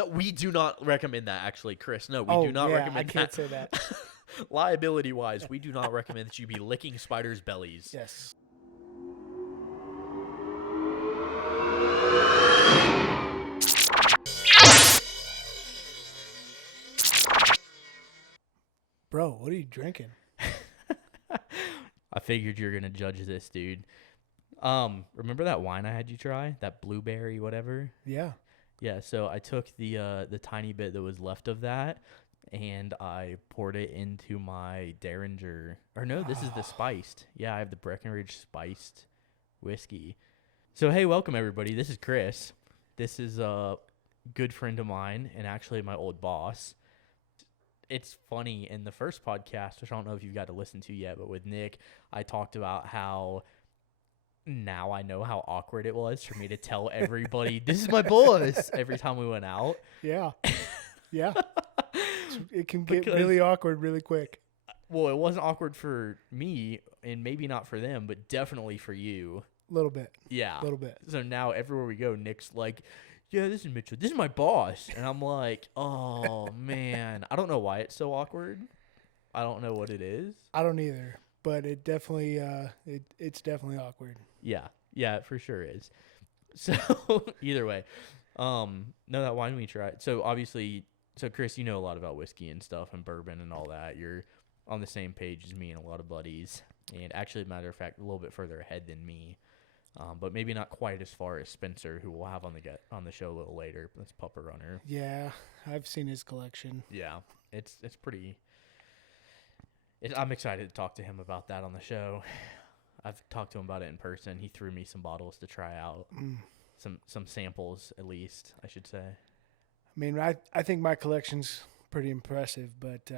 No, we do not recommend that, actually, Chris. No, we do not recommend that. I can't say that. Liability-wise, we do not recommend that you be licking spiders' bellies. Yes. Bro, what are you drinking? I figured you were going to judge this, dude. Remember that wine I had you try? That blueberry whatever? Yeah. Yeah, so I took the tiny bit that was left of that, and I poured it into my Derringer. Or no, this is the spiced. Yeah, I have the Breckenridge spiced whiskey. So, hey, welcome, everybody. This is Chris. This is a good friend of mine and actually my old boss. It's funny, in the first podcast, which I don't know if you've got to listen to yet, but with Nick, I talked about how now I know how awkward it was for me to tell everybody, this is my boss, every time we went out. Yeah. Yeah. It can get really awkward really quick. Well, it wasn't awkward for me, and maybe not for them, but definitely for you. A little bit. Yeah. A little bit. So now everywhere we go, Nick's like, yeah, this is Mitchell. This is my boss. And I'm like, oh, man. I don't know why it's so awkward. I don't know what it is. I don't either, but it definitely it's definitely awkward. Yeah. Yeah, it for sure is. So either way, no, that wine we tried. So obviously, Chris, you know a lot about whiskey and stuff and bourbon and all that. You're on the same page as me and a lot of buddies. And actually, matter of fact, a little bit further ahead than me. But maybe not quite as far as Spencer, who we'll have on the show a little later. That's Pupper Runner. Yeah, I've seen his collection. Yeah, it's pretty. I'm excited to talk to him about that on the show. I've talked to him about it in person. He threw me some bottles to try out, some samples at least, I should say. I mean, I think my collection's pretty impressive, but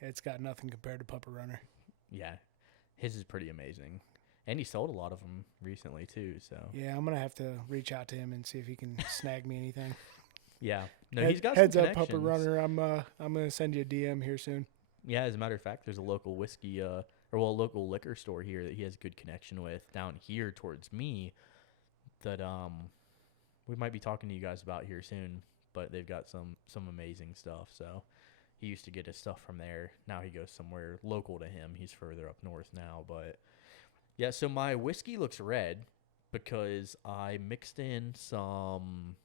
it's got nothing compared to Pupper Runner. Yeah, his is pretty amazing. And he sold a lot of them recently, too. So yeah, I'm going to have to reach out to him and see if he can snag me anything. Yeah. No, he's got heads some up, connections. Pupper Runner. I'm going to send you a DM here soon. Yeah, as a matter of fact, there's a local whiskey, a local liquor store here that he has a good connection with down here towards me that we might be talking to you guys about here soon. But they've got some amazing stuff. So he used to get his stuff from there. Now he goes somewhere local to him. He's further up north now, but... Yeah, so my whiskey looks red because I mixed in some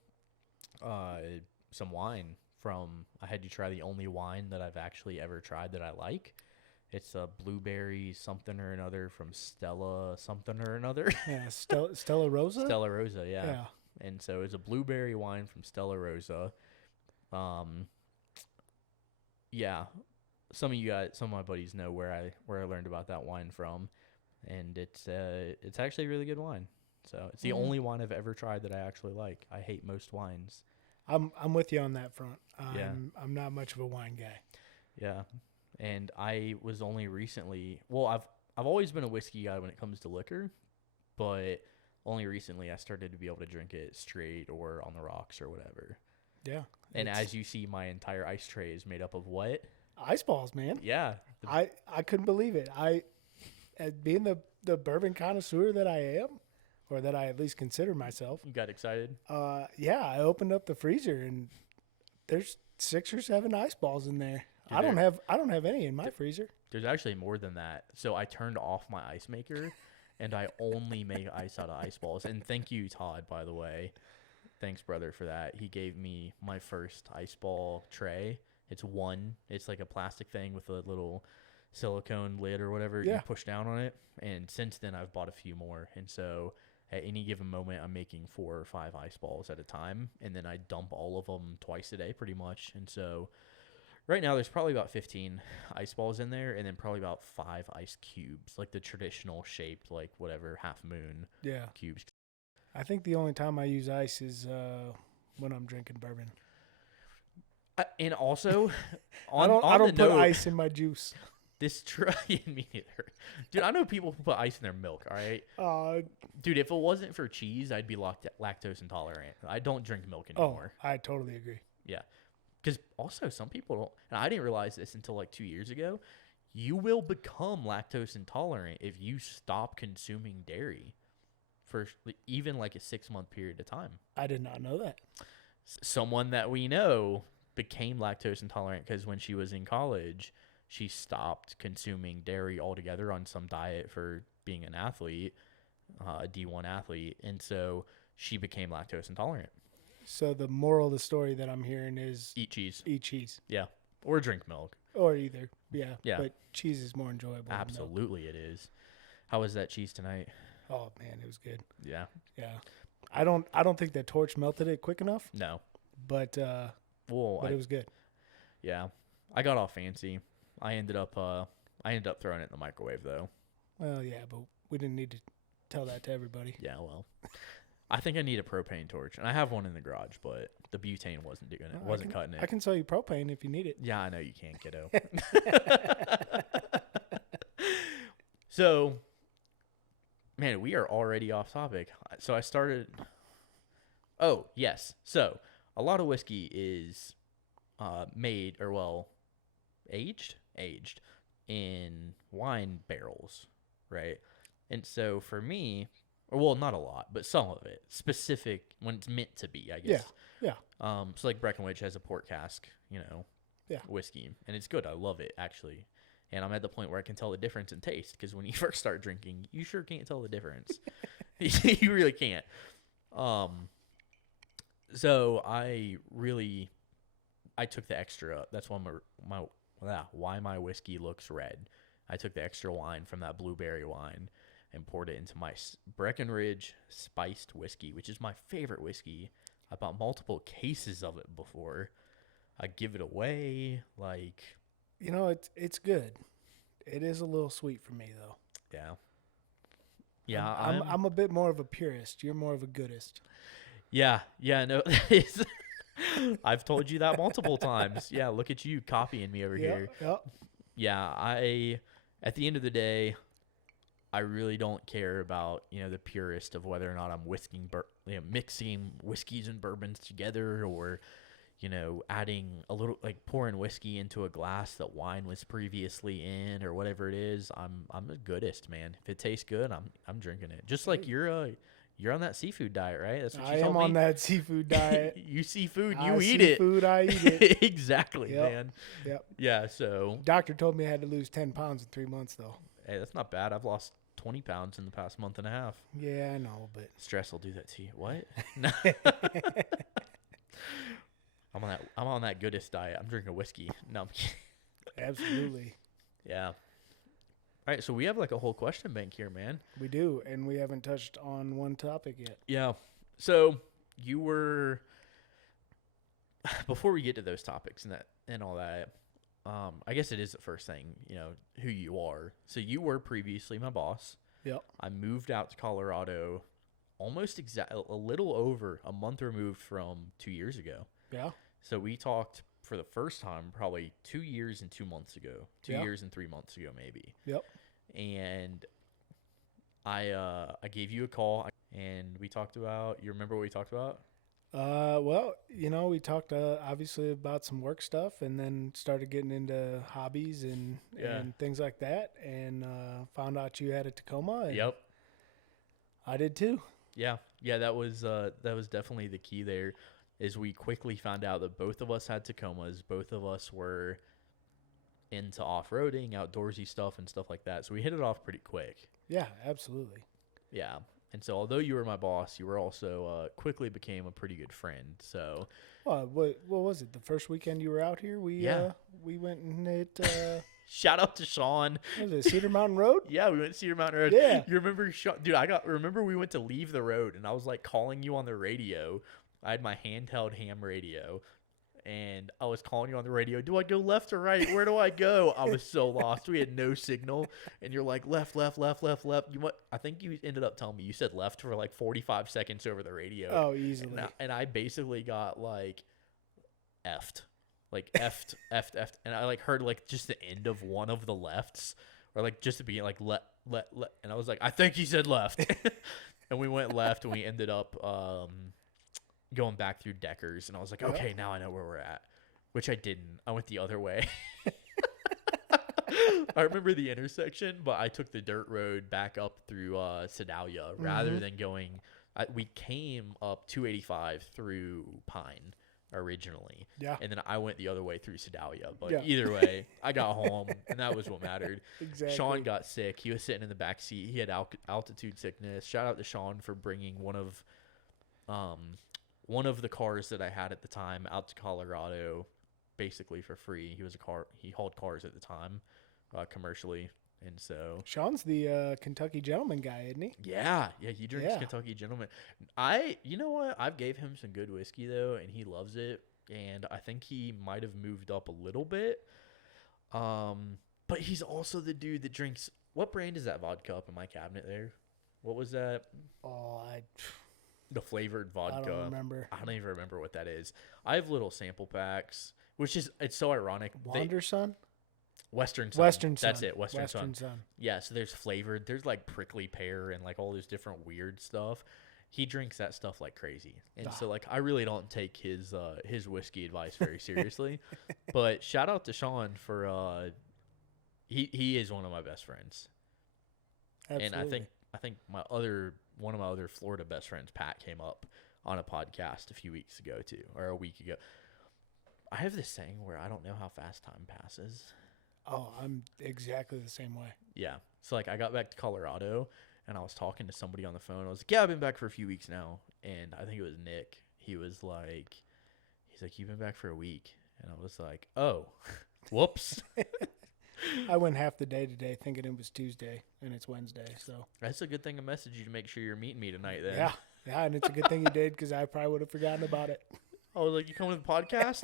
wine from, I had you try the only wine that I've actually ever tried that I like. It's a blueberry something or another from Stella something or another. Yeah, Stella Rosa? Stella Rosa, yeah. Yeah. And so it's a blueberry wine from Stella Rosa. Yeah, some of my buddies know where I learned about that wine from. And it's actually a really good wine. So it's the only wine I've ever tried that I actually like. I hate most wines. I'm with you on that front. Yeah. I'm not much of a wine guy. Yeah. And I was only recently, well, I've always been a whiskey guy when it comes to liquor, but only recently I started to be able to drink it straight or on the rocks or whatever. Yeah. And as you see, my entire ice tray is made up of what? Ice balls, man. Yeah. I couldn't believe it. As being the bourbon connoisseur that I am, or that I at least consider myself. You got excited? Yeah, I opened up the freezer and there's 6 or 7 ice balls in there. Dude, I don't have any in my freezer. There's actually more than that. So I turned off my ice maker and I only make ice out of ice balls. And thank you, Todd, by the way. Thanks, brother, for that. He gave me my first ice ball tray. It's like a plastic thing with a little silicone lid or whatever. Yeah. You push down on it. And since then, I've bought a few more. And so at any given moment, I'm making 4 or 5 ice balls at a time. And then I dump all of them twice a day pretty much. And so right now, there's probably about 15 ice balls in there, and then probably about 5 ice cubes, like the traditional shaped, like whatever, half moon cubes. I think the only time I use ice is when I'm drinking bourbon. And also, I don't put ice in my juice. Me neither. Dude, I know people who put ice in their milk, all right? Dude, if it wasn't for cheese, I'd be lactose intolerant. I don't drink milk anymore. Oh, I totally agree. Yeah. Because also some people don't, and I didn't realize this until like 2 years ago, you will become lactose intolerant if you stop consuming dairy for even like a 6-month period of time. I did not know that. Someone that we know became lactose intolerant because when she was in college, she stopped consuming dairy altogether on some diet for being an athlete, a D1 athlete, and so she became lactose intolerant. So the moral of the story that I'm hearing is Eat cheese. eat cheese. Yeah. Or drink milk. Or either. Yeah. Yeah. But cheese is more enjoyable. Absolutely it is. How was that cheese tonight? Oh man, it was good. Yeah. Yeah. I don't think that torch melted it quick enough, No. but it was good. Yeah. I got all fancy. I ended up throwing it in the microwave though. Well, yeah, but we didn't need to tell that to everybody. Yeah, well. I think I need a propane torch, and I have one in the garage, but the butane wasn't doing it. Wasn't cutting it. I can sell you propane if you need it. Yeah, I know you can, kiddo. So, man, we are already off topic. So I started. Oh yes. So a lot of whiskey is made aged in wine barrels, right? And so for me, not a lot, but some of it specific when it's meant to be, I guess. Yeah. So like Breckenridge has a port cask, Yeah. whiskey, and it's good. I love it actually. And I'm at the point where I can tell the difference in taste because when you first start drinking, you sure can't tell the difference. You really can't. So I took the extra. That's why why my whiskey looks red. I took the extra wine from that blueberry wine and poured it into my Breckenridge spiced whiskey, which is my favorite whiskey. I bought multiple cases of it before. I give it away, like. It's good. It is a little sweet for me though. Yeah. Yeah, I'm a bit more of a purist. You're more of a goodist. Yeah, no, that is. I've told you that multiple times. Yeah, look at you copying me over here. Yep. Yeah, at the end of the day, I really don't care about, the purist of whether or not I'm mixing whiskeys and bourbons together or, adding a little, like pouring whiskey into a glass that wine was previously in or whatever it is. I'm a goodist, man. If it tastes good, I'm drinking it. Just like you're on that seafood diet, right? That's what you told me. I am on that seafood diet. You see food, you eat it. Food, I eat it. Exactly, Yep. man. Yep. Yeah, so. Doctor told me I had to lose 10 pounds in 3 months, though. Hey, that's not bad. I've lost 20 pounds in the past month and a half. Yeah, I know, but. Stress will do that to you. What? I'm on that goodest diet. I'm drinking whiskey. No, I'm kidding. Absolutely. Yeah. All right, so we have like a whole question bank here, man. We do, and we haven't touched on one topic yet. Yeah. So you were before we get to those topics and all that, I guess it is the first thing, who you are. So you were previously my boss. Yep. I moved out to Colorado almost a little over a month removed from 2 years ago. Yeah. So we talked for the first time probably 2 years and 2 months ago. 2 years and 3 months ago, maybe. Yep. And I gave you a call and we talked about. You remember what we talked about? Well, we talked obviously about some work stuff, and then started getting into hobbies and things like that, and found out you had a Tacoma. And Yep. I did too. Yeah. That was definitely the key there. Is we quickly found out that both of us had Tacomas. Both of us were into off-roading, outdoorsy stuff, and stuff like that. So we hit it off pretty quick. Yeah, absolutely. Yeah. And so although you were my boss, you were also quickly became a pretty good friend. So. Well, what was it? The first weekend you were out here, we went and hit. Shout out to Sean. What was it, Cedar Mountain Road? Yeah, we went to Cedar Mountain Road. Yeah. You remember, dude? Remember we went to leave the road, and I was like calling you on the radio. I had my handheld ham radio, and I was calling you on the radio. Do I go left or right? Where do I go? I was so lost. We had no signal, and you're like left. I think you ended up telling me you said left for like 45 seconds over the radio. Oh, easily. And I basically got like effed, and I like heard like just the end of one of the lefts, or like just to be like let, and I was like, I think he said left, and we went left, and we ended up going back through Deckers, and I was like, okay, now I know where we're at, which I didn't. I went the other way. I remember the intersection, but I took the dirt road back up through Sedalia rather than going we came up 285 through Pine originally. Yeah. And then I went the other way through Sedalia. But Yeah. either way, I got home, and that was what mattered. Exactly. Sean got sick. He was sitting in the back seat. He had altitude sickness. Shout out to Sean for bringing one of the cars that I had at the time out to Colorado, basically for free. He hauled cars at the time, commercially. And so Sean's the Kentucky Gentleman guy, isn't he? yeah, he drinks Yeah. Kentucky Gentleman. You know what? I've gave him some good whiskey though, and he loves it. And I think he might have moved up a little bit. But he's also the dude that drinks. What brand is that vodka up in my cabinet there? What was that? Oh, The flavored vodka. I don't remember. I don't even remember what that is. I have little sample packs, it's so ironic. Wanderson? Western Sun. Western Sun. That's it. Western Sun. Sun. Yeah, so there's flavored. There's like prickly pear and like all this different weird stuff. He drinks that stuff like crazy. And so like I really don't take his whiskey advice very seriously. But shout out to Sean for he is one of my best friends. Absolutely. And I think one of my other Florida best friends, Pat, came up on a podcast a few weeks ago too, or a week ago. I have this saying where I don't know how fast time passes. Oh, I'm exactly the same way. Yeah. So like I got back to Colorado and I was talking to somebody on the phone. I was like, yeah, I've been back for a few weeks now. And I think it was Nick. He's like, you've been back for a week. And I was like, oh, whoops. I went half the day today thinking it was Tuesday and it's Wednesday. So That's a good thing I messaged you to make sure you're meeting me tonight then. yeah. Yeah. And it's a good thing you did because I probably would have forgotten about it. I was like, you coming to the podcast?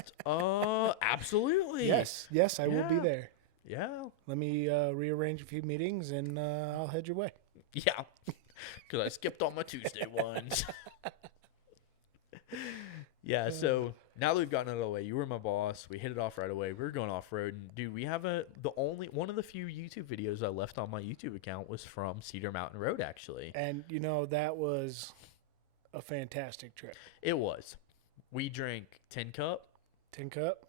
Absolutely. Yes. Yes, I will be Yeah. there. Yeah. Let me rearrange a few meetings and I'll head your way. Yeah. Because I skipped all my Tuesday ones. Yeah, so now that we've gotten out of the way, you were my boss. We hit it off right away. We were going off road, and dude, we have one of the few YouTube videos I left on my YouTube account was from Cedar Mountain Road, actually. And that was a fantastic trip. It was. We drank 10 Cup. 10 Cup.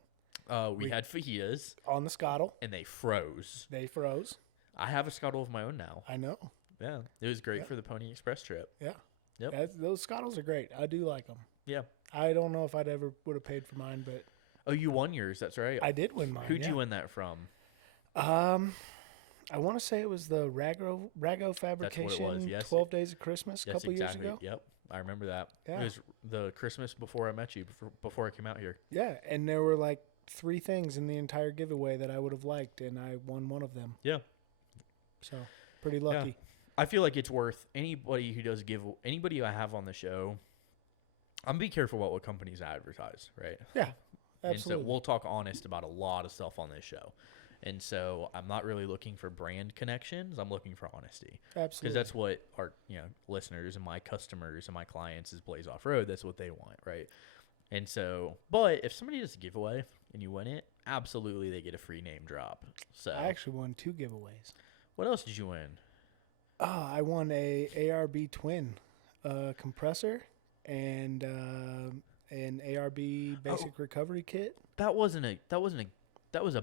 We had fajitas. On the Scottle. And they froze. They froze. I have a Scottle of my own now. I know. Yeah, it was great for the Pony Express trip. Yeah. Yep. Those Scottles are great. I do like them. Yeah. I don't know if I'd ever would have paid for mine, but Oh, you won yours. That's right. I did win mine. Who'd you win that from? I want to say it was the Rago Fabrication. was, yes. 12 Days of Christmas a Yes, couple exactly. years ago. Yep, I remember that. Yeah. It was the Christmas before I met you, before I came out here. Yeah, and there were like 3 things in the entire giveaway that I would have liked, and I won one of them. Yeah. So pretty lucky. Yeah. I feel like it's worth anybody I have on the show. I'm be careful about what companies advertise, right? Yeah, And absolutely. so we'll talk honest about a lot of stuff on this show. And so I'm not really looking for brand connections. I'm looking for honesty. Absolutely. Because that's what our listeners and my customers and my clients is Blaze Off Road. That's what they want, right? And so, but if somebody does a giveaway and you win it, absolutely they get a free name drop. So I actually won 2 giveaways. What else did you win? I won a ARB twin compressor and an ARB basic recovery kit. That was a buy-in. That was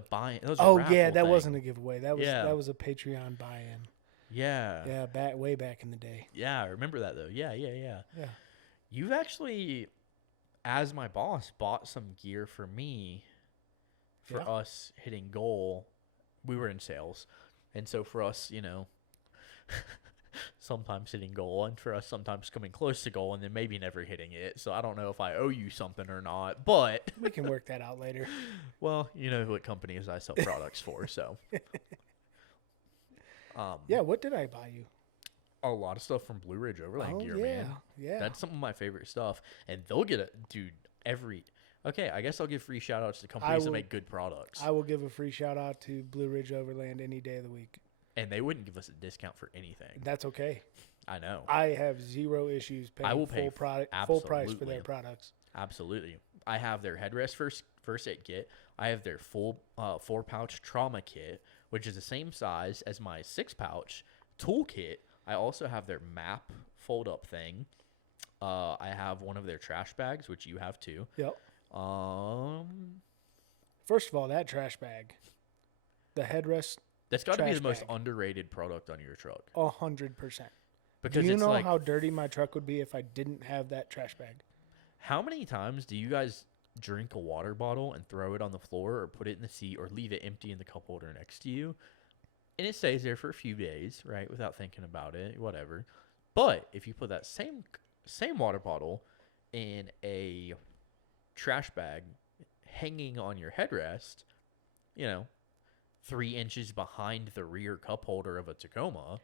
a yeah, that raffle wasn't a thing. giveaway. That was a Patreon buy-in. Yeah. Yeah, way back in the day. Yeah, I remember that though. Yeah. Yeah. You've actually, as my boss, bought some gear for me for us hitting goal. We were in sales. And so for us, sometimes hitting goal, and for us sometimes coming close to goal and then maybe never hitting it. So I don't know if I owe you something or not, but We can work that out later. well, you know what companies I sell products for, so. Yeah, what did I buy you? A lot of stuff from Blue Ridge Overland Gear, man. Yeah. That's some of my favorite stuff. And they'll get okay, I guess I'll give free shout outs to companies that make good products. I will give a free shout out to Blue Ridge Overland any day of the week. And they wouldn't give us a discount for anything. That's okay. I know. I have zero issues paying full price for their products. Absolutely. I have their headrest first aid kit. I have their full 4-pouch trauma kit, which is the same size as my 6-pouch toolkit. I also have their map fold-up thing. I have one of their trash bags, which you have too. Yep. First of all, that trash bag, the headrest. That's got to be the most bag. underrated product on your truck. 100%. Because Do you it's know like, how dirty my truck would be if I didn't have that trash bag? how many times do you guys drink a water bottle and throw it on the floor or put it in the seat or leave it empty in the cup holder next to you? And it stays there for a few days, right? Without thinking about it, whatever. But if you put that same water bottle in a trash bag hanging on your headrest, you know, 3 inches behind the rear cup holder of a Tacoma.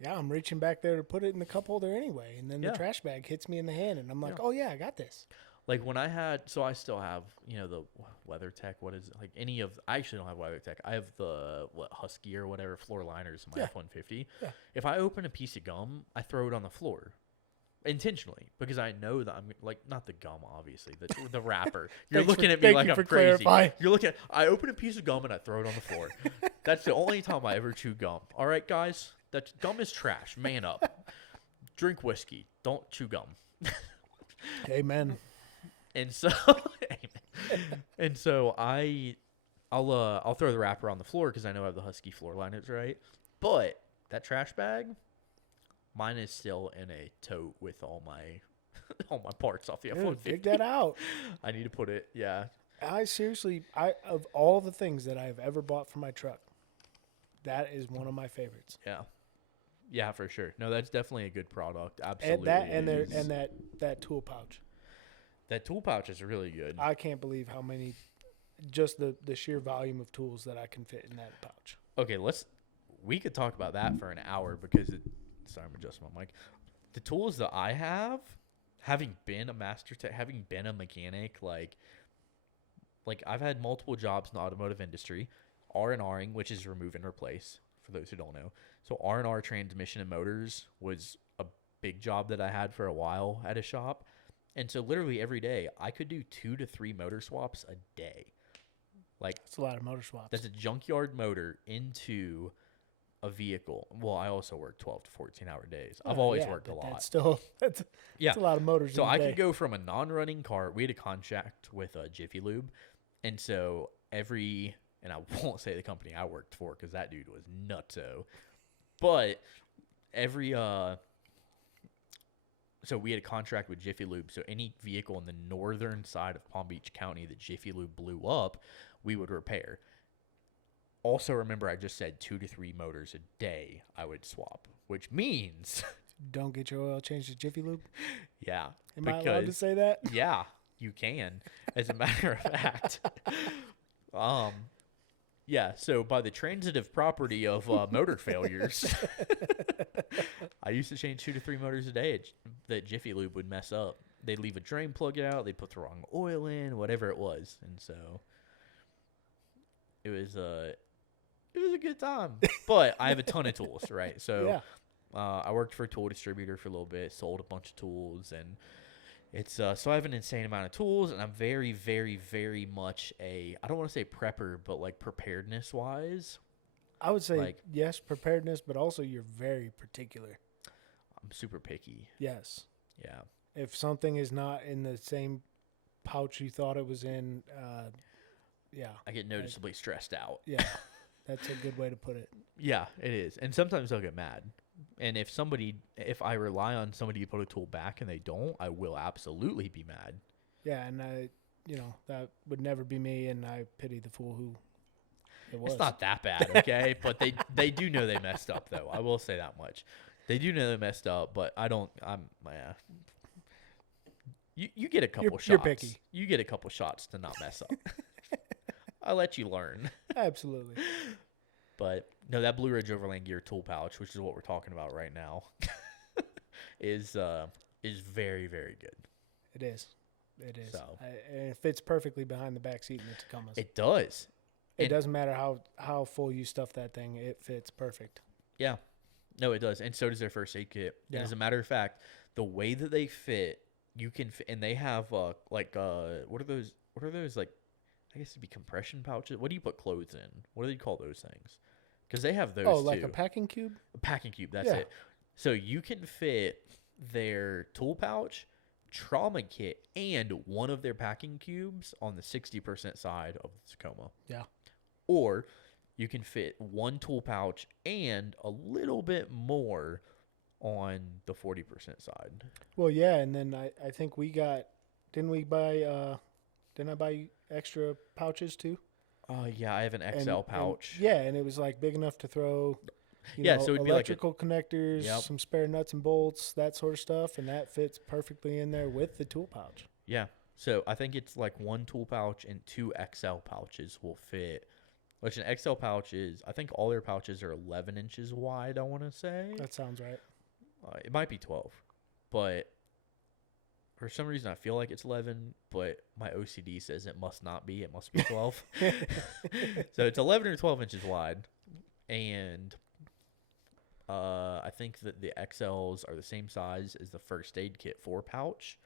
Yeah, I'm reaching back there to put it in the cup holder anyway, and then the Yeah. trash bag hits me in the hand, and I'm like, Yeah. oh yeah, I got this. Like when I had, so I still have, the WeatherTech. What is it? Like any of, I actually don't have WeatherTech. I have the Husky or whatever floor liners in my Yeah. F-150. Yeah. If I open a piece of gum, I throw it on the floor intentionally because I know that I'm like, not the gum, obviously, the wrapper. You're looking at me like I'm crazy. clarifying. You're looking at, I open a piece of gum and I throw it on the floor. That's the only time I ever chew gum. All right, guys, that gum is trash. Man up. Drink whiskey. Don't chew gum. Amen. And so, and so I'll throw the wrapper on the floor because I know I have the Husky floor liners, right? But that trash bag, mine is still in a tote with all my all my parts off the Dude, F-150. dig that out. I need to put it. Yeah, I seriously, of all the things that I've ever bought for my truck, that is one of my favorites. yeah, for sure. No, that's definitely a good product. And Absolutely, that it is. and that tool pouch. That tool pouch is really good. I can't believe how many, just the sheer volume of tools that I can fit in that pouch. Okay, we could talk about that for an hour because sorry, I'm adjusting my mic. The tools that I have, having been a master tech, having been a mechanic, like I've had multiple jobs in the automotive industry, R&Ring, which is remove and replace, for those who don't know. So R&R transmission and motors was a big job that I had for a while at a shop. And so literally every day I could do 2 to 3 motor swaps a day. Like That's a lot of motor swaps. that's a junkyard motor into a vehicle. Well, I also work 12 to 14-hour days. I've always worked a lot. That's still that's a lot of motors. So in a I day. could go from a non-running car. We had a contract with Jiffy Lube, and so and I won't say the company I worked for because that dude was nutso, but so we had a contract with Jiffy Lube. So any vehicle in the northern side of Palm Beach County that Jiffy Lube blew up, we would repair. Also, remember I just said 2 to 3 motors a day I would swap, which means Don't get your oil changed at Jiffy Lube. yeah. Am I allowed to say that? Yeah, you can. As a matter of fact. Yeah, so by the transitive property of motor failures, I used to change 2 to 3 motors a day that Jiffy Lube would mess up. They'd leave a drain plug out, they'd put the wrong oil in, whatever it was. And so it was a good time. But I have a ton of tools, right? So Yeah. I worked for a tool distributor for a little bit, sold a bunch of tools, and it's so I have an insane amount of tools, and I'm very, very, very much I don't want to say prepper, but like preparedness wise, I would say Like- yes, preparedness, but also you're very particular. I'm super picky. Yes. Yeah. If something is not in the same pouch you thought it was in, yeah, I get noticeably stressed out. yeah, that's a good way to put it. Yeah, it is. And sometimes I'll get mad. And if I rely on somebody to put a tool back and they don't, I will absolutely be mad. Yeah, and that would never be me, and I pity the fool who it was. It's not that bad, okay? But they do know they messed up, though. I will say that much. They do know they messed up, but You get a couple shots. You're picky. You get a couple shots to not mess up. I'll let you learn. Absolutely. But no, that Blue Ridge Overland Gear tool pouch, which is what we're talking about right now, is very, very good. It is. It is. So. And it fits perfectly behind the back seat in the Tacomas. It does. It doesn't matter how full you stuff that thing. It fits perfect. Yeah. No, it does. And so does their first aid kit. Yeah. And as a matter of fact, the way that they fit, you can fit, and they have what are those like, I guess it'd be compression pouches. What do you put clothes in? What do you call those things? Because they have those like too. a packing cube? A packing cube, that's Yeah. it. So you can fit their tool pouch, trauma kit, and one of their packing cubes on the 60% side of the Tacoma. Yeah. Or you can fit one tool pouch and a little bit more on the 40% side. Well, yeah, and then I think we got, didn't I buy extra pouches too? Oh yeah, I have an XL pouch. Yeah, and it was like big enough to throw, Yeah, so it'd be like electrical connectors, Yep. some spare nuts and bolts, that sort of stuff, and that fits perfectly in there with the tool pouch. Yeah. So I think it's like one tool pouch and two XL pouches will fit. Which an XL pouch is, I think all their pouches are 11 inches wide, I want to say. That sounds right. It might be 12. But for some reason, I feel like it's 11, but my OCD says it must not be. It must be 12. So it's 11 or 12 inches wide. And I think that the XLs are the same size as the first aid kit 4 pouch.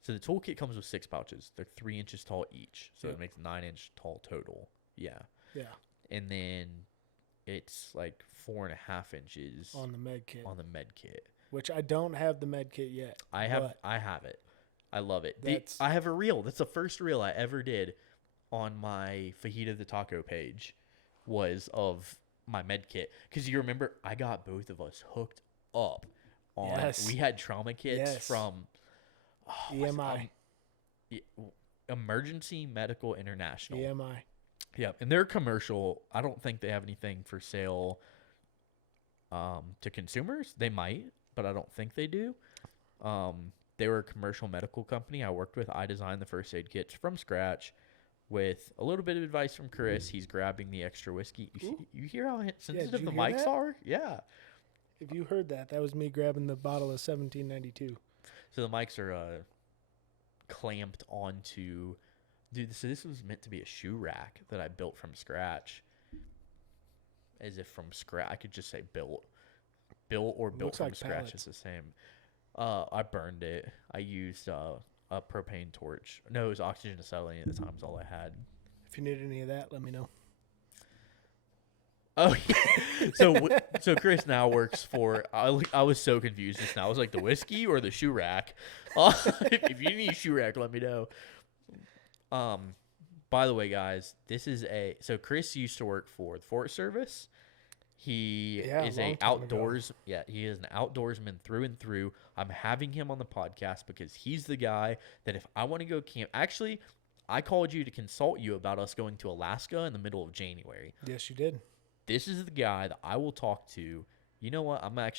So the toolkit comes with 6 pouches. They're 3 inches tall each. So it makes 9-inch tall total. Yeah. Yeah. And then it's like 4.5 inches On the med kit. Which I don't have the med kit yet. I have it. I love it. I have a reel. That's the first reel I ever did on my Fajita the Taco page was of my med kit. Because you remember, I got both of us hooked up on. Yes. We had trauma kits from EMI. Emergency Medical International. EMI. Yeah, and they're commercial. I don't think they have anything for sale to consumers. They might, but I don't think they do. They were a commercial medical company I worked with. I designed the first aid kits from scratch with a little bit of advice from Chris. He's grabbing the extra whiskey. You hear how sensitive the mics are? Yeah. If you heard that, that was me grabbing the bottle of 1792. So the mics are clamped onto... Dude, so this was meant to be a shoe rack that I built from scratch. As if from scratch. I could just say built. Built or built from scratch is the same. I burned it. I used a propane torch. No, it was oxygen acetylene at the time is all I had. If you need any of that, let me know. Oh, yeah. So Chris now works for... I was so confused just now. I was like, the whiskey or the shoe rack? If you need a shoe rack, let me know. By the way, guys, so Chris used to work for the Forest Service. He is he is an outdoorsman through and through. I'm having him on the podcast because he's the guy that if I want to go camp, actually, I called you to consult you about us going to Alaska in the middle of January. Yes, you did. This is the guy that I will talk to. You know what? I'm gonna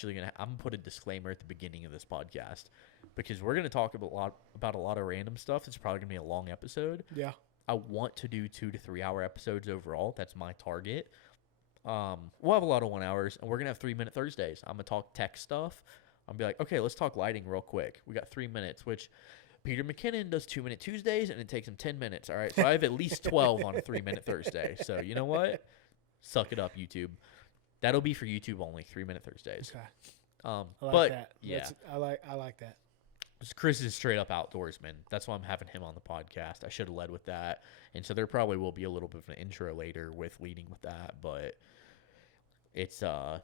put a disclaimer at the beginning of this podcast because we're gonna talk about a lot of random stuff. It's probably gonna be a long episode. Yeah. I want to do 2 to 3 hour episodes overall. That's my target. We'll have a lot of 1 hours, and we're gonna have 3-minute Thursdays. I'm gonna talk tech stuff. I'll be like, okay, let's talk lighting real quick. We got 3 minutes, which Peter McKinnon does 2-minute Tuesdays, and it takes him 10 minutes. All right, so I have at least 12 on a 3-minute Thursday. So you know what? Suck it up, YouTube. That'll be for YouTube only. 3-minute Thursdays. Okay. I like but that. Yeah, I like that. Chris is straight up outdoorsman. That's why I'm having him on the podcast. I should have led with that, and so there probably will be a little bit of an intro later with leading with that. But it's yeah.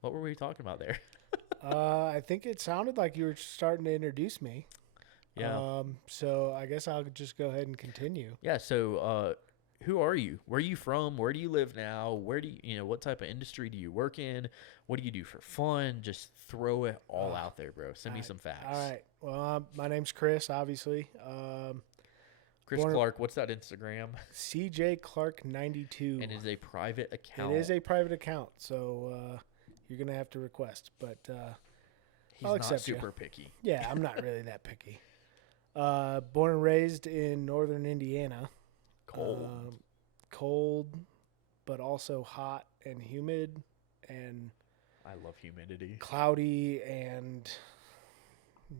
What were we talking about there? I think it sounded like you were starting to introduce me. Yeah. So I guess I'll just go ahead and continue. Yeah. So, who are you? Where are you from? Where do you live now? Where do you what type of industry do you work in? What do you do for fun? Just throw it all out there, bro. Send me some facts. All right. Well, my name's Chris, obviously. Chris Clark, what's that Instagram? CJ Clark 92. And it is a private account. It is a private account, so you're gonna have to request, but He's I'll not accept super picky. Yeah, I'm not really that picky. Born and raised in northern Indiana. Cold, but also hot and humid and I love humidity. Cloudy and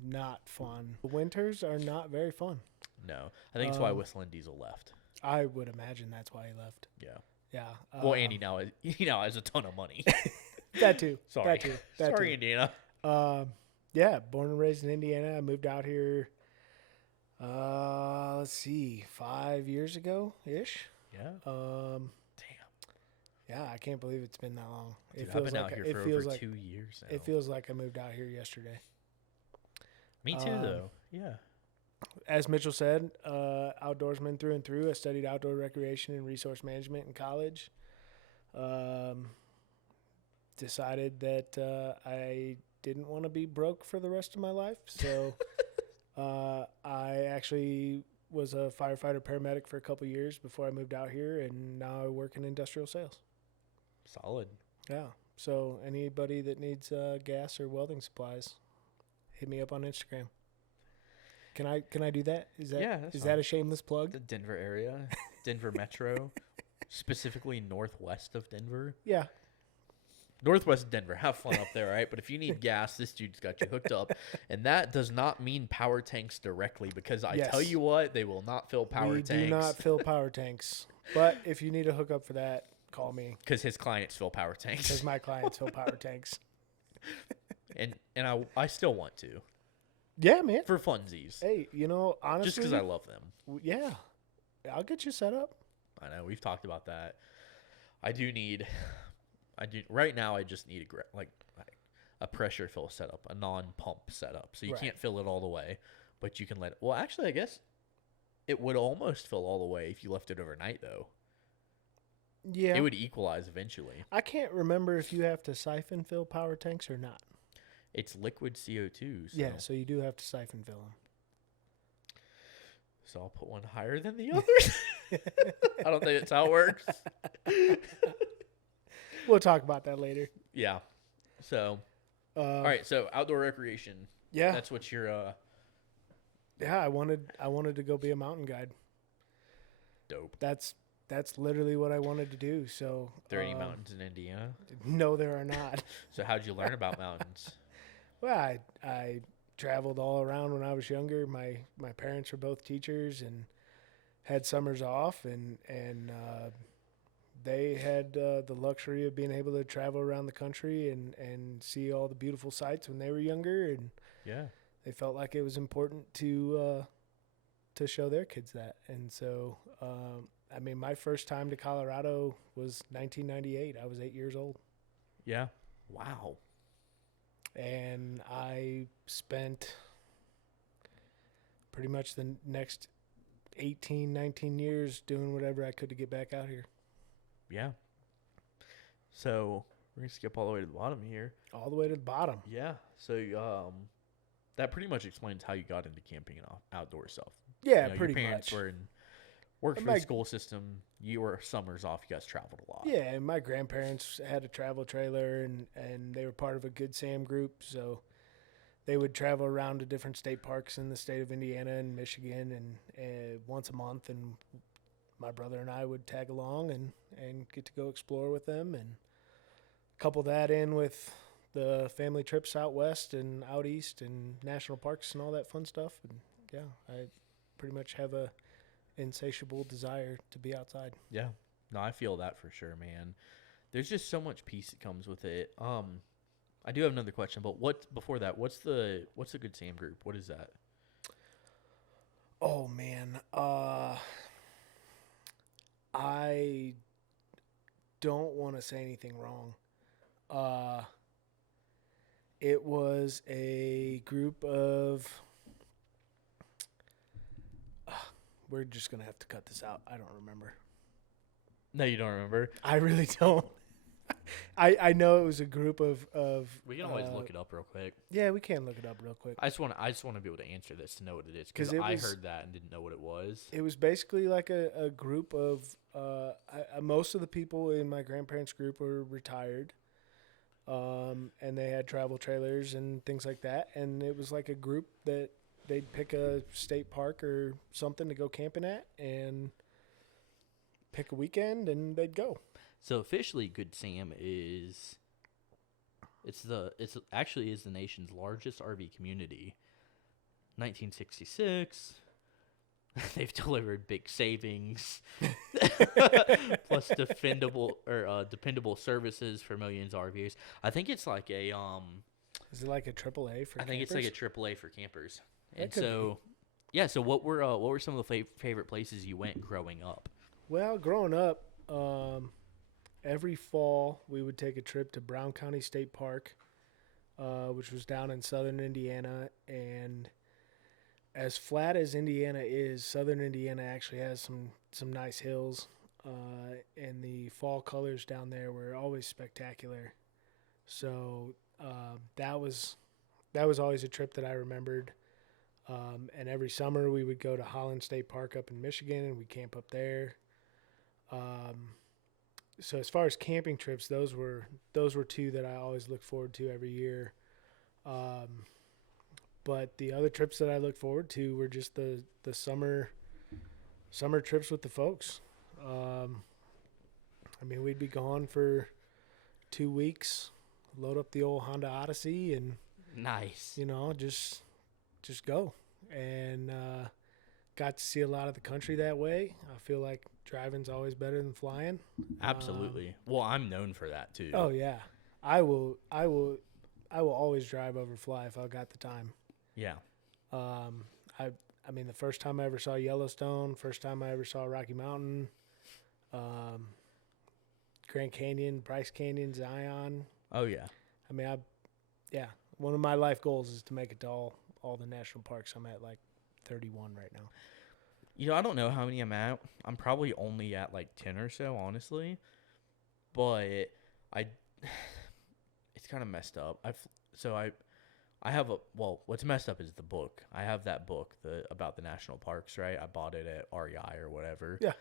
not fun. The winters are not very fun. No, I think it's why Whistling Diesel left. I would imagine that's why he left. Yeah. Yeah. Well, Andy now has a ton of money. That too. Sorry. That too. Sorry, Indiana. Yeah, born and raised in Indiana. I moved out here, let's see, 5 years ago-ish. Yeah. Damn. Damn. Yeah, I can't believe it's been that long. Dude, I've been out here for over 2 years now. It feels like I moved out here yesterday. Me too, though. Yeah. As Mitchell said, outdoorsman through and through. I studied outdoor recreation and resource management in college. decided that I didn't want to be broke for the rest of my life. So I actually was a firefighter paramedic for a couple years before I moved out here, and now I work in industrial sales. Solid. Yeah. So anybody that needs gas or welding supplies, hit me up on Instagram. Can I do that? Is that a shameless plug? The Denver area, Denver Metro, specifically northwest of Denver. Yeah. Northwest Denver. Have fun up there, right? But if you need gas, this dude's got you hooked up. And that does not mean power tanks directly, because I tell you what, they will not fill power tanks. We do not fill power tanks. But if you need a hookup for that, call me. Because his clients fill power tanks. Because my clients fill power tanks. And I still want to. Yeah, man. For funsies. Hey, honestly. Just because I love them. Yeah. I'll get you set up. I know. We've talked about that. Right now, I just need a pressure fill setup, a non-pump setup. So you can't fill it all the way, but you can let it. Well, actually, I guess it would almost fill all the way if you left it overnight, though. Yeah. It would equalize eventually. I can't remember if you have to siphon fill power tanks or not. It's liquid CO2. So. Yeah, so you do have to siphon fill them. So I'll put one higher than the others. I don't think that's how it works. We'll talk about that later. Yeah. So, all right. So outdoor recreation. Yeah. That's what you're. Yeah, I wanted to go be a mountain guide. Dope. That's literally what I wanted to do. So. Are there any mountains in Indiana? No, there are not. So how'd you learn about mountains? Well, I traveled all around when I was younger. My parents were both teachers and had summers off, and they had the luxury of being able to travel around the country and see all the beautiful sights when they were younger, and they felt like it was important to show their kids that. And so, I mean, my first time to Colorado was 1998. I was 8 years old. Yeah. Wow. And I spent pretty much the next 18, 19 years doing whatever I could to get back out here. Yeah. So we're going to skip all the way to the bottom here. All the way to the bottom. Yeah. So that pretty much explains how you got into camping and outdoor stuff. Yeah, pretty your parents much. Worked for the school system. You were summers off. You guys traveled a lot. Yeah, and my grandparents had a travel trailer, and they were part of a Good Sam group, so they would travel around to different state parks in the state of Indiana and Michigan, and once a month, and my brother and I would tag along and get to go explore with them, and couple that in with the family trips out west and out east and national parks and all that fun stuff. And yeah, I pretty much have a insatiable desire to be outside. Yeah. No, I feel that for sure, man. There's just so much peace that comes with it. I do have another question, but what's the Good Sam group? What is that? Oh man. I don't want to say anything wrong. It was a group of we're just going to have to cut this out. I don't remember. No, you don't remember? I really don't. I know it was a group of we can always look it up real quick. Yeah, we can look it up real quick. I just want to be able to answer this to know what it is, because I heard that and didn't know what it was. It was basically like a group of most of the people in my grandparents' group were retired, and they had travel trailers and things like that. And it was like a group that they'd pick a state park or something to go camping at and pick a weekend, and they'd go. So officially, Good Sam is the nation's largest RV community. 1966. They've delivered big savings, plus dependable services for millions of RVers. I think it's like a Is it like a AAA for? I think campers? it's like a AAA for campers. And so, yeah. So what were some of the favorite places you went growing up? Well, growing up, every fall we would take a trip to Brown County State Park, which was down in southern Indiana. And as flat as Indiana is, southern Indiana actually has some nice hills, and the fall colors down there were always spectacular. So that was always a trip that I remembered. And every summer we would go to Holland State Park up in Michigan, and we camp up there. So as far as camping trips, those were two that I always look forward to every year. But the other trips that I look forward to were just the summer trips with the folks. I mean, we'd be gone for 2 weeks, load up the old Honda Odyssey, and Nice. just go. And got to see a lot of the country that way. I feel like driving's always better than flying. Absolutely. Well, I'm known for that too. Oh yeah, I will always drive over fly if I got the time. Yeah. I mean, the first time I ever saw Yellowstone, first time I ever saw Rocky Mountain, Grand Canyon, Bryce Canyon, Zion. Oh yeah. I mean, one of my life goals is to make it to all the national parks. I'm at like 31 right now. I don't know how many I'm at. I'm probably only at like 10 or so, honestly. But it's kind of messed up. I have what's messed up is the book. I have that book about the national parks, right? I bought it at REI or whatever. Yeah.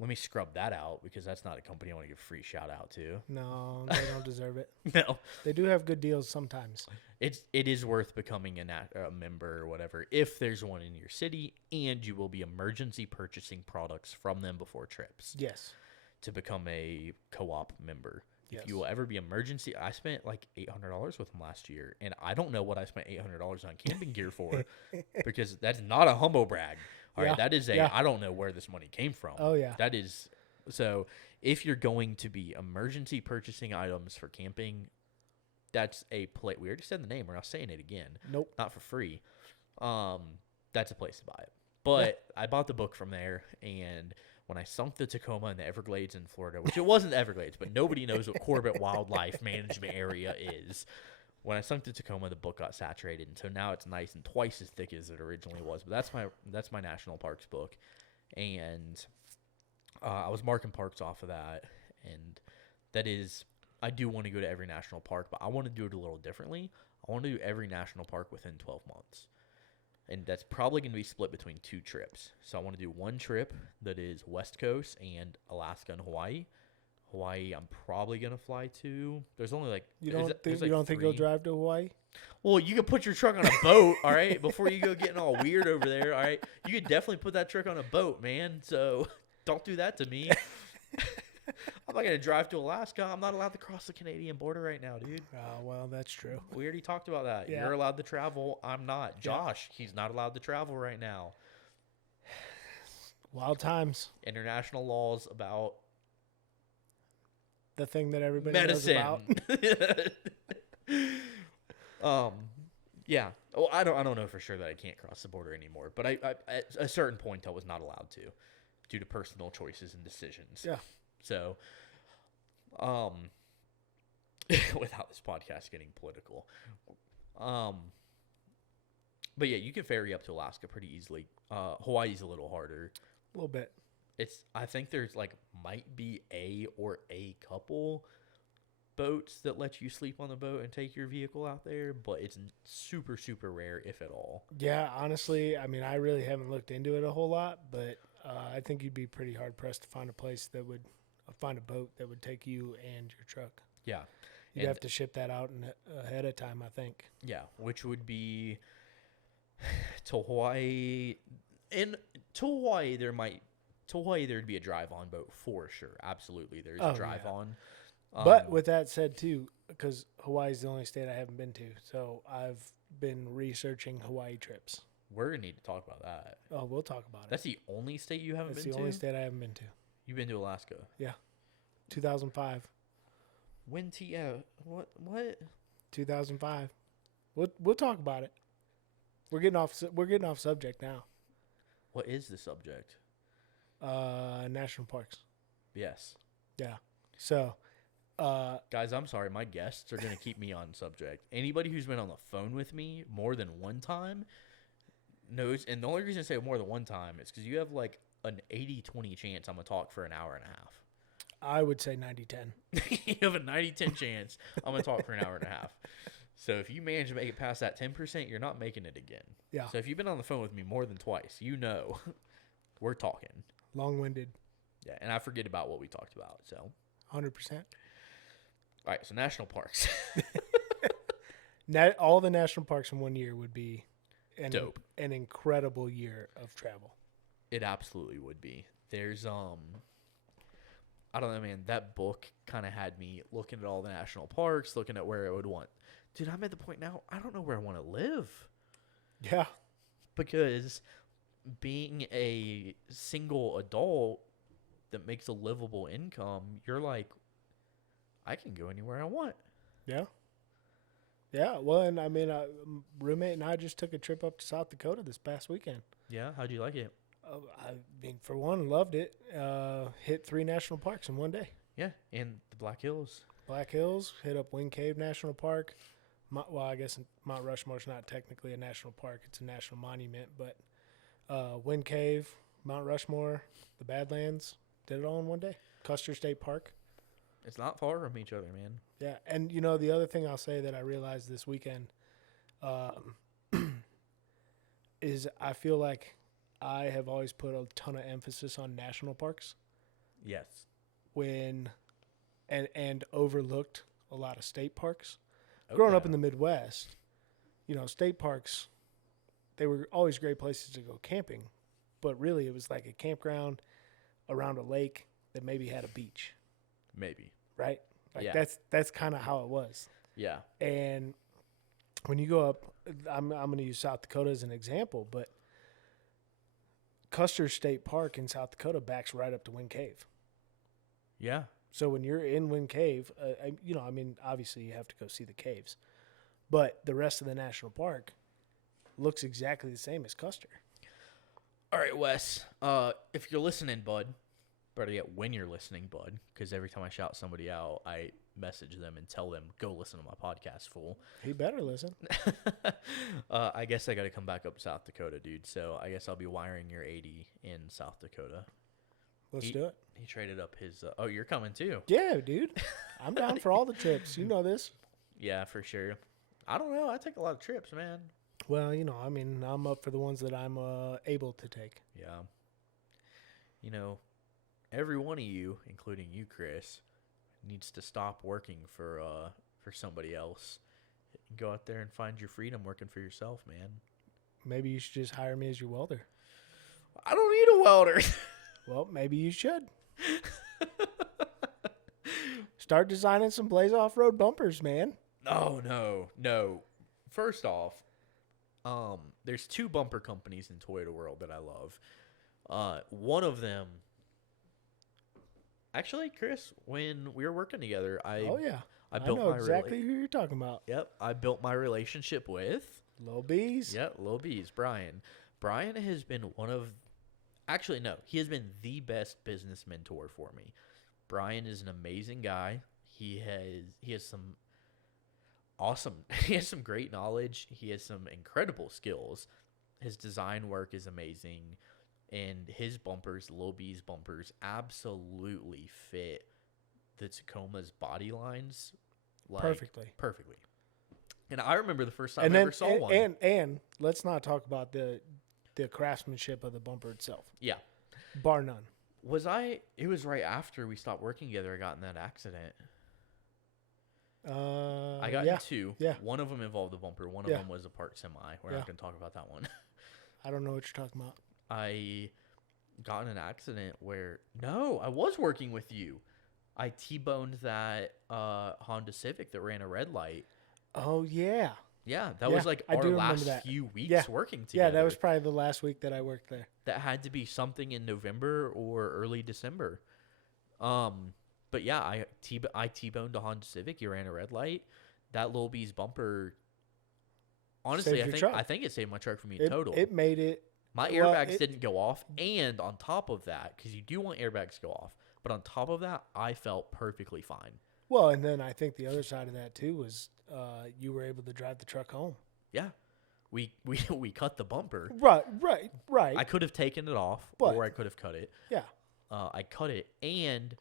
Let me scrub that out because that's not a company I want to give a free shout out to. No, they don't deserve it. No. They do have good deals sometimes. It is worth becoming a member or whatever if there's one in your city, and you will be emergency purchasing products from them before trips. Yes. To become a co-op member. Yes. If you will ever be emergency, I spent like $800 with them last year, and I don't know what I spent $800 on camping gear for because that's not a humble brag. All right, that is I don't know where this money came from. Oh yeah. That is so if you're going to be emergency purchasing items for camping, that's a place. We already said the name. We're not saying it again. Nope. Not for free. That's a place to buy it. But I bought the book from there, and when I sunk the Tacoma in the Everglades in Florida, which it wasn't the Everglades, but nobody knows what Corbett Wildlife Management Area is. When I sunk the Tacoma, the book got saturated, and so now it's nice and twice as thick as it originally was. But that's my national parks book, and I was marking parks off of that, and that is I do want to go to every national park, but I want to do it a little differently. I want to do every national park within 12 months. And that's probably going to be split between 2 trips. So I want to do one trip that is West Coast and Alaska and Hawaii. Hawaii, I'm probably going to fly to. There's only like... You don't think you'll drive to Hawaii? Well, you could put your truck on a boat, all right, before you go getting all weird over there, all right? You could definitely put that truck on a boat, man. So don't do that to me. I'm not going to drive to Alaska. I'm not allowed to cross the Canadian border right now, dude. Oh, well, that's true. We already talked about that. Yeah. You're allowed to travel. I'm not. Josh, he's not allowed to travel right now. Wild times. International laws about the thing that everybody medicine. knows about. Yeah. Well, I don't know for sure that I can't cross the border anymore, but I at a certain point I was not allowed to, due to personal choices and decisions. Yeah. So, without this podcast getting political, but yeah, you can ferry up to Alaska pretty easily. Hawaii's a little harder. A little bit. I think there's might be a couple boats that let you sleep on the boat and take your vehicle out there, but it's super, super rare, if at all. Yeah, honestly, I mean, I really haven't looked into it a whole lot, but I think you'd be pretty hard pressed to find a place that would find a boat that would take you and your truck. Yeah. You'd have to ship that out ahead of time, I think. Yeah, which would be to Hawaii. And to Hawaii, there'd be a drive-on boat for sure. Absolutely, there's a drive-on. Yeah. But with that said, too, because Hawaii's the only state I haven't been to, so I've been researching Hawaii trips. We're going to need to talk about that. Oh, we'll talk about it. That's the only state you haven't been to? That's the only state I haven't been to. You've been to Alaska? Yeah. 2005. When what? 2005. We'll talk about it. We're getting off subject now. What is the subject? National parks. Yes. Yeah. So, guys, I'm sorry. My guests are going to keep me on subject. Anybody who's been on the phone with me more than one time knows, and the only reason I say more than one time is because you have an 80-20 chance I'm going to talk for an hour and a half. I would say 90-10. You have a 90-10 chance. I'm going to talk for an hour and a half. So if you manage to make it past that 10%, you're not making it again. Yeah. So if you've been on the phone with me more than twice, you know we're talking. Long-winded. Yeah, and I forget about what we talked about. So 100%. All right, so national parks. All the national parks in one year would be Dope. An incredible year of travel. It absolutely would be. There's I don't know, man. That book kind of had me looking at all the national parks, looking at where I would want. Dude, I'm at the point now, I don't know where I want to live. Yeah. Because being a single adult that makes a livable income, you're like, I can go anywhere I want. Yeah. Yeah. Well, and I mean, roommate and I just took a trip up to South Dakota this past weekend. Yeah? How'd you like it? I mean, for one, loved it. Hit 3 national parks in one day. Yeah, and the Black Hills. Black Hills, hit up Wind Cave National Park. Well, I guess Mount Rushmore's not technically a national park. It's a national monument. But Wind Cave, Mount Rushmore, the Badlands, did it all in one day. Custer State Park. It's not far from each other, man. Yeah, and, you know, the other thing I'll say that I realized this weekend is I feel like I have always put a ton of emphasis on national parks Yes. and overlooked a lot of state parks. Okay. Growing up in the Midwest, you know, state parks, they were always great places to go camping, but really it was like a campground around a lake that maybe had a beach, Maybe. right? Like Yeah. that's kind of how it was. Yeah. And when you go up, I'm going to use South Dakota as an example, but Custer State Park in South Dakota backs right up to Wind Cave. Yeah. So when you're in Wind Cave, you know, I mean, obviously you have to go see the caves, but the rest of the national park looks exactly the same as Custer. All right, Wes. If you're listening, bud, better yet, when you're listening, bud, because every time I shout somebody out, I message them and tell them, go listen to my podcast, fool. He better listen. I guess I got to come back up to South Dakota, dude. So I guess I'll be wiring your 80 in South Dakota. Let's do it. He traded up his. Oh, you're coming too. Yeah, dude. I'm down for all the trips. You know this. Yeah, for sure. I don't know. I take a lot of trips, man. Well, you know, I mean, I'm up for the ones that I'm able to take. Yeah. You know, every one of you, including you, Chris, needs to stop working for somebody else. Go out there and find your freedom working for yourself, man. Maybe you should just hire me as your welder. I don't need a welder. Well, maybe you should. Start designing some Blaze off-road bumpers, man. No. First off, there's 2 bumper companies in Toyota world that I love. One of them, actually, Chris, when we were working together, I built know exactly who you're talking about. Yep, I built my relationship with Lil B's. Yep, Lil B's, Brian. Brian has been he has been the best business mentor for me. Brian is an amazing guy. He has some great knowledge. He has some incredible skills. His design work is amazing. And his bumpers, Lil B's bumpers, absolutely fit the Tacoma's body lines Perfectly. And I remember the first time I ever saw one. And let's not talk about the craftsmanship of the bumper itself. Yeah. Bar none. It was right after we stopped working together, I got in that accident. I got in 2. Yeah. One of them involved the bumper. One of them was a part semi. We're not going to talk about that one. I don't know what you're talking about. I got in an accident where, no, I was working with you. I T-boned that Honda Civic that ran a red light. Oh, yeah. Yeah, that was like our last few weeks working together. Yeah, that was probably the last week that I worked there. That had to be something in November or early December. But yeah, I T-boned a Honda Civic. You ran a red light. That Lil B's bumper, honestly, I think it saved my truck from being total. It made it. My airbags didn't go off. And on top of that, because you do want airbags to go off, but on top of that, I felt perfectly fine. Well, and then I think the other side of that, too, was you were able to drive the truck home. Yeah. We cut the bumper. Right. I could have taken it off, or I could have cut it. Yeah. I cut it, and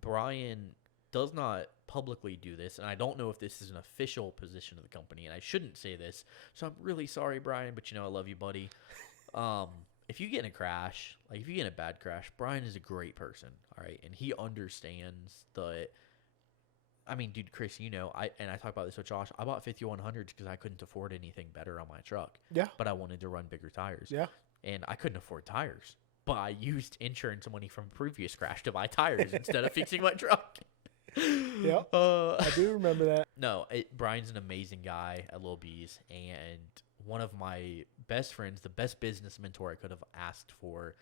Brian does not publicly do this, and I don't know if this is an official position of the company, and I shouldn't say this, so I'm really sorry, Brian, but I love you, buddy. If you get in a crash, like if you get in a bad crash, Brian is a great person, all right, and he understands the. I mean, dude, Chris, I talk about this with Josh. I bought 5100s because I couldn't afford anything better on my truck. Yeah. But I wanted to run bigger tires. Yeah. And I couldn't afford tires. But I used insurance money from a previous crash to buy tires instead of fixing my truck. Yeah. I do remember that. No, Brian's an amazing guy at Lil B's, and one of my best friends, the best business mentor I could have asked for.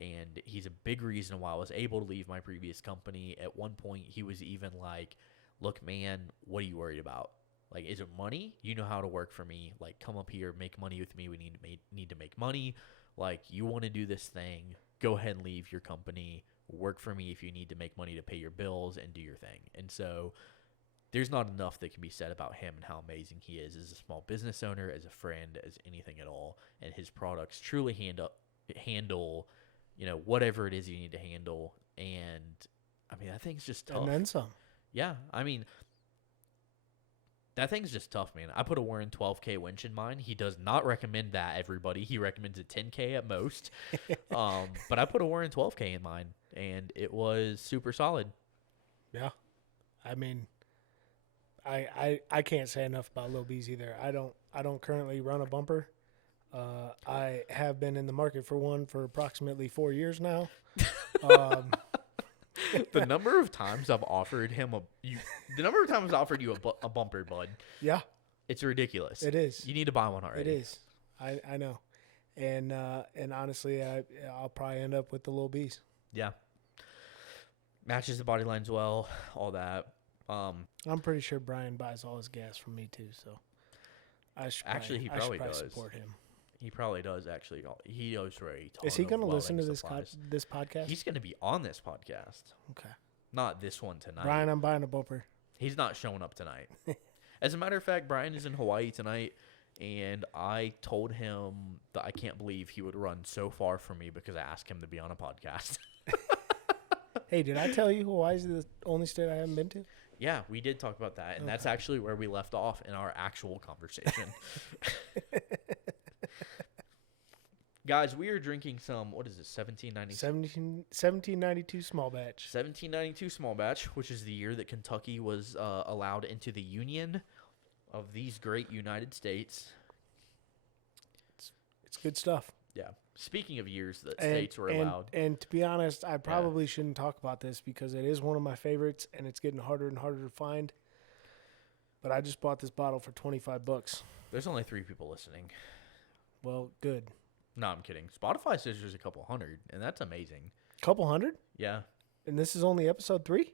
And he's a big reason why I was able to leave my previous company. At one point, he was even like, look, man, what are you worried about? Like, is it money? You know how to work for me. Like, come up here, make money with me. We need to make money. Like, you want to do this thing, go ahead and leave your company. Work for me if you need to make money to pay your bills and do your thing. And so there's not enough that can be said about him and how amazing he is as a small business owner, as a friend, as anything at all. And his products truly handle whatever it is you need to handle. And, I mean, that thing's just tough. And then some. Yeah, I mean, that thing's just tough, man. I put a Warren 12K winch in mine. He does not recommend that, everybody. He recommends a 10K at most. But I put a Warren 12K in mine, and it was super solid. Yeah. I mean, I can't say enough about Lil B's either. I don't currently run a bumper. I have been in the market for one for approximately 4 years now. The number of times I've offered him you a bumper, bud. Yeah, it's ridiculous. it is. You need to buy one already. It is. I know, and honestly, I'll probably end up with the Lil B's. Yeah, matches the body lines well, all that. I'm pretty sure Brian buys all his gas from me too, so he probably does. Support him. He probably does, actually. He knows where he is he going to listen to this podcast? He's going to be on this podcast. Okay. Not this one tonight. Brian, I'm buying a bumper. He's not showing up tonight. As a matter of fact, Brian is in Hawaii tonight, and I told him that I can't believe he would run so far from me because I asked him to be on a podcast. Hey, did I tell you Hawaii's the only state I haven't been to? Yeah, we did talk about that, and that's actually where we left off in our actual conversation. Guys, we are drinking some, what is this, 1792 small batch. 1792 small batch, which is the year that Kentucky was allowed into the Union of these great United States. It's good stuff. Yeah. Speaking of years that states were allowed. And to be honest, I probably shouldn't talk about this because it is one of my favorites, and it's getting harder and harder to find. But I just bought this bottle for $25. There's only 3 people listening. Well, good. No, I'm kidding. Spotify says there's a couple hundred, and that's amazing. Couple hundred? Yeah. And this is only episode 3?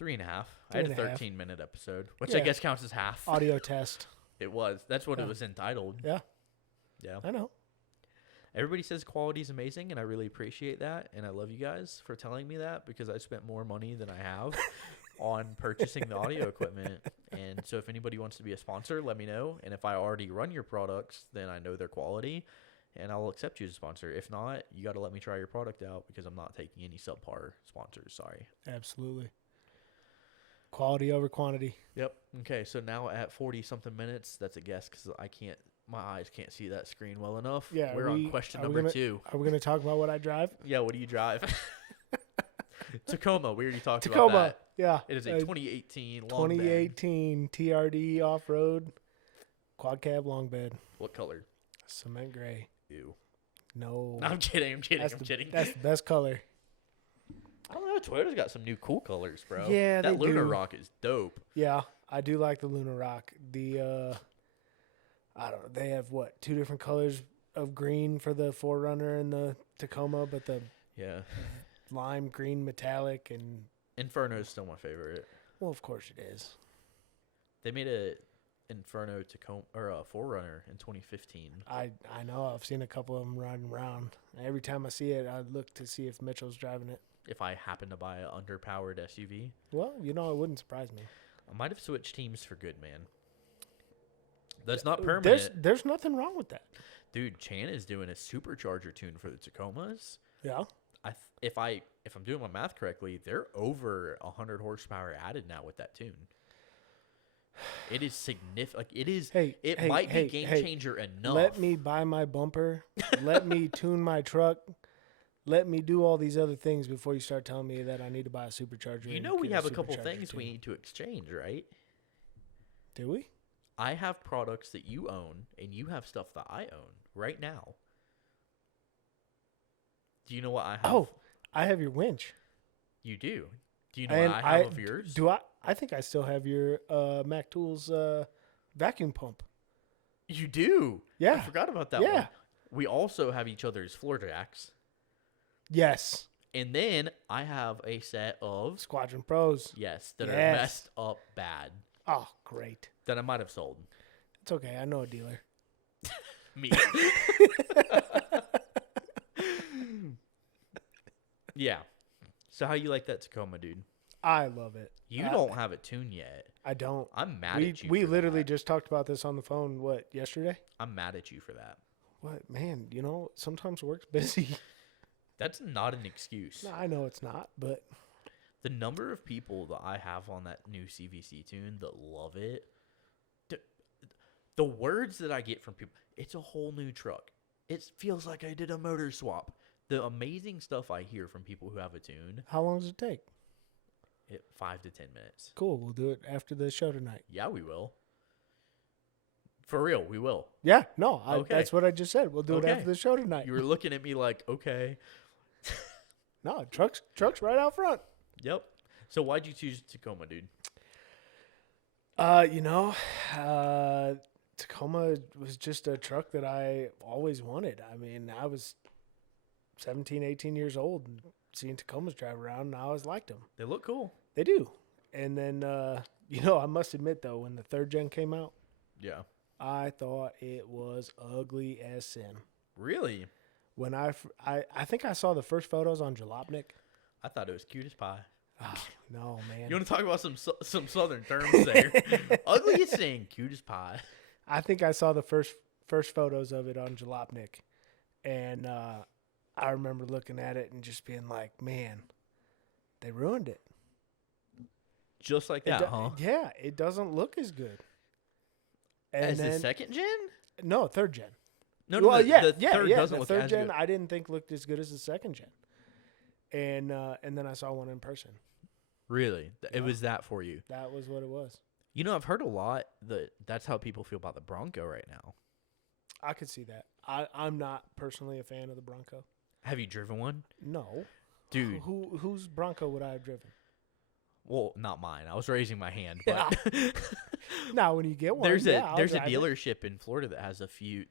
3.5. I had a 13-minute episode, which I guess counts as half. Audio test. It was. That's what it was entitled. Yeah. Yeah. I know. Everybody says quality is amazing, and I really appreciate that, and I love you guys for telling me that because I spent more money than I have on purchasing the audio equipment. And so if anybody wants to be a sponsor, let me know. And if I already run your products, then I know their quality, and I'll accept you as a sponsor. If not, you got to let me try your product out because I'm not taking any subpar sponsors. Sorry. Absolutely. Quality over quantity. Yep. Okay, so now at 40-something minutes, that's a guess because my eyes can't see that screen well enough. Yeah, We're on question number 2. Are we going to talk about what I drive? Yeah, what do you drive? Tacoma. We already talked about Tacoma. that. Yeah. It is a 2018 long bed. 2018 TRD off-road quad cab long bed. What color? Cement gray. Ew. No. I'm kidding. That's the best color. I don't know. Toyota's got some new cool colors, bro. Yeah, that they Lunar do. Rock is dope. Yeah, I do like the Lunar Rock. I don't know. They have 2 different colors of green for the 4Runner and the Tacoma, but the lime green metallic and Inferno is still my favorite. well, of course it is. They made a Inferno Tacoma or a 4Runner in 2015. I know. I've seen a couple of them riding around. Every time I see it, I look to see if Mitchell's driving it. If I happen to buy an underpowered SUV, well, it wouldn't surprise me. I might have switched teams for good, man. That's not permanent. There's nothing wrong with that. Dude, Chan is doing a supercharger tune for the Tacomas. Yeah. If I'm doing my math correctly, they're over 100 horsepower added now with that tune. It is significant. Like it is. It might be game changer enough. Let me buy my bumper. Let me tune my truck. Let me do all these other things before you start telling me that I need to buy a supercharger. You know, we have a couple things we need to exchange, right? Do we? I have products that you own, and you have stuff that I own right now. Do you know what I have? Oh, I have your winch. You do. Do you know what I have of yours? Do I? I think I still have your Mac Tools vacuum pump. You do? Yeah. I forgot about that one. We also have each other's floor jacks. Yes. And then I have a set of Squadron Pros. Yes, that are messed up bad. Oh, great. That I might have sold. It's okay. I know a dealer. Me. Yeah. So how you like that Tacoma, dude? I love it. You don't have it tuned yet. I don't. I'm mad at you. We literally just talked about this on the phone, yesterday? I'm mad at you for that. What? Man, sometimes work's busy. That's not an excuse. No, I know it's not, but the number of people that I have on that new CVC tune that love it, the words that I get from people, it's a whole new truck. It feels like I did a motor swap. The amazing stuff I hear from people who have a tune. How long does it take? 5 to 10 minutes. Cool. We'll do it after the show tonight. Yeah, we will. For real, we will. Yeah, no, that's what I just said. We'll do it after the show tonight. You were looking at me like, okay. No, truck's right out front. Yep. So why'd you choose Tacoma, dude? Tacoma was just a truck that I always wanted. I mean, I was 17, 18 years old and seeing Tacomas drive around, and I always liked them. They look cool. They do. And then, I must admit, though, when the third gen came out, yeah, I thought it was ugly as sin. Really? When I think I saw the first photos on Jalopnik. I thought it was cute as pie. Oh, no, man. You want to talk about some southern terms there? Ugly as sin, cute as pie. I think I saw the first photos of it on Jalopnik, and I remember looking at it and just being like, man, they ruined it. Just like that, huh? Yeah, it doesn't look as good. And as the second gen? No, third gen. No, well, the third doesn't the look third as gen good. I didn't think looked as good as the second gen. And then I saw one in person. Really? It was that for you? That was what it was. I've heard a lot that's how people feel about the Bronco right now. I could see that. I'm not personally a fan of the Bronco. Have you driven one? No. Dude. Whose Bronco would I have driven? Well, not mine. I was raising my hand. But now, when you get one, there's a dealership in Florida that has a few.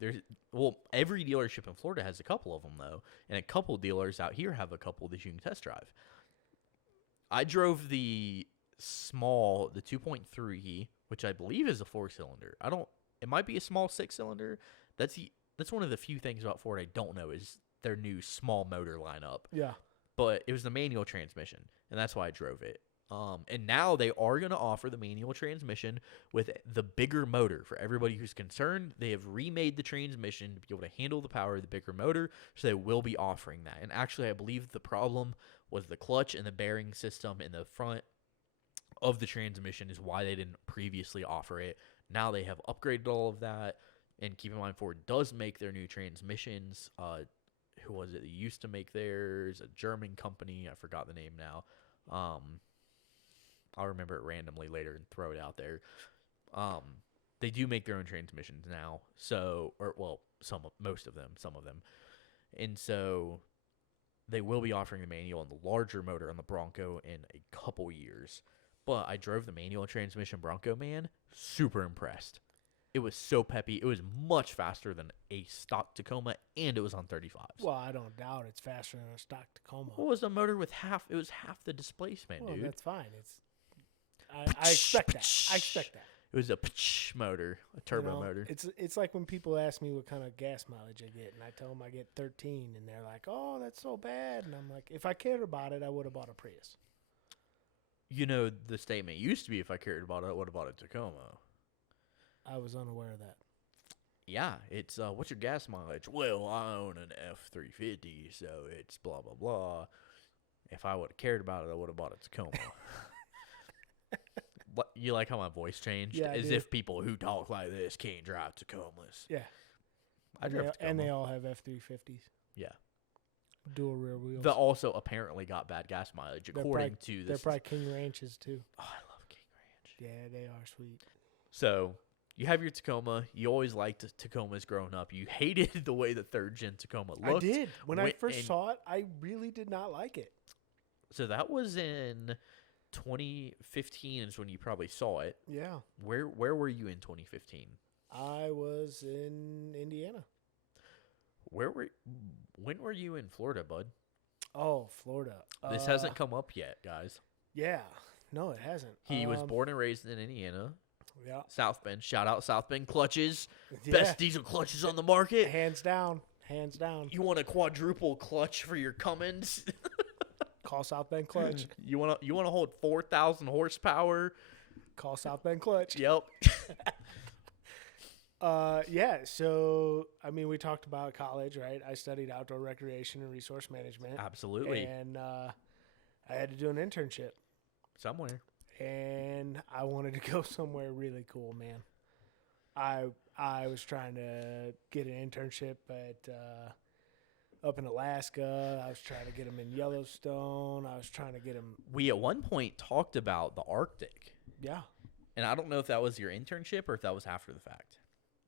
Every dealership in Florida has a couple of them, though. And a couple dealers out here have a couple that you can test drive. I drove the 2.3, which I believe is a 4-cylinder. It might be a small 6-cylinder. That's one of the few things about Ford I don't know is their new small motor lineup. Yeah. But it was the manual transmission, and that's why I drove it. And now they are going to offer the manual transmission with the bigger motor. For everybody who's concerned, they have remade the transmission to be able to handle the power of the bigger motor, so they will be offering that. And actually, I believe the problem was the clutch and the bearing system in the front of the transmission is why they didn't previously offer it. Now they have upgraded all of that. And keep in mind, Ford does make their new transmissions. Who was it that used to make theirs? A German company. I forgot the name now. I'll remember it randomly later and throw it out there. They do make their own transmissions now. Most of them, some of them. And so they will be offering the manual and the larger motor on the Bronco in a couple years. But I drove the manual transmission Bronco, man. Super impressed. It was so peppy. It was much faster than a stock Tacoma, and it was on 35s. Well, I don't doubt it's faster than a stock Tacoma. What was a motor with half the displacement, dude? That's fine. I expect that. It was a motor, a turbo motor. It's like when people ask me what kind of gas mileage I get, and I tell them I get 13, and they're like, "Oh, that's so bad." And I'm like, if I cared about it, I would have bought a Prius. The statement used to be, if I cared about it, I would have bought a Tacoma. I was unaware of that. Yeah, it's what's your gas mileage? Well, I own an F350, so it's blah blah blah. If I would have cared about it, I would have bought a Tacoma. You like how my voice changed? Yeah, I As do. if people who talk like this can't drive Tacomas. Yeah. I And drove they, a Tacoma. and they all have F350s. Yeah. Dual rear wheels. That also apparently got bad gas mileage, according to They're this. probably King Ranches, too. Oh, I love King Ranch. Yeah, they are sweet. So, you have your Tacoma. You always liked Tacomas growing up. You hated the way the third-gen Tacoma looked. I did. When I first and- saw it, I really did not like it. So, that was in 2015 is when you probably saw it. Yeah. Where were you in 2015? I was in Indiana. When were you in Florida, bud? Oh, Florida. This hasn't come up yet, guys. Yeah. No, it hasn't. He was born and raised in Indiana, Yeah. South Bend. Shout out South Bend clutches. Yeah. Best diesel clutches on the market. Hands down. Hands down. You want a quadruple clutch for your Cummins? Call South Bend Clutch. You want to hold 4,000 horsepower? Call South Bend Clutch. Yep. Yeah, so I mean, we talked about college, right? I studied outdoor recreation and resource management. Absolutely. And I had to do an internship, Somewhere. and I wanted to go somewhere really cool, man. I was trying to get an internship at up in Alaska. I was trying to get them in Yellowstone. I was trying to get them. We at one point talked about the Arctic, Yeah, and I don't know if that was your internship or if that was after the fact.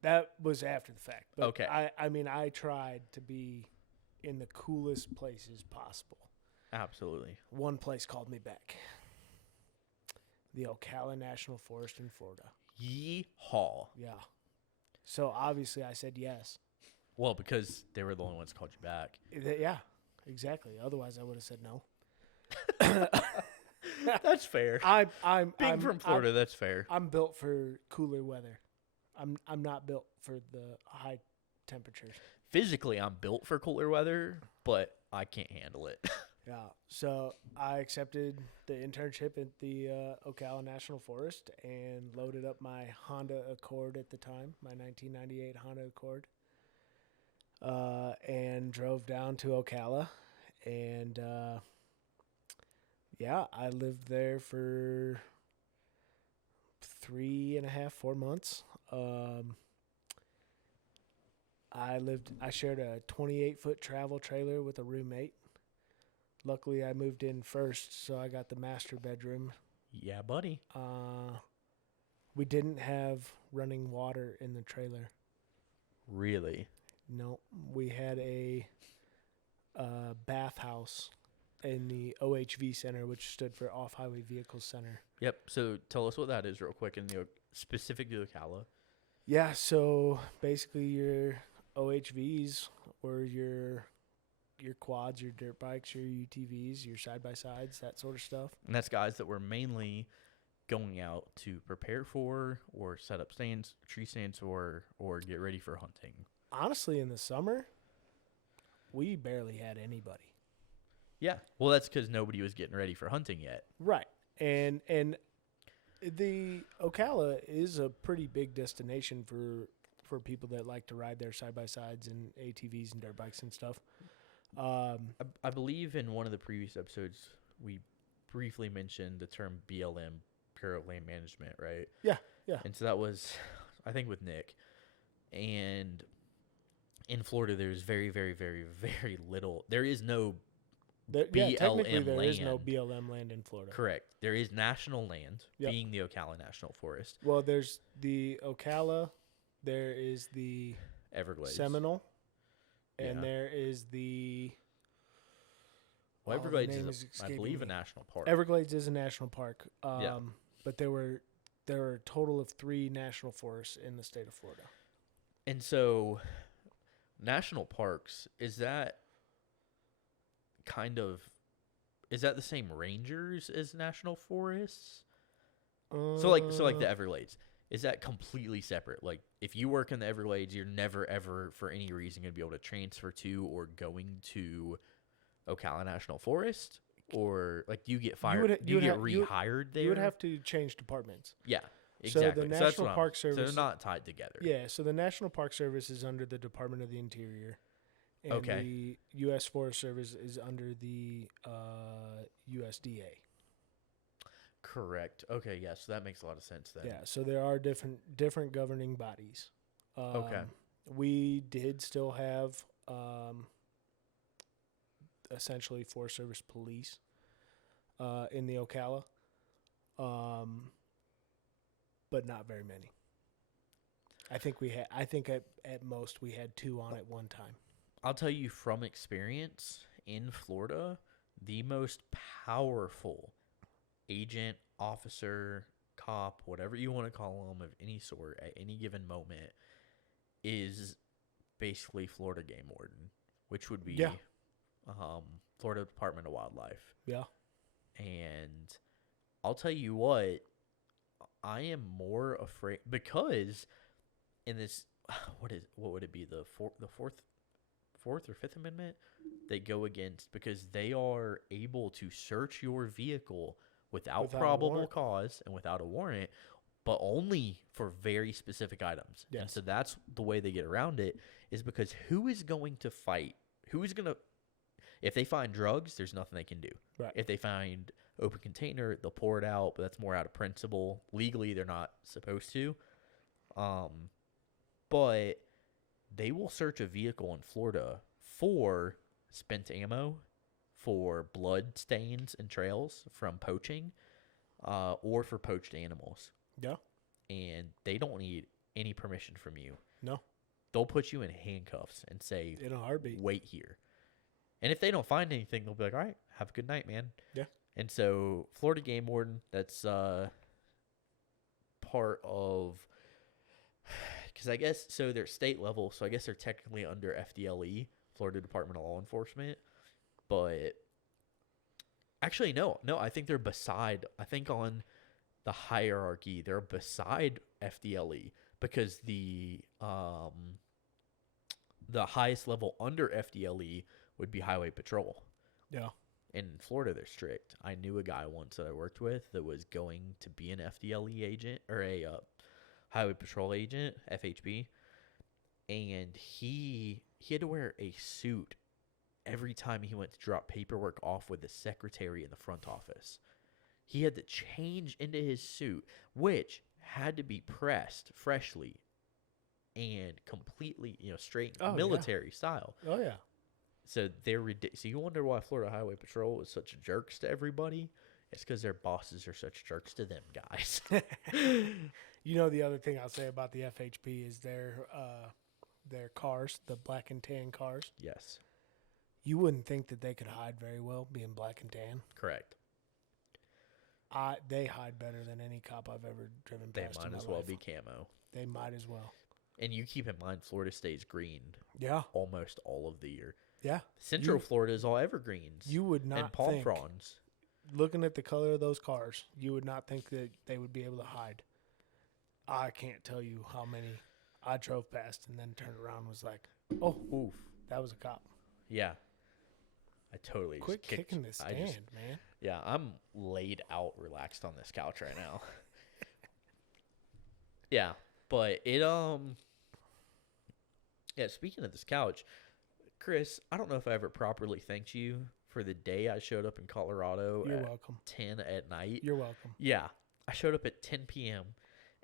that was after the fact. But Okay. I mean, I tried to be in the coolest places possible. Absolutely. One place called me back. The Ocala National Forest in Florida. Yeehaw. Yeah. So obviously I said yes. Well, because they were the only ones that called you back. Yeah, exactly. Otherwise I would have said no. That's fair. I'm Being from Florida, that's fair. I'm built for cooler weather. I'm not built for the high temperatures. Physically, I'm built for cooler weather, but I can't handle it. Yeah. So I accepted the internship at the Ocala National Forest and loaded up my Honda Accord at the time, my 1998 Honda Accord, and drove down to Ocala. And yeah, I lived there for 3.5, 4 months. I shared a 28-foot travel trailer with a roommate. Luckily, I moved in first, so I got the master bedroom. Yeah, buddy. We didn't have running water in the trailer. Really? No, we had a bathhouse in the OHV Center, which stood for Off-Highway Vehicles Center. Yep. So tell us what that is real quick in the specific to Ocala. Yeah, so basically your OHVs or your quads, your dirt bikes, your UTVs, your side-by-sides, that sort of stuff. And that's guys that were mainly going out to prepare for or set up stands, tree stands, or get ready for hunting. Honestly, in the summer, we barely had anybody. Yeah. Well, that's because nobody was getting ready for hunting yet. Right. And the Ocala is a pretty big destination for people that like to ride their side-by-sides and ATVs and dirt bikes and stuff. I believe in one of the previous episodes we briefly mentioned the term BLM, Bureau of Land Management, right? Yeah. And so that was, I think, with Nick. And in Florida, there's very, very, very, very little. There is no technically BLM there is no land. BLM land in Florida. Correct. There is national land, Yep. being the Ocala National Forest, Well, there's the Ocala, there is the Everglades. Seminole, and Yeah. there is the Well, the Everglades name is, is I escaping believe, a me. national park. Everglades is a national park. Yeah. But there were a total of 3 national forests in the state of Florida. And so, national parks, is that the same rangers as national forests? So like the Everglades, is that completely separate? Like, if you work in the Everglades, you're never ever for any reason going to be able to transfer to or going to Ocala National Forest, or like, do you get fired? Do you get rehired there? You would have to change departments. Yeah. Exactly. So the So that's National what Park so they're Service, not tied together. yeah. So the National Park Service is under the Department of the Interior, and Okay. the U.S. Forest Service is under the USDA. Correct. Okay, yeah, so that makes a lot of sense then. Yeah. So there are different governing bodies. Okay. We did still have essentially Forest Service police in the Ocala, but not very many. I think at most we had 2 on at one time. I'll tell you from experience in Florida, the most powerful agent, officer, cop, whatever you want to call them of any sort at any given moment is basically Florida Game Warden, which would be Yeah. Florida Department of Wildlife. Yeah. And I'll tell you what, I am more afraid because in this what would it be, the fourth or fifth amendment they go against, because they are able to search your vehicle without probable cause and without a warrant, but only for very specific items. Yes. And so that's the way they get around it, is because who is going to fight? If they find drugs, there's nothing they can do. Right. If they find open container, they'll pour it out, but that's more out of principle. Legally, they're not supposed to. But they will search a vehicle in Florida for spent ammo, for blood stains and trails from poaching, or for poached animals. Yeah. And they don't need any permission from you. No. They'll put you in handcuffs and say, in a heartbeat, wait here. And if they don't find anything, they'll be like, all right, have a good night, man. Yeah. And so Florida Game Warden, that's part of, because I guess, so they're state level, so I guess they're technically under FDLE, Florida Department of Law Enforcement. But actually, no, I think they're beside, I think on the hierarchy, they're beside FDLE, because the highest level under FDLE would be Highway Patrol. Yeah. In Florida, they're strict. I knew a guy once that I worked with that was going to be an FDLE agent, or a Highway Patrol agent, FHB, and he had to wear a suit every time he went to drop paperwork off with the secretary in the front office. He had to change into his suit, which had to be pressed freshly and completely, straight military style. Oh, yeah. So they're ridiculous. So you wonder why Florida Highway Patrol is such jerks to everybody? It's because their bosses are such jerks to them guys. The other thing I'll say about the FHP is their cars, the black and tan cars. Yes. You wouldn't think that they could hide very well being black and tan. Correct. They hide better than any cop I've ever driven past. They might as well be camo. They might as well. And you keep in mind, Florida stays green. Yeah. Almost all of the year. Yeah. Central Florida is all evergreens. You would not and palm think, fronds. Looking at the color of those cars, you would not think that they would be able to hide. I can't tell you how many I drove past and then turned around and was like, oh, oof, that was a cop. Yeah. I totally quit kicking this stand, man. Yeah, I'm laid out, relaxed on this couch right now. Yeah, but it yeah, speaking of this couch, Chris, I don't know if I ever properly thanked you for the day I showed up in Colorado. You're at welcome. 10 at night. You're welcome. Yeah, I showed up at 10 p.m.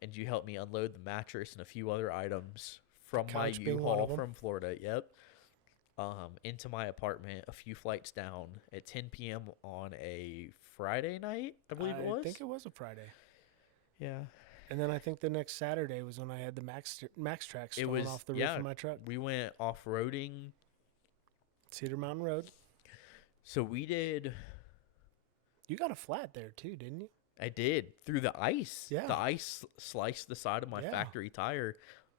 and you helped me unload the mattress and a few other items from my U-Haul from Florida. Yep. Into my apartment, a few flights down at 10 p.m. on a Friday night, I believe it was. I think it was a Friday. Yeah. And then I think the next Saturday was when I had the Max Tracks falling off the roof of my truck. We went off-roading. Cedar Mountain Road. So we did. You got a flat there too, didn't you? I did. Through the ice. Yeah. The ice sliced the side of my factory tire,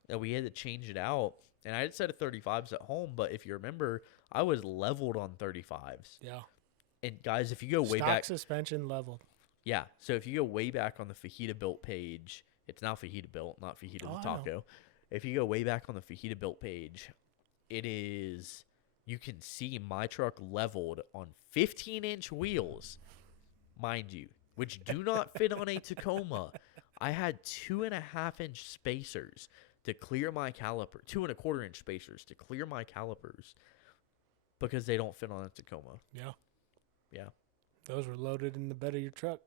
and we had to change it out. And I had set of 35s at home, but if you remember, I was leveled on 35s. Yeah. And guys, if you go way back. Stock suspension leveled. Yeah. So if you go way back on the Fajita Built page, it's now Fajita Built, not Fajita the Taco. If you go way back on the Fajita Built page, it is, you can see my truck leveled on 15-inch wheels, mind you, which do not fit on a Tacoma. I had 2.5-inch spacers to clear my caliper, 2.25-inch spacers to clear my calipers because they don't fit on a Tacoma. Yeah. Yeah. Those were loaded in the bed of your truck.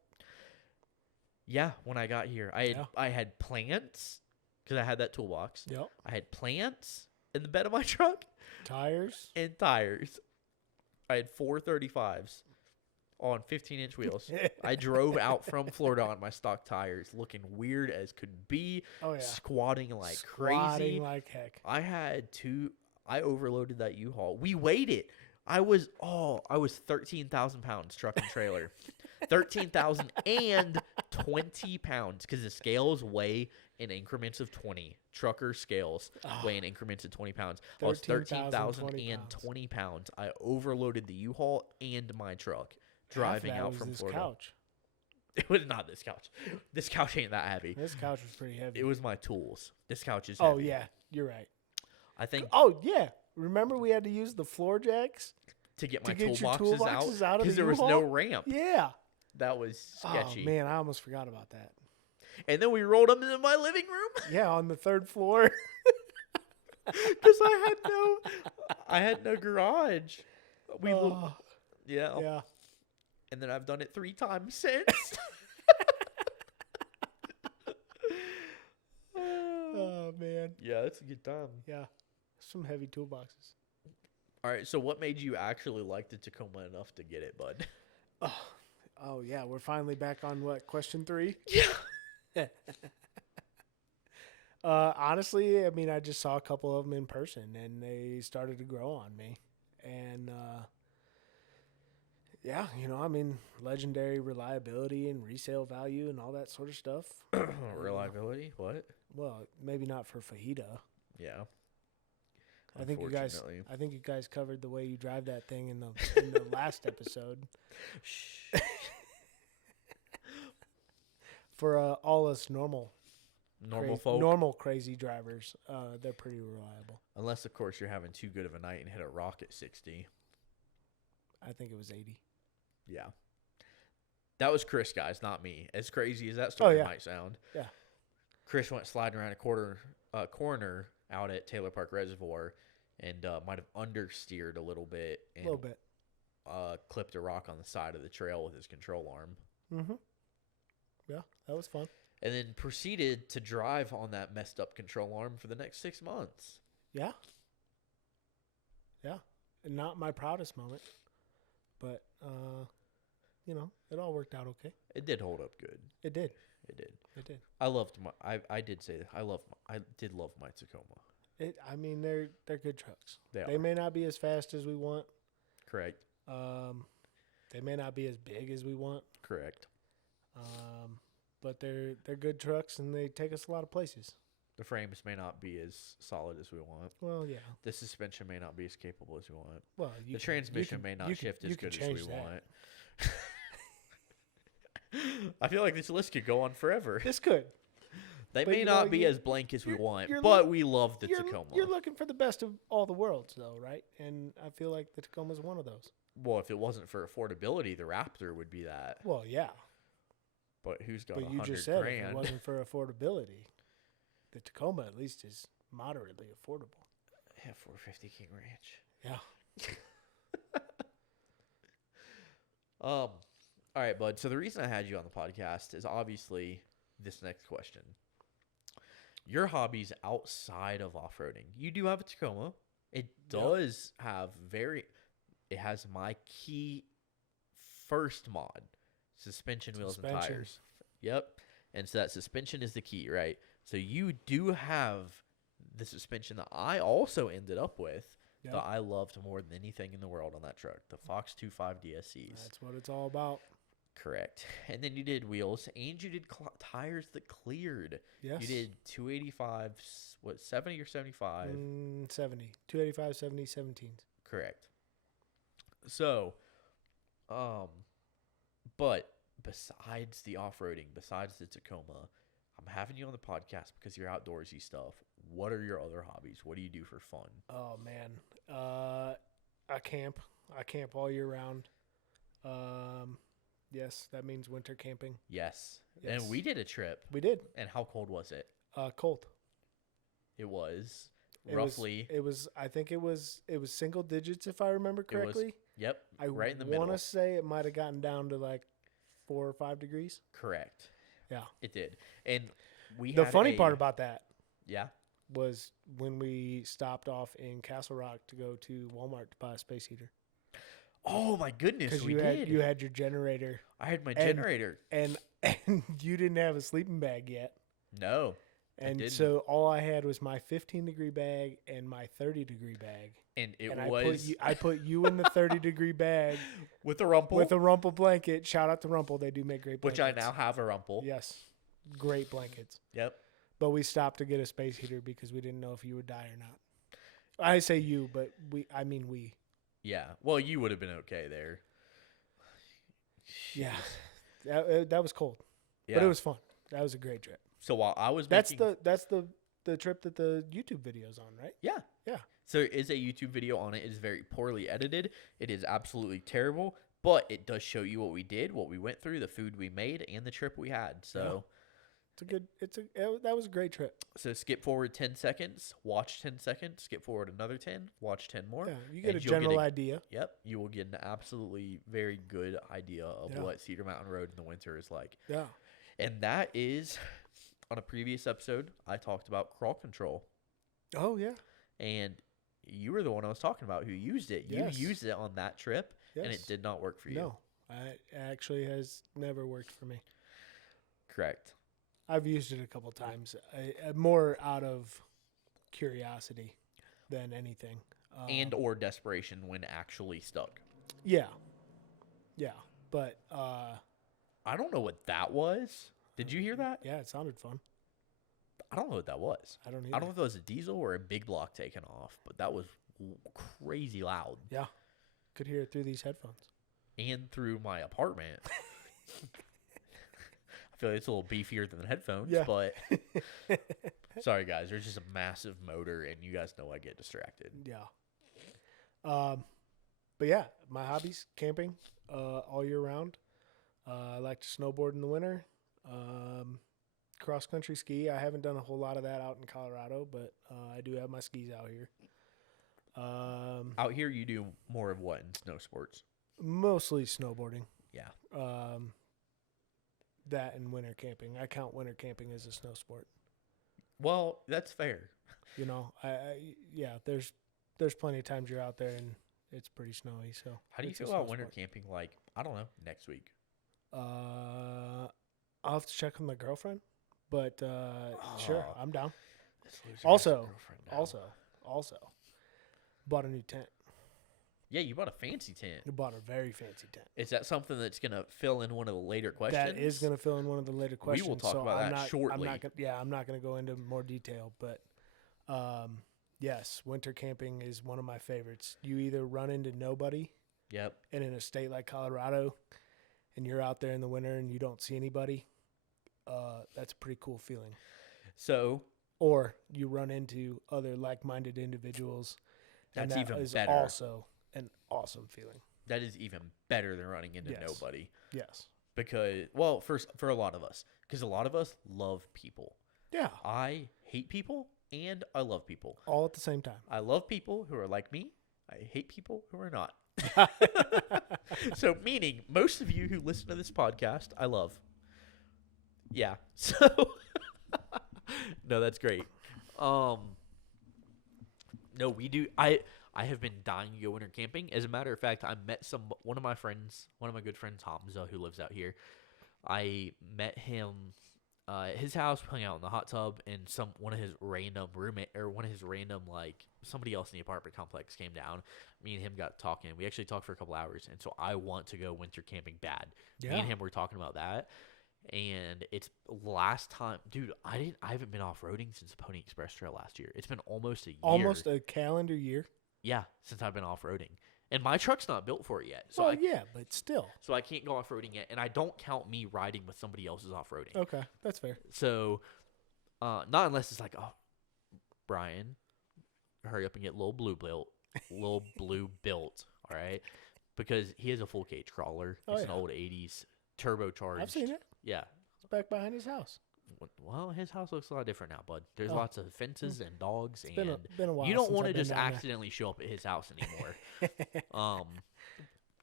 Yeah, when I got here, I had plants because I had that toolbox. Yep. I had plants in the bed of my truck Tires. and tires. I had 435s on 15-inch wheels. I drove out from Florida on my stock tires, looking weird as could be, Oh, yeah. squatting like Squatting crazy. like heck. I overloaded that U-Haul. We weighed it. I was 13,000 pounds truck and trailer. 13,000 and 20 pounds because the scales weigh in increments of 20. Trucker scales weigh in increments of 20 pounds. I was 13,000 and 20 pounds. I overloaded the U-Haul and my truck driving out from Florida. Couch. It was not this couch. This couch ain't that heavy. This couch was pretty heavy. It was my tools. This couch is heavy. Oh, yeah. You're right. I think Oh, yeah. Remember we had to use the floor jacks? to get my your toolboxes out of because the there was no U-Haul? ramp. Yeah. That was sketchy. Oh, man, I almost forgot about that. And then we rolled them into my living room Yeah, on the 3rd floor. because I had no garage. Yeah. Yeah. And then I've done it 3 times since. Oh, man. Yeah, it's a good time. Yeah. Some heavy toolboxes. All right, so what made you actually like the Tacoma enough to get it, bud? Oh, yeah. We're finally back on what? Question 3? Yeah. Honestly, I mean, I just saw a couple of them in person, and they started to grow on me. And, yeah, I mean, legendary reliability and resale value and all that sort of stuff. Reliability? What? Well, maybe not for fajita. Yeah. I think you guys covered the way you drive that thing in the last episode. Shh. For all us normal folk. normal crazy drivers, they're pretty reliable. Unless, of course, you're having too good of a night and hit a rock at 60. I think it was 80. Yeah. That was Chris, guys, not me. As crazy as that story might sound. Yeah. Chris went sliding around a corner out at Taylor Park Reservoir and might have understeered a little bit and clipped a rock on the side of the trail with his control arm. Mm-hmm. Yeah, that was fun. And then proceeded to drive on that messed up control arm for the next 6 months. Yeah. Yeah. And not my proudest moment. But, it all worked out okay. It did hold up good. It did. It did. It did. I loved my. I did say that. I did love my Tacoma. I mean, they're good trucks. They may not be as fast as we want. Correct. They may not be as big as we want. Correct. But they're good trucks and they take us a lot of places. The frames may not be as solid as we want. Well, yeah. The suspension may not be as capable as we want. Well, the transmission may not shift as good as we want. I feel like this list could go on forever. This could. They may not be as blank as we want, but we love the Tacoma. You're looking for the best of all the worlds, though, right? And I feel like the Tacoma is one of those. Well, if it wasn't for affordability, the Raptor would be that. Well, yeah. But who's got $100,000? You just said if it wasn't for affordability, the Tacoma at least is moderately affordable. Yeah, 450 King Ranch. Yeah. All right, bud. So the reason I had you on the podcast is obviously this next question. Your hobbies outside of off-roading. You do have a Tacoma. It does have it has my key first mod. Suspension, wheels, and tires. Yep. And so that suspension is the key, right? So you do have the suspension that I also ended up with that I loved more than anything in the world on that truck. The Fox 2.5 DSCs. That's what it's all about. Correct. And then you did wheels and you did tires that cleared. Yes. You did 285, 70 or 75? 70. 285, 70, 17s. Correct. So, but besides the off-roading, besides the Tacoma, I'm having you on the podcast because you're outdoorsy stuff. What are your other hobbies? What do you do for fun? Oh, man. I camp. I camp all year round. Yes, that means winter camping. Yes. Yes. And we did a trip. We did. And how cold was it? Cold. It was It roughly. was. I think it was single digits if I remember It was. correctly. Yep. I right in the middle. want to say it might have gotten down to like 4 or 5 degrees. Correct. Yeah. It did. And we The had funny part about that Yeah. was when we stopped off in Castle Rock to go to Walmart to buy a space heater. Oh my goodness, Because we you did. had your generator. I had my generator. And you didn't have a sleeping bag yet. No. And didn't. so all I had was my 15-degree bag and my 30-degree bag. And it And was I put you in the 30-degree bag with a rumple. with a rumple blanket. Shout out to Rumple. They do make great blankets. Which I now have a rumple. Yes. Great blankets. Yep. But we stopped to get a space heater because we didn't know if you would die or not. I say you, but I mean we. Yeah. Well, you would have been okay there. Yeah. That was cold. Yeah. But it was fun. That was a great trip. So while I was That's making, the trip that the YouTube video's on, right? Yeah. Yeah. So there is a YouTube video on it. It is very poorly edited. It is absolutely terrible, but it does show you what we did, what we went through, the food we made, and the trip we had. So that was a great trip. So skip forward 10 seconds, watch 10 seconds, skip forward another 10, watch 10 more. Yeah, you get a you'll general idea. Yep. You will get an absolutely very good idea of what Cedar Mountain Road in the winter is like. Yeah. And that is, on a previous episode, I talked about crawl control. Oh, yeah. And you were the one I was talking about who used it. Yes. You used it on that trip, and it did not work for you. No, it actually has never worked for me. Correct. I've used it a couple times, more out of curiosity than anything. And or desperation when actually stuck. Yeah. Yeah. But I don't know what that was. Did you hear that? yeah, it sounded fun. I don't know what that was. I don't either. I don't know if that was a diesel or a big block taking off, but that was crazy loud. Yeah. Could hear it through these headphones. And through my apartment. I feel like it's a little beefier than the headphones, Yeah. but sorry guys, there's just a massive motor and you guys know I get distracted. Yeah. But yeah, my hobbies, camping, all year round. I like to snowboard in the winter. Cross country ski. I haven't done a whole lot of that out in Colorado, but I do have my skis out here. Out here you do more of what in snow sports? Mostly snowboarding. Yeah. That and winter camping. I count winter camping as a snow sport. Well, that's fair. You know, yeah, there's plenty of times you're out there and it's pretty snowy. So how do you it's a feel about snow winter sport. camping? Like, I don't know, next week. I'll have to check with my girlfriend, but sure, I'm down. This loser has a girlfriend now. Also, bought a new tent. Yeah, you bought a fancy tent. I bought a very fancy tent. Is that something that's going to fill in one of the later questions? That is going to fill in one of the later questions. We will talk so about I'm that not, shortly. I'm not going to go into more detail, but yes, winter camping is one of my favorites. You either run into nobody, Yep. and in a state like Colorado, and you're out there in the winter and you don't see anybody. That's a pretty cool feeling. So, Or you run into other like-minded individuals. That's and that even is better. Also an awesome feeling. that is even better than running into Yes. nobody. Yes. Because, well, for a lot of us. Because a lot of us love people. Yeah. I hate people and I love people. All at the same time. I love people who are like me. I hate people who are not. So, meaning, most of you who listen to this podcast, I love. Yeah. So, no, that's great. No, we do. I have been dying to go winter camping. As a matter of fact, I met one of my good friends, Hamza, who lives out here. I met him at his house, hung out in the hot tub, and one of his random somebody else in the apartment complex came down. Me and him got talking. We actually talked for a couple hours, and so I want to go winter camping bad. Yeah. Me and him were talking about that. And it's last time, dude, I haven't been off-roading since the Pony Express Trail last year. It's been almost a year. Almost a calendar year. Yeah, since I've been off-roading. And my truck's not built for it yet. So Well, yeah, but still. So I can't go off-roading yet. And I don't count me riding with somebody else's off-roading. Okay, that's fair. So, not unless it's like, oh, Brian, hurry up and get Lil Blue built. All right? Because he has a full cage crawler. Oh, It's an yeah. old 80s turbocharged. I've seen it. Yeah. It's back behind his house. Well, his house looks a lot different now, bud. There's Oh. lots of fences and dogs, It's and been a while. you don't since want to I've been just down there. accidentally show up at his house anymore.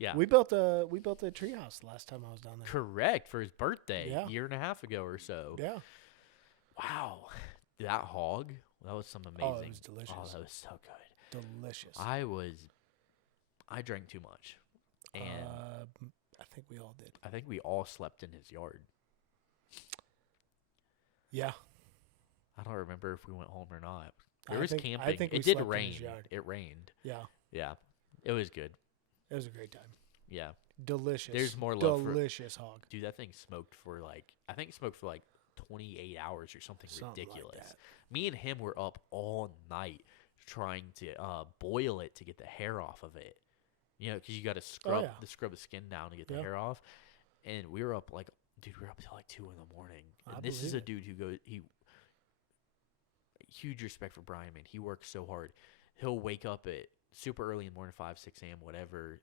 Yeah. We built a treehouse last time I was down there. Correct, for his birthday, Yeah. a year and a half ago or so. Yeah. Wow, that hog, that was some amazing. Oh, it was delicious. Oh, that was so good. Delicious. I drank too much, and I think we all did. I think we all slept in his yard. Yeah. I don't remember if we went home or not. I There was think- camping. I think we It did slept in rain. his yard. It rained. Yeah. Yeah, it was good. It was a great time. Yeah, Delicious. There's more love for- delicious hog. dude, that thing smoked for I think it smoked for 28 hours or something Something like ridiculous. that. Me and him were up all night trying to boil it to get the hair off of it. You know, because you got to scrub yeah. scrub the skin down to get the Yeah. hair off. And we were up dude, we were up till 2 in the morning. I And this is believe a dude who goes, huge respect for Brian, man. He works so hard. He'll wake up at super early in the morning, 5, 6 a.m., whatever,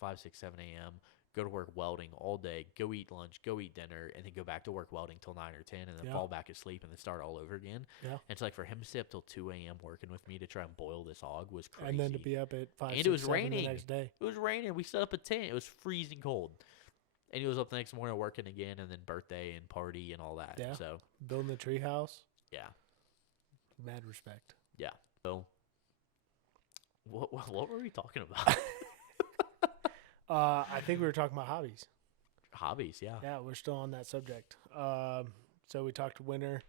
5, 6, 7 a.m., go to work welding all day, go eat lunch, go eat dinner, and then go back to work welding till 9 or 10, and then Yeah. fall back asleep and then start all over again. Yeah. And it's for him to stay up till 2 a.m. working with me to try and boil this hog was crazy. And then to be up at 5, And 6, it was 7 raining. the next day. It was raining. We set up a tent. It was freezing cold. And he was up the next morning working again, and then birthday and party and all that. Yeah. So, Building the treehouse. yeah. Mad respect. Yeah. So, what were we talking about? I think we were talking about hobbies. Hobbies, yeah. Yeah, we're still on that subject. So we talked winter.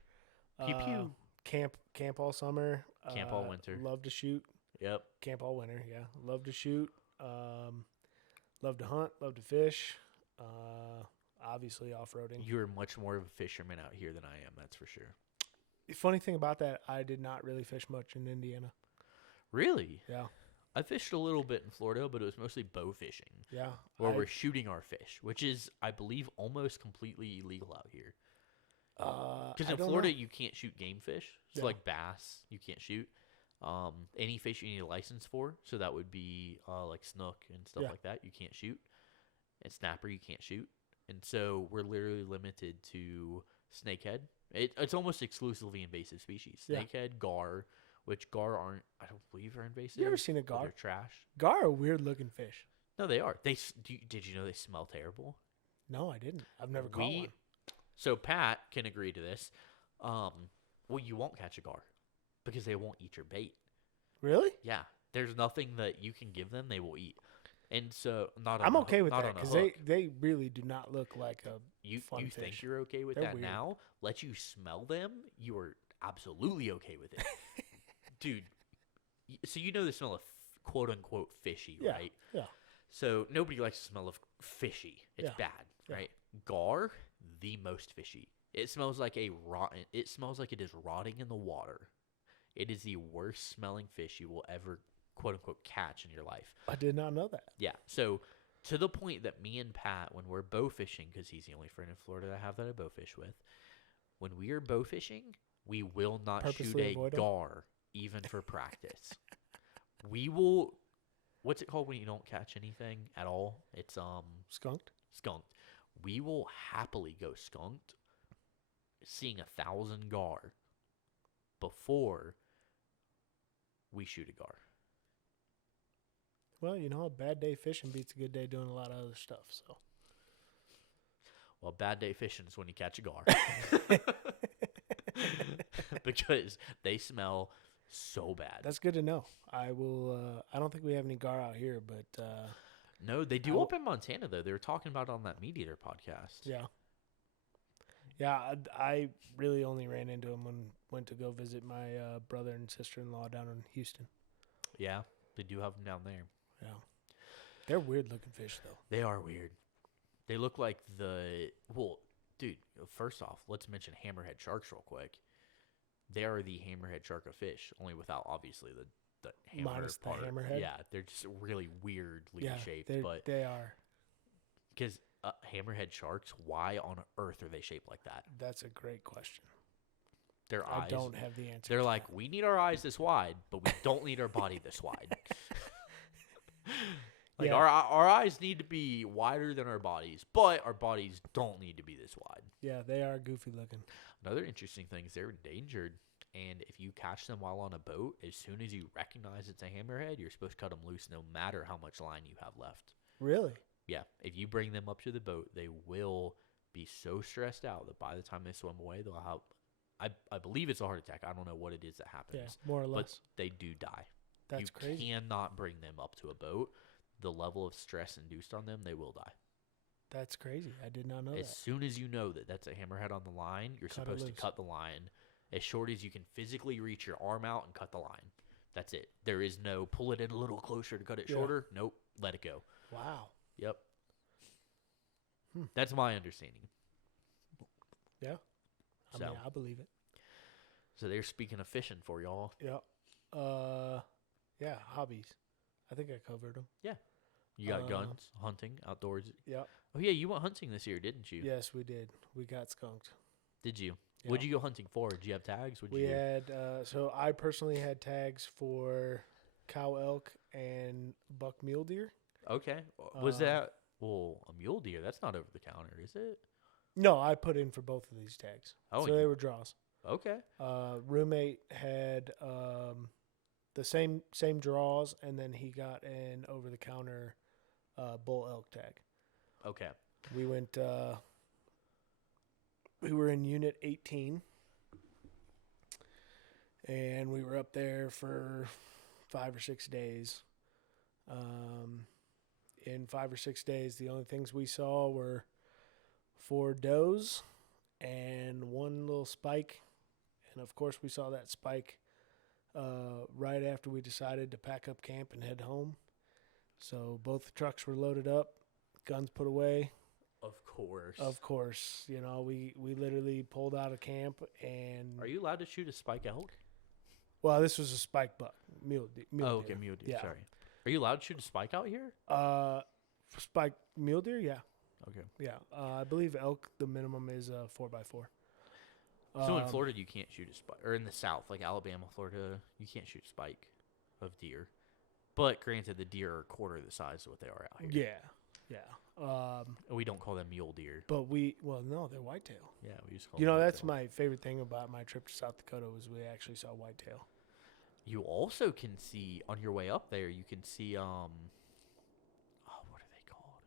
Pew pew. Camp all summer. Camp all winter. Love to shoot. Yep. Camp all winter. Yeah, love to shoot. Love to hunt. Love to fish. Obviously off roading. You're much more of a fisherman out here than I am, that's for sure. The funny thing about that, I did not really fish much in Indiana. Really? Yeah, I fished a little bit in Florida, but it was mostly bow fishing, yeah. where we're shooting our fish, which is, I believe, almost completely illegal out here. Because in Florida, you can't shoot game fish. So, Yeah. like bass, you can't shoot. Any fish you need a license for, so that would be like snook and stuff Yeah. like that, you can't shoot. And snapper, you can't shoot. And so we're literally limited to snakehead. It's almost exclusively invasive species. Yeah. Snakehead, gar, which gar aren't, I don't believe, are invasive. You ever seen a but gar? They're trash. Gar are weird looking fish. No, they are. Did you know they smell terrible? No, I didn't. I've never caught one. So Pat can agree to this. Well, you won't catch a gar because they won't eat your bait. Really? Yeah, there's nothing that you can give them they will eat, and so I'm okay with not that on a because hook. they really do not look like a You fun think fish. you're okay with They're that weird. now? Let you smell them, you are absolutely okay with it, dude. So you know the smell of quote unquote fishy, Yeah, right? yeah. So nobody likes the smell of fishy. It's Yeah, bad, yeah. right? Gar, the most fishy. It smells like it smells like it is rotting in the water. It is the worst smelling fish you will ever quote unquote catch in your life. I did not know that. Yeah. So to the point that me and Pat, when we're bow fishing, because he's the only friend in Florida I have that I bow fish with, when we are bow fishing, we will not shoot Purposely a avoid 'em? gar even for practice. We will. What's it called when you don't catch anything at all? It's Skunked? skunked. We will happily go skunked, seeing 1,000 gar before we shoot a gar. Well, a bad day fishing beats a good day doing a lot of other stuff. So Well, bad day fishing is when you catch a gar. Because they smell so bad. that's good to know. I will. I don't think we have any gar out here, but No, they do I up in Montana, though. They were talking about it on that Meat Eater podcast. yeah. Yeah, I really only ran into them when went to go visit my brother and sister-in-law down in Houston. Yeah, they do have them down there. Yeah, they're weird looking fish though. They are weird. They look like well, dude, first off, let's mention hammerhead sharks real quick. They are the hammerhead shark of fish, only without, obviously, the hammer Minus the part. hammerhead? Yeah, they're just really weirdly shaped. But they are. because hammerhead sharks, why on earth are they shaped like that? That's a great question. Their I eyes. don't have the answer. They're to like, that. we need our eyes this wide, but we don't need our body this wide. Like Yeah. our eyes need to be wider than our bodies, but our bodies don't need to be this wide. Yeah, they are goofy looking. Another interesting thing is they're endangered, and if you catch them while on a boat, as soon as you recognize it's a hammerhead, you're supposed to cut them loose no matter how much line you have left. Really? Yeah, if you bring them up to the boat, they will be so stressed out that by the time they swim away, they'll have, I believe it's a heart attack. I don't know what it is that happens. Yeah, more or But less. they do die. That's you crazy. cannot bring them up to a boat. The level of stress induced on them, they will die. That's crazy. I did not know As that. soon as you know that that's a hammerhead on the line, you're Cut it supposed to loose. cut the line as short as you can physically reach your arm out and cut the line. That's it. There is no pull it in a little closer to cut it Yeah. shorter. Nope. Let it go. Wow. Yep. Hmm. That's my understanding. Yeah. I So- mean, I believe it. So they're speaking of fishing for y'all. Yeah. Yeah, hobbies. I think I covered them. You got Uh, guns, hunting, outdoors. Yeah. Oh yeah, you went hunting this year, didn't you? Yes, we did. We got skunked. Did you? Yeah. What'd you go hunting for? Did you have tags? What'd We you do? had so I personally had tags for cow elk and buck mule deer. Okay. Was Um, that a mule deer? That's not over the counter, is it? No, I put in for both of these tags. Oh, so you- they were draws. Okay. Roommate had the same draws, and then he got an over the counter bull elk tag. Okay. We went. We were in Unit 18, and we were up there for 5 or 6 days. In 5 or 6 days, the only things we saw were 4 does and 1 little spike. And of course, we saw that spike right after we decided to pack up camp and head home. So both the trucks were loaded up, guns put away. Of course, you know, we literally pulled out of camp and. Are you allowed to shoot a spike elk? Well, this was a spike buck mule deer. Okay, mule deer. Yeah. Sorry. Are you allowed to shoot a spike out here? Spike mule deer, yeah, Okay. yeah. I believe elk. The minimum is 4x4. So in Florida, you can't shoot a spike, or in the South, like Alabama, Florida, you can't shoot a spike of deer. But granted, the deer are a quarter the size of what they are out here. Yeah. And we don't call them mule deer. But no, they're whitetail. Yeah, we just call You them know, that's whitetail. my favorite thing about my trip to South Dakota was we actually saw whitetail. You also can see on your way up there. You can see what are they called?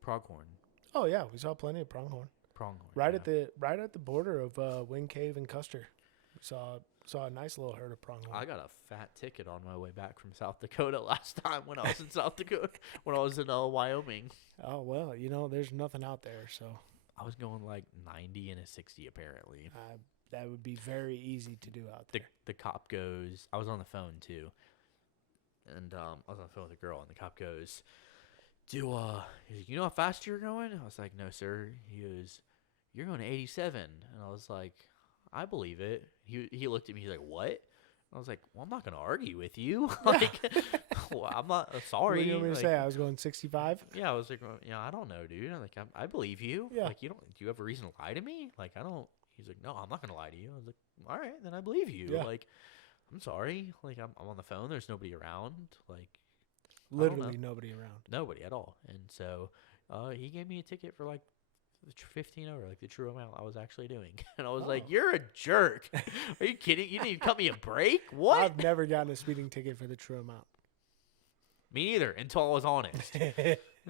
Pronghorn. Oh yeah, we saw plenty of pronghorn. Pronghorn. Right yeah. at the border of Wind Cave and Custer. We saw a nice little herd of pronghorn. I got a fat ticket on my way back from South Dakota last time when I was in South Dakota, when I was in Wyoming. Oh well, you know, there's nothing out there, so I was going like 90 and a 60 apparently. that would be very easy to do out there. The cop goes, I was on the phone too, and I was on the phone with a girl, and the cop goes, he's like, you know how fast you're going? I was like, no, sir. He goes, you're going to 87. And I was like, I believe it. He looked at me, he's like, what? I was like, well, I'm not going to argue with you. Like, well, I'm not sorry. What do you want me to Like, say? I was going 65. yeah, I was like, well, I don't know, dude. I'm like, I believe you. Yeah. Like, do you have a reason to lie to me? Like, I don't. He's like, no, I'm not gonna lie to you. I was like, all right, then I believe you. Yeah. Like, I'm sorry. Like, I'm on the phone. There's nobody around. Like, Literally nobody around. nobody at all. And so, he gave me a ticket for like 15 over, like the true amount I was actually doing. And I was like, Oh. you're a jerk. Are you kidding? You didn't even cut me a break? What? I've never gotten a speeding ticket for the true amount. Me neither, until I was honest.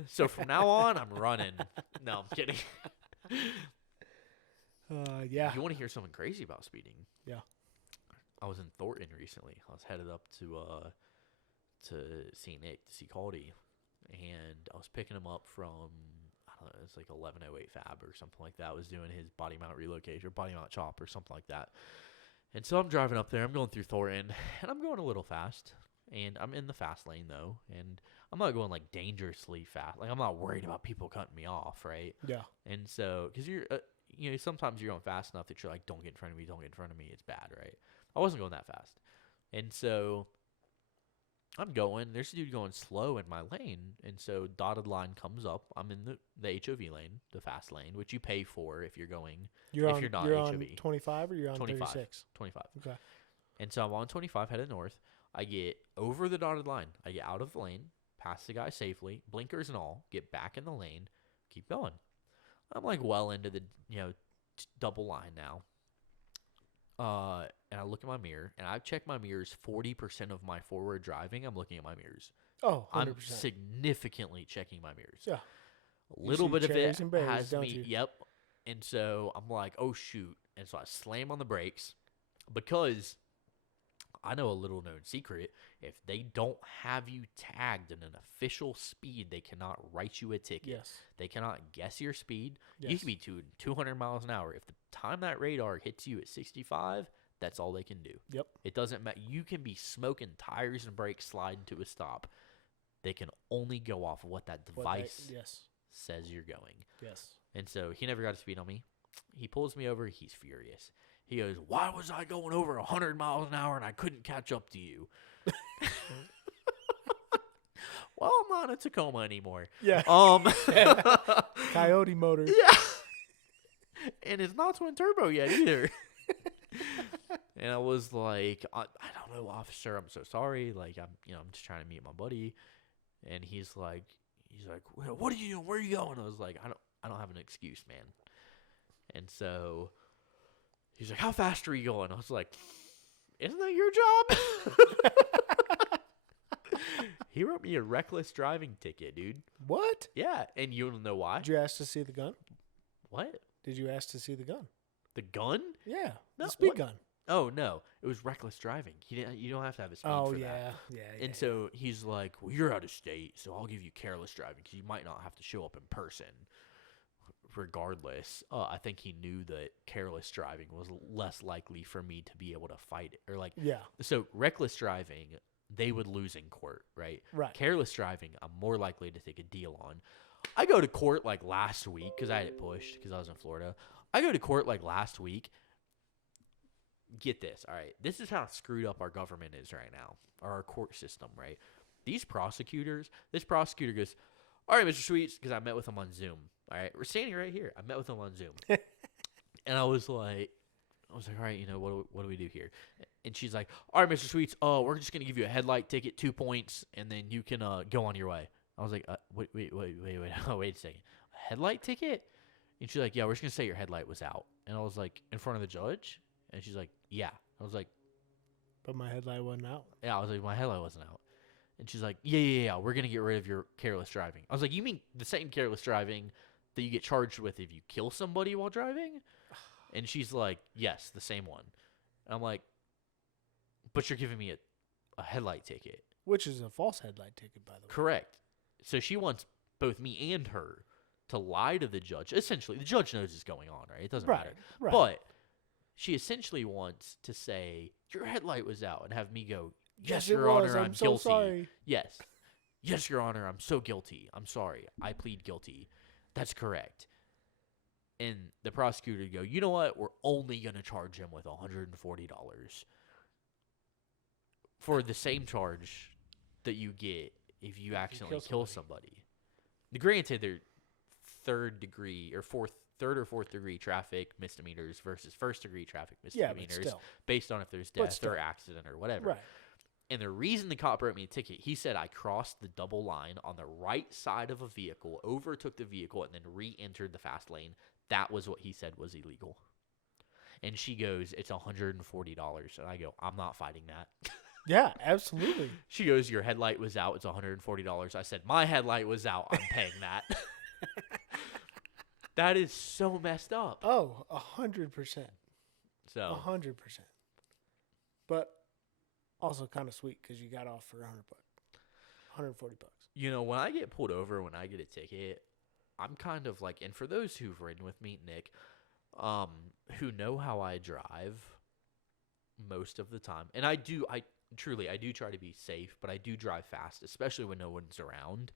So from now on, I'm running. No, I'm kidding. Yeah. You want to hear something crazy about speeding? Yeah. I was in Thornton recently. I was headed up to see Nick, to see Caldy, and I was picking him up from, I don't know, it's like 1108 Fab or something like that. I was doing his body mount relocation or body mount chop or something like that. And so I'm driving up there. I'm going through Thornton, and I'm going a little fast. And I'm in the fast lane, though, and I'm not going, like, dangerously fast. Like, I'm not worried about people cutting me off, right? Yeah. And so, because you're, sometimes you're going fast enough that you're like, don't get in front of me, don't get in front of me. It's bad, right? I wasn't going that fast. And so I'm going. There's a dude going slow in my lane. And so dotted line comes up. I'm in the HOV lane, the fast lane, which you pay for if you're going, You're you're not on HOV. 25 or you're on 25. 36? 25. Okay. And so I'm on 25 headed north. I get over the dotted line. I get out of the lane. pass the guy safely, blinkers and all, get back in the lane, keep going. I'm like well into the, double line now. And I look at my mirror, and I've checked my mirrors 40% of my forward driving. I'm looking at my mirrors. Oh, 100%. I'm significantly checking my mirrors. Yeah. A little bit of it cherries and berries, has don't me. you? Yep. And so I'm like, oh shoot. And so I slam on the brakes because I know a little known secret. If they don't have you tagged in an official speed, they cannot write you a ticket. Yes. They cannot guess your speed. Yes. You can be 200 miles an hour. If the time that radar hits you at 65, that's all they can do. Yep. It doesn't matter. You can be smoking tires and brakes sliding to a stop. They can only go off of what that device says you're going. Yes. And so he never got a speed on me. He pulls me over. He's furious. He goes, why was I going over 100 miles an hour and I couldn't catch up to you? Well, I'm not in Tacoma anymore. Yeah. Coyote motor. Yeah. And it's not twin turbo yet either. And I was like, I don't know, officer, I'm so sorry. Like, I'm just trying to meet my buddy. And he's like, what are you doing? Where are you going? I was like, I don't have an excuse, man. And so he's like, how fast are you going? I was like, isn't that your job? He wrote me a reckless driving ticket, dude. What? Yeah, and you don't know why? Did you ask to see the gun? What? Did you ask to see the gun? The gun? Yeah, No, the speed what? gun. Oh, no. It was reckless driving. You don't have to have a speed for that. Yeah. And so he's like, well, you're out of state, so I'll give you careless driving because you might not have to show up in person. Regardless, I think he knew that careless driving was less likely for me to be able to fight it. Or so reckless driving, they would lose in court, right? Right. Careless driving, I'm more likely to take a deal on. I go to court like last week because I had it pushed because I was in Florida. I go to court like last week. Get this, all right? This is how screwed up our government is right now, or our court system, right? This prosecutor goes, all right, Mr. Sweets, because I met with him on Zoom. All right, we're standing right here. I met with him on Zoom. And I was like, all right, what do we do here? And she's like, all right, Mr. Sweets, we're just going to give you a headlight ticket, 2 points, and then you can go on your way. I was like, wait, wait a second. A headlight ticket? And she's like, yeah, we're just going to say your headlight was out. And I was like, in front of the judge? And she's like, yeah. I was like, but my headlight wasn't out. Yeah, I was like, my headlight wasn't out. And she's like, yeah, we're going to get rid of your careless driving. I was like, you mean the same careless driving that you get charged with if you kill somebody while driving? And she's like, yes, the same one. And I'm like, but you're giving me a headlight ticket. Which is a false headlight ticket, by the way. Correct. So she wants both me and her to lie to the judge. Essentially, the judge knows what's going on, right? It doesn't matter. Right. But she essentially wants to say, your headlight was out, and have me go, yes, Your Honor, I'm guilty. So sorry. Yes. Yes, Your Honor, I'm so guilty. I'm sorry. I plead guilty. That's correct. And the prosecutor would go, you know what? We're only going to charge him with $140 for the same charge that you get if you accidentally kill somebody. Granted, they're third or fourth degree traffic misdemeanors versus first degree traffic misdemeanors based on if there's death or accident or whatever. Right. And the reason the cop wrote me a ticket, he said I crossed the double line on the right side of a vehicle, overtook the vehicle, and then re-entered the fast lane. That was what he said was illegal. And she goes, it's $140. And I go, I'm not fighting that. Yeah, absolutely. She goes, your headlight was out. It's $140. I said, my headlight was out. I'm paying that. That is so messed up. Oh, 100%. So 100%. But also kind of sweet because you got off for $100, $140. When I get pulled over, when I get a ticket, I'm kind of like, and for those who've ridden with me, Nick, who know how I drive most of the time, and I do try to be safe, but I do drive fast, especially when no one's around.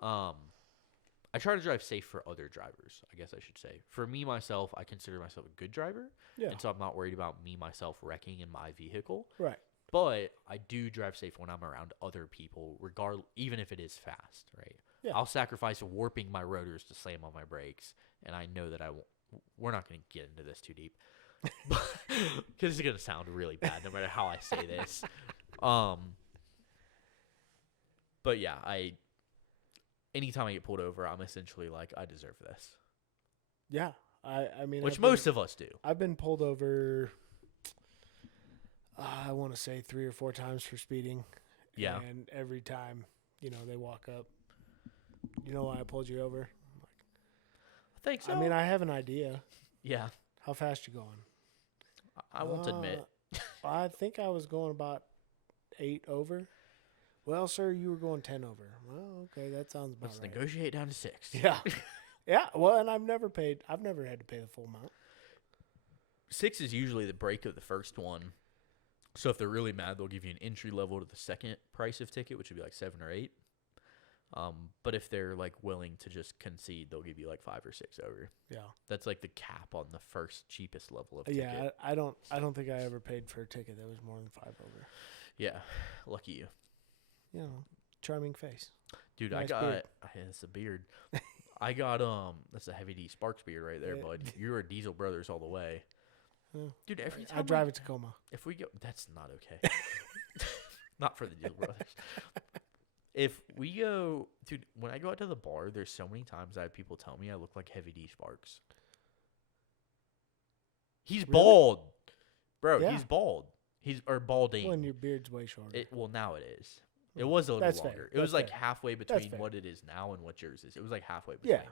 I try to drive safe for other drivers, I guess I should say. For me, myself, I consider myself a good driver. Yeah. And so I'm not worried about myself wrecking in my vehicle. Right. But I do drive safe when I'm around other people, even if it is fast, right? Yeah. I'll sacrifice warping my rotors to slam on my brakes, and I know that I won't. We're not going to get into this too deep, because it's going to sound really bad no matter how I say this. But But yeah, anytime I get pulled over, I'm essentially like, I deserve this. Yeah. I mean, Which most of us do. I've been pulled over, I want to say 3 or 4 times for speeding. Yeah. And every time, they walk up, you know why I pulled you over? I think so. I mean, I have an idea. Yeah. How fast you going? I won't admit. I think I was going about 8 over. Well, sir, you were going 10 over. Well, okay, that sounds about Let's right. negotiate down to 6. Yeah. Yeah, well, and I've never had to pay the full amount. 6 is usually the break of the first one. So if they're really mad, they'll give you an entry level to the second price of ticket, which would be like 7 or 8. But if they're like willing to just concede, they'll give you like 5 or 6 over. Yeah. That's like the cap on the first cheapest level of ticket. Yeah, I don't think I ever paid for a ticket that was more than 5 over. Yeah, lucky you. Charming face. Dude, nice I got beard. it's a beard. I got that's a heavy D Sparks beard right there, bud. You were Diesel Brothers all the way. Dude, every time I drive a Tacoma. If we go, that's not okay. Not for the Diesel Brothers. If we go, dude, when I go out to the bar, there's so many times I have people tell me I look like Heavy D Sparks. He's Really? bald, bro. Yeah. He's bald. Or balding. Well, and your beard's way shorter. Well, now it is. It was a little That's longer. fair. It was That's like fair. halfway That's between fair. what it is now and what yours is. It was like halfway between. Yeah.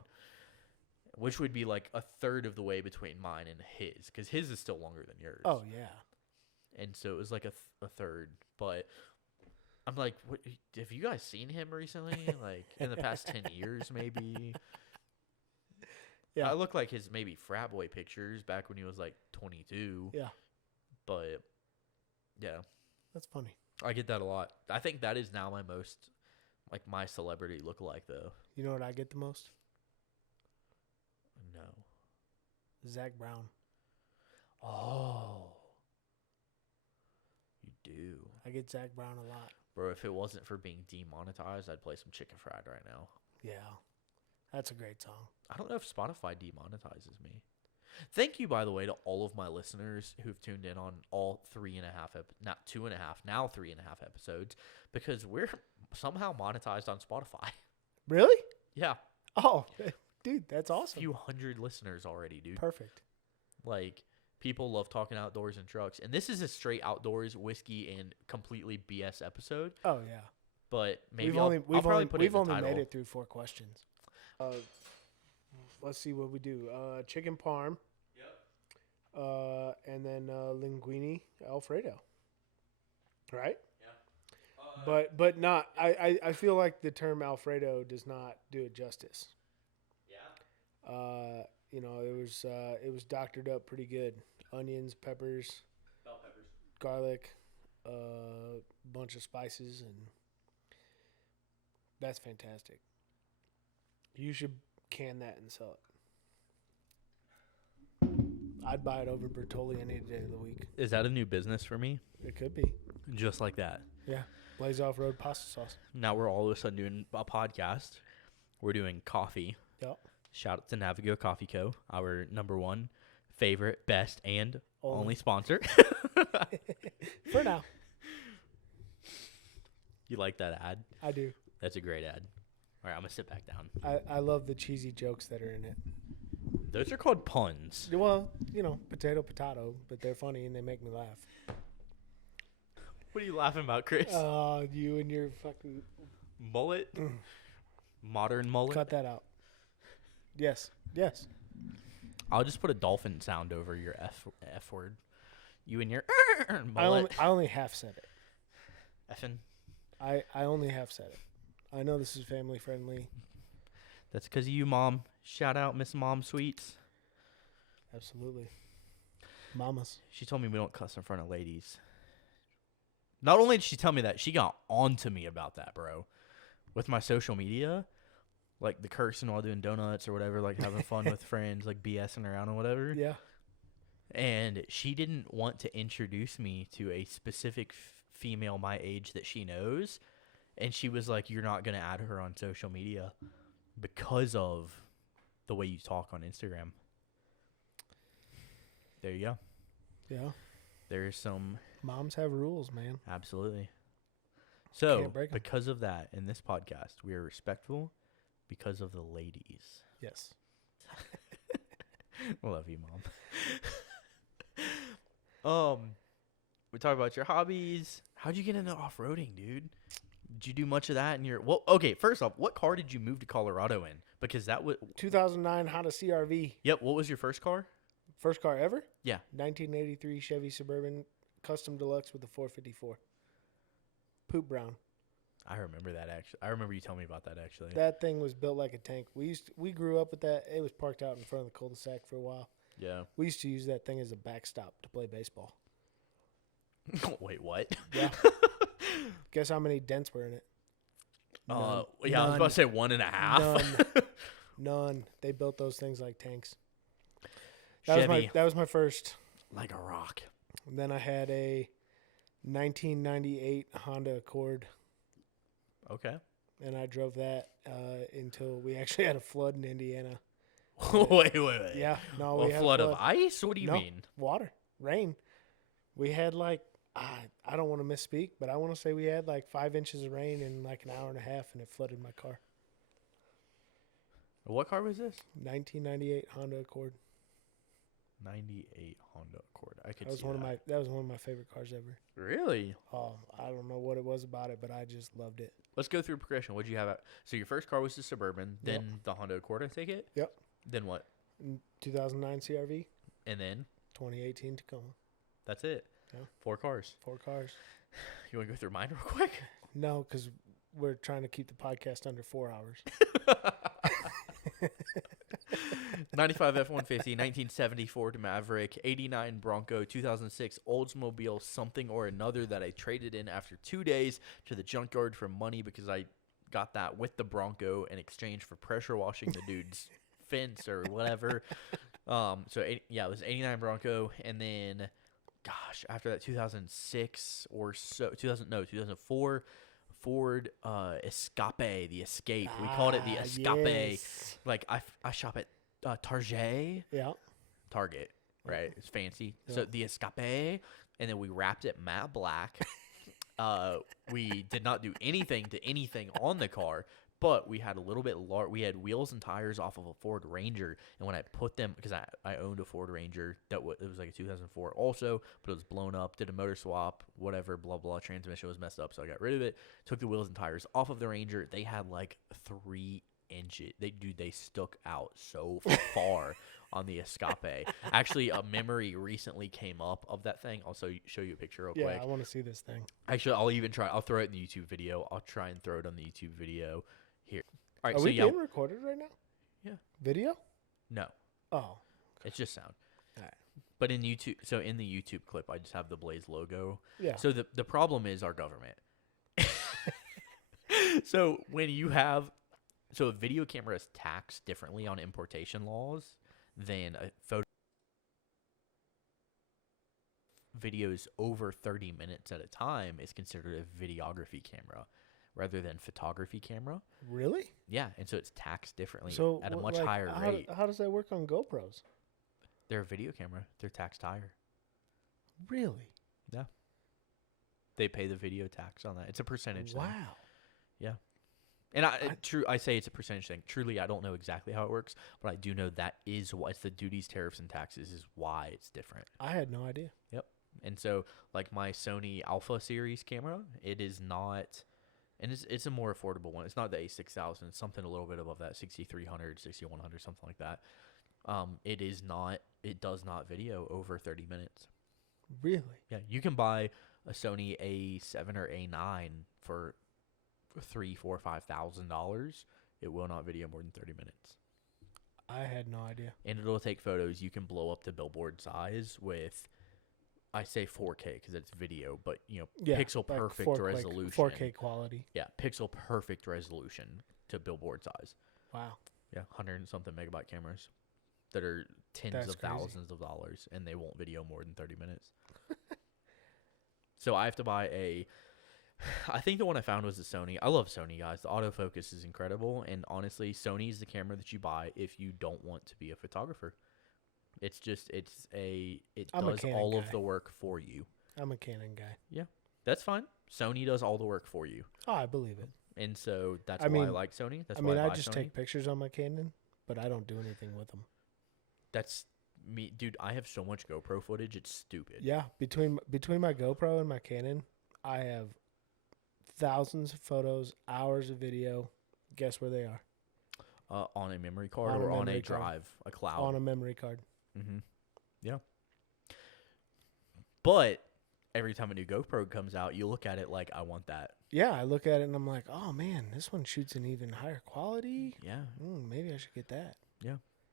Which would be like a third of the way between mine and his, because his is still longer than yours. Oh, yeah. And so it was like a third. But I'm like, what? Have you guys seen him recently? Like in the past 10 years, maybe? Yeah. I look like his maybe frat boy pictures back when he was like 22. Yeah. But yeah, That's funny. I get that a lot. I think that is now my celebrity lookalike, though. You know what I get the most? No. Zach Brown. Oh. You do. I get Zach Brown a lot. Bro, if it wasn't for being demonetized, I'd play some Chicken Fried right now. Yeah. That's a great song. I don't know if Spotify demonetizes me. Thank you, by the way, to all of my listeners who've tuned in on all 3.5, not 2.5, now 3.5 episodes, because we're somehow monetized on Spotify. Really? Yeah. Oh, dude, that's A awesome. few hundred listeners already, dude. Perfect. Like, people love talking outdoors and trucks. And this is a straight outdoors, whiskey, and completely BS episode. Oh, yeah. But maybe We've I'll only put it in the made title. it through 4 questions. Let's see what we do. Chicken parm. Yep. And then linguine Alfredo. Right? Yeah. But not. I feel like the term Alfredo does not do it justice. Yeah. It was doctored up pretty good. Onions, peppers, Bell peppers, garlic, bunch of spices, and that's fantastic. You should can that and sell it. I'd buy it over Bertolli any day of the week. Is that a new business for me? It could be. Just like that. Yeah. Blaze Off-Road pasta sauce. Now we're all of a sudden doing a podcast. We're doing coffee. Yep. Shout out to Navigo Coffee Co., our number one favorite, best, and only sponsor. For now. You like that ad? I do. That's a great ad. All right, I'm going to sit back down. I love the cheesy jokes that are in it. Those are called puns. Well, potato, but they're funny and they make me laugh. What are you laughing about, Chris? You and your fucking Mullet? Modern mullet? cut that out. Yes. I'll just put a dolphin sound over your F word. You and your mullet. I only half said it. Effin'. I only half said it. I know this is family friendly. That's because of you, Mom. Shout out Miss Mom Sweets. Absolutely. Mamas. She told me we don't cuss in front of ladies. Not only did she tell me that, she got on to me about that, bro. With my social media, like the cursing while doing donuts or whatever, like having fun with friends, like BSing around or whatever. Yeah. And she didn't want to introduce me to a specific female my age that she knows. And she was like, you're not going to add her on social media because of the way you talk on Instagram. There you go. Yeah. There's some... Moms have rules, man. Absolutely. So, Can't break 'em. because of that, in this podcast, we are respectful because of the ladies. Yes. Love you, Mom. We talk about your hobbies. How'd you get into off-roading, dude? Did you do much of that in your... Well, okay, first off, what car did you move to Colorado in? Because that was... 2009 Honda CRV. Yep, what was your first car? First car ever? Yeah. 1983 Chevy Suburban Custom Deluxe with a 454. Poop brown. I remember that, actually. I remember you telling me about that, actually. That thing was built like a tank. We grew up with that. It was parked out in front of the cul-de-sac for a while. Yeah. We used to use that thing as a backstop to play baseball. Wait, what? Yeah. Guess how many dents were in it? Yeah, None. I was about to say 1.5. None. They built those things like tanks. Chevy. That was my first. Like a rock. And then I had a 1998 Honda Accord, Okay. and I drove that until we actually had a flood in Indiana. wait. Yeah, no, A we had flood of ice? What do you No. mean? water, rain. We had like I don't want to misspeak, but I want to say we had like 5 inches of rain in like an hour and a half, and it flooded my car. What car was this? 1998 Honda Accord. 98 Honda Accord. I could That was see one that. of my favorite cars ever. Really? I don't know what it was about it, but I just loved it. Let's go through progression. What'd you have? So your first car was the Suburban, Yep. then the Honda Accord, I take it? Yep. Then what? 2009 CRV, And then 2018 Tacoma. that's it. Yeah. 4 cars. 4 cars. You want to go through mine real quick? No, because we're trying to keep the podcast under 4 hours. 95 F-150, 1970 Ford Maverick, 89 Bronco, 2006 Oldsmobile something or another that I traded in after 2 days to the junkyard for money because I got that with the Bronco in exchange for pressure washing the dude's fence or whatever. It was 89 Bronco, and then, gosh, after that 2006 or so, 2004 Ford Escape, the Escape. We called it the Escape. Yes. Like I shop at Target. Yeah. Target, right? It's fancy. Yeah. So the Escape, and then we wrapped it matte black. We did not do anything to anything on the car, but we had a little bit we had wheels and tires off of a Ford Ranger, and when I put them, because I owned a Ford Ranger it was like a 2004 also, but it was blown up, did a motor swap, whatever, blah blah, transmission was messed up, so I got rid of it, took the wheels and tires off of the Ranger. They had like 3 inches. They stuck out so far on the Escape. Actually, a memory recently came up of that thing. I'll show you a picture real quick. I want to see this thing. Actually, I'll throw it in the YouTube video. I'll try and throw it on the YouTube video here. All right, Are so we yeah. being recorded right now? Yeah. Video? No, Oh. it's just sound. All right. But in the YouTube clip, I just have the Blaze logo. Yeah. So the problem is our government. So when you have, a video camera is taxed differently on importation laws than a photo. Videos over 30 minutes at a time is considered a videography camera rather than photography camera. Really? Yeah, and so it's taxed differently So at a what- much higher rate. How does that work on GoPros? They're a video camera. They're taxed higher. Really? They pay the video tax on that. It's a percentage thing. Wow. And I say it's a percentage thing. Truly, I don't know exactly how it works, but I do know that is what it's the duties, tariffs, and taxes is why it's different. I had no idea. And so, like my Sony Alpha series camera, it is not, and it's a more affordable one. It's not the A6000. It's something a little bit above that, 6300, 6100, something like that. It is not. It does not video over 30 minutes. Really? Yeah, you can buy a Sony A7 or A9 for $3,000, $4,000, $5,000. It will not video more than 30 minutes. I had no idea. And it'll take photos. You can blow up the billboard size with, I say 4K because it's video, but pixel like perfect resolution. 4K quality. Yeah, pixel perfect resolution to billboard size. Wow. Yeah, 100 and something megabyte cameras that are tens That's of crazy. thousands of dollars, and they won't video more than 30 minutes. So I have to buy I think the one I found was the Sony. I love Sony, guys. The autofocus is incredible, and honestly, Sony is the camera that you buy if you don't want to be a photographer. It I'm a does Canon all guy. of the work for you. I'm a Canon guy. That's fine. Sony does all the work for you. Oh, I believe it. And so that's I why I mean- like Sony. That's I why mean, I I buy just Sony. take pictures on my Canon, but I don't do anything with them. That's me, dude. I have so much GoPro footage. It's stupid. Yeah, between my GoPro and my Canon, I have thousands of photos, hours of video. Guess where they are? On a memory card On a or on a memory card. drive, a cloud. On a memory card. Mm-hmm. Yeah. But every time a new GoPro comes out, you look at it like, I want that. Yeah, I look at it and I'm like, oh man, this one shoots in even higher quality. Yeah. Maybe I should get that.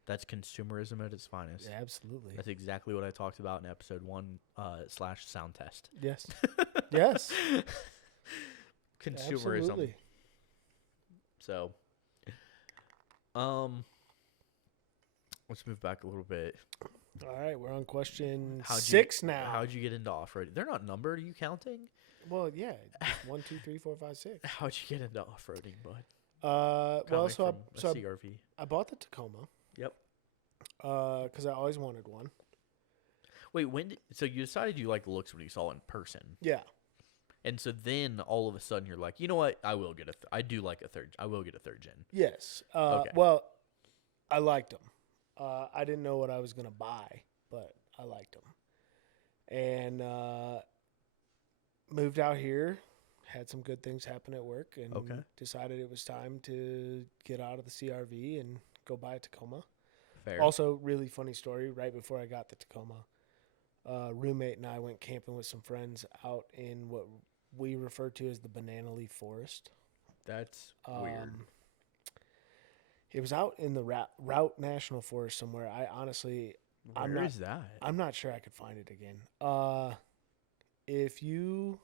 That's consumerism at its finest. Yeah, absolutely. That's exactly what I talked about in episode 1 / sound test. Yes. Yes. Consumerism. Absolutely. So, let's move back a little bit. All right, we're on question 6 now. How'd you get into off-road? They're not numbered. Are you counting? Well, yeah, 1, 2, 3, 4, 5, 6. How'd you get into off-roading, bud? Well, Coming so from a CRV. I bought the Tacoma. Yep. Because I always wanted one. Wait, so you decided you like the looks when you saw it in person, Yeah. and so then all of a sudden you're like, you know what? I will get I do like a third. I will get a third gen. Yes. Okay. Well, I liked them. I didn't know what I was gonna buy, but I liked them. And moved out here, had some good things happen at work, and Okay. decided it was time to get out of the CRV and go buy a Tacoma. Fair. Also, really funny story. Right before I got the Tacoma, roommate and I went camping with some friends out in what we refer to as the Banana Leaf Forest. That's weird. It was out in the Route National Forest somewhere. I honestly, Where is that? I'm not sure I could find it again. If you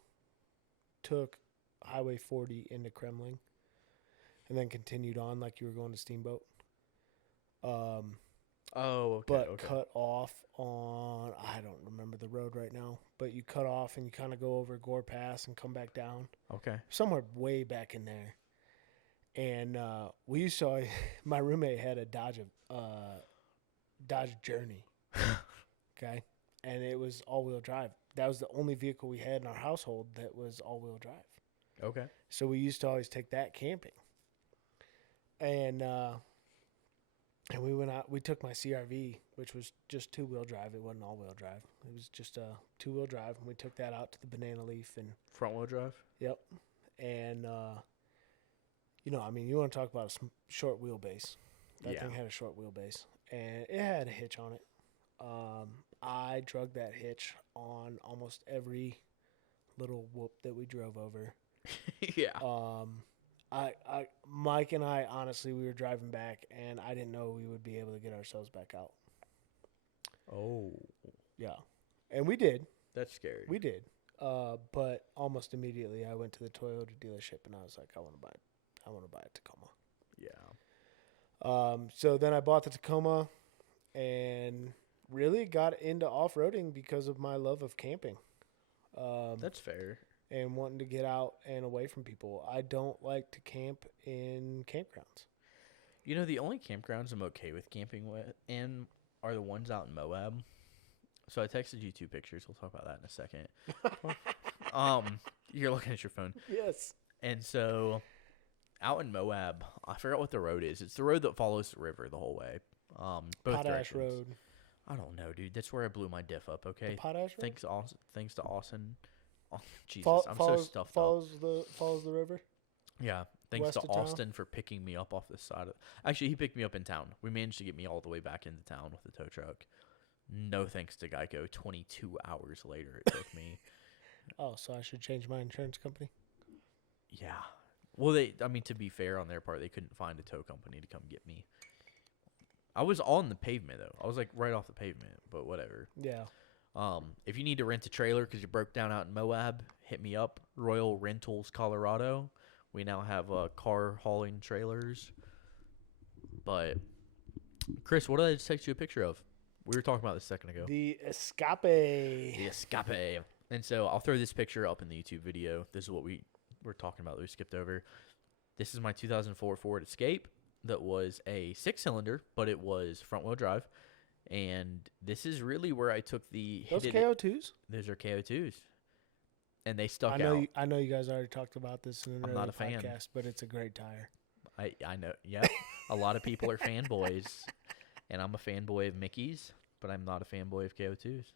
took Highway 40 into Kremling and then continued on like you were going to Steamboat, Oh, okay. but okay. cut off on, I don't remember the road right now, but you cut off and you kind of go over Gore Pass and come back down. Okay. Somewhere way back in there. And we used to, my roommate had a Dodge Journey, okay? And it was all-wheel drive. That was the only vehicle we had in our household that was all-wheel drive. Okay. So we used to always take that camping. And we went out, we took my CRV, which was just two-wheel drive. It wasn't all-wheel drive. It was just a two-wheel drive, and we took that out to the Banana Leaf. And Front wheel drive? yep. And, I mean, you want to talk about a short wheelbase. That thing had a short wheelbase, and it had a hitch on it. I drug that hitch on almost every little whoop that we drove over. Yeah. Mike and I, honestly, we were driving back, and I didn't know we would be able to get ourselves back out. Oh. Yeah, and we did. That's scary. We did. But almost immediately, I went to the Toyota dealership, and I was like, I want to buy a Tacoma. Yeah. So then I bought the Tacoma, and really got into off-roading because of my love of camping. That's fair. And wanting to get out and away from people. I don't like to camp in campgrounds. You know, the only campgrounds I'm okay with camping in are the ones out in Moab. So I texted you 2 pictures. We'll talk about that in a second. You're looking at your phone. Yes. And so out in Moab, I forgot what the road is. It's the road that follows the river the whole way. Both Potash directions. Road. I don't know, dude. That's where I blew my diff up, okay? The Potash Road? Thanks to Austin. Oh, Jesus, I'm follows, so stuffed up. Follows the river? Yeah, thanks West to of town? Austin for picking me up off the side of... Actually, he picked me up in town. We managed to get me all the way back into town with the tow truck. No thanks to Geico. 22 hours later it took me. Oh, so I should change my insurance company? Yeah. Well, to be fair on their part, they couldn't find a tow company to come get me. I was on the pavement, though. I was, like, right off the pavement, but whatever. Yeah. If you need to rent a trailer because you broke down out in Moab, hit me up. Royal Rentals, Colorado. We now have car hauling trailers. But, Chris, what did I just text you a picture of? We were talking about this a second ago. The Escape. The Escape. And so I'll throw this picture up in the YouTube video. This is what we were talking about that we skipped over. This is my 2004 Ford Escape that was a 6-cylinder, but it was front-wheel drive. And this is really where I took the... Those KO2s? Those are KO2s. and they stuck out. I know you guys already talked about this in I'm another not a fan. podcast, but it's a great tire. I know. Yeah, a lot of people are fanboys, and I'm a fanboy of Mickey's, but I'm not a fanboy of KO2s.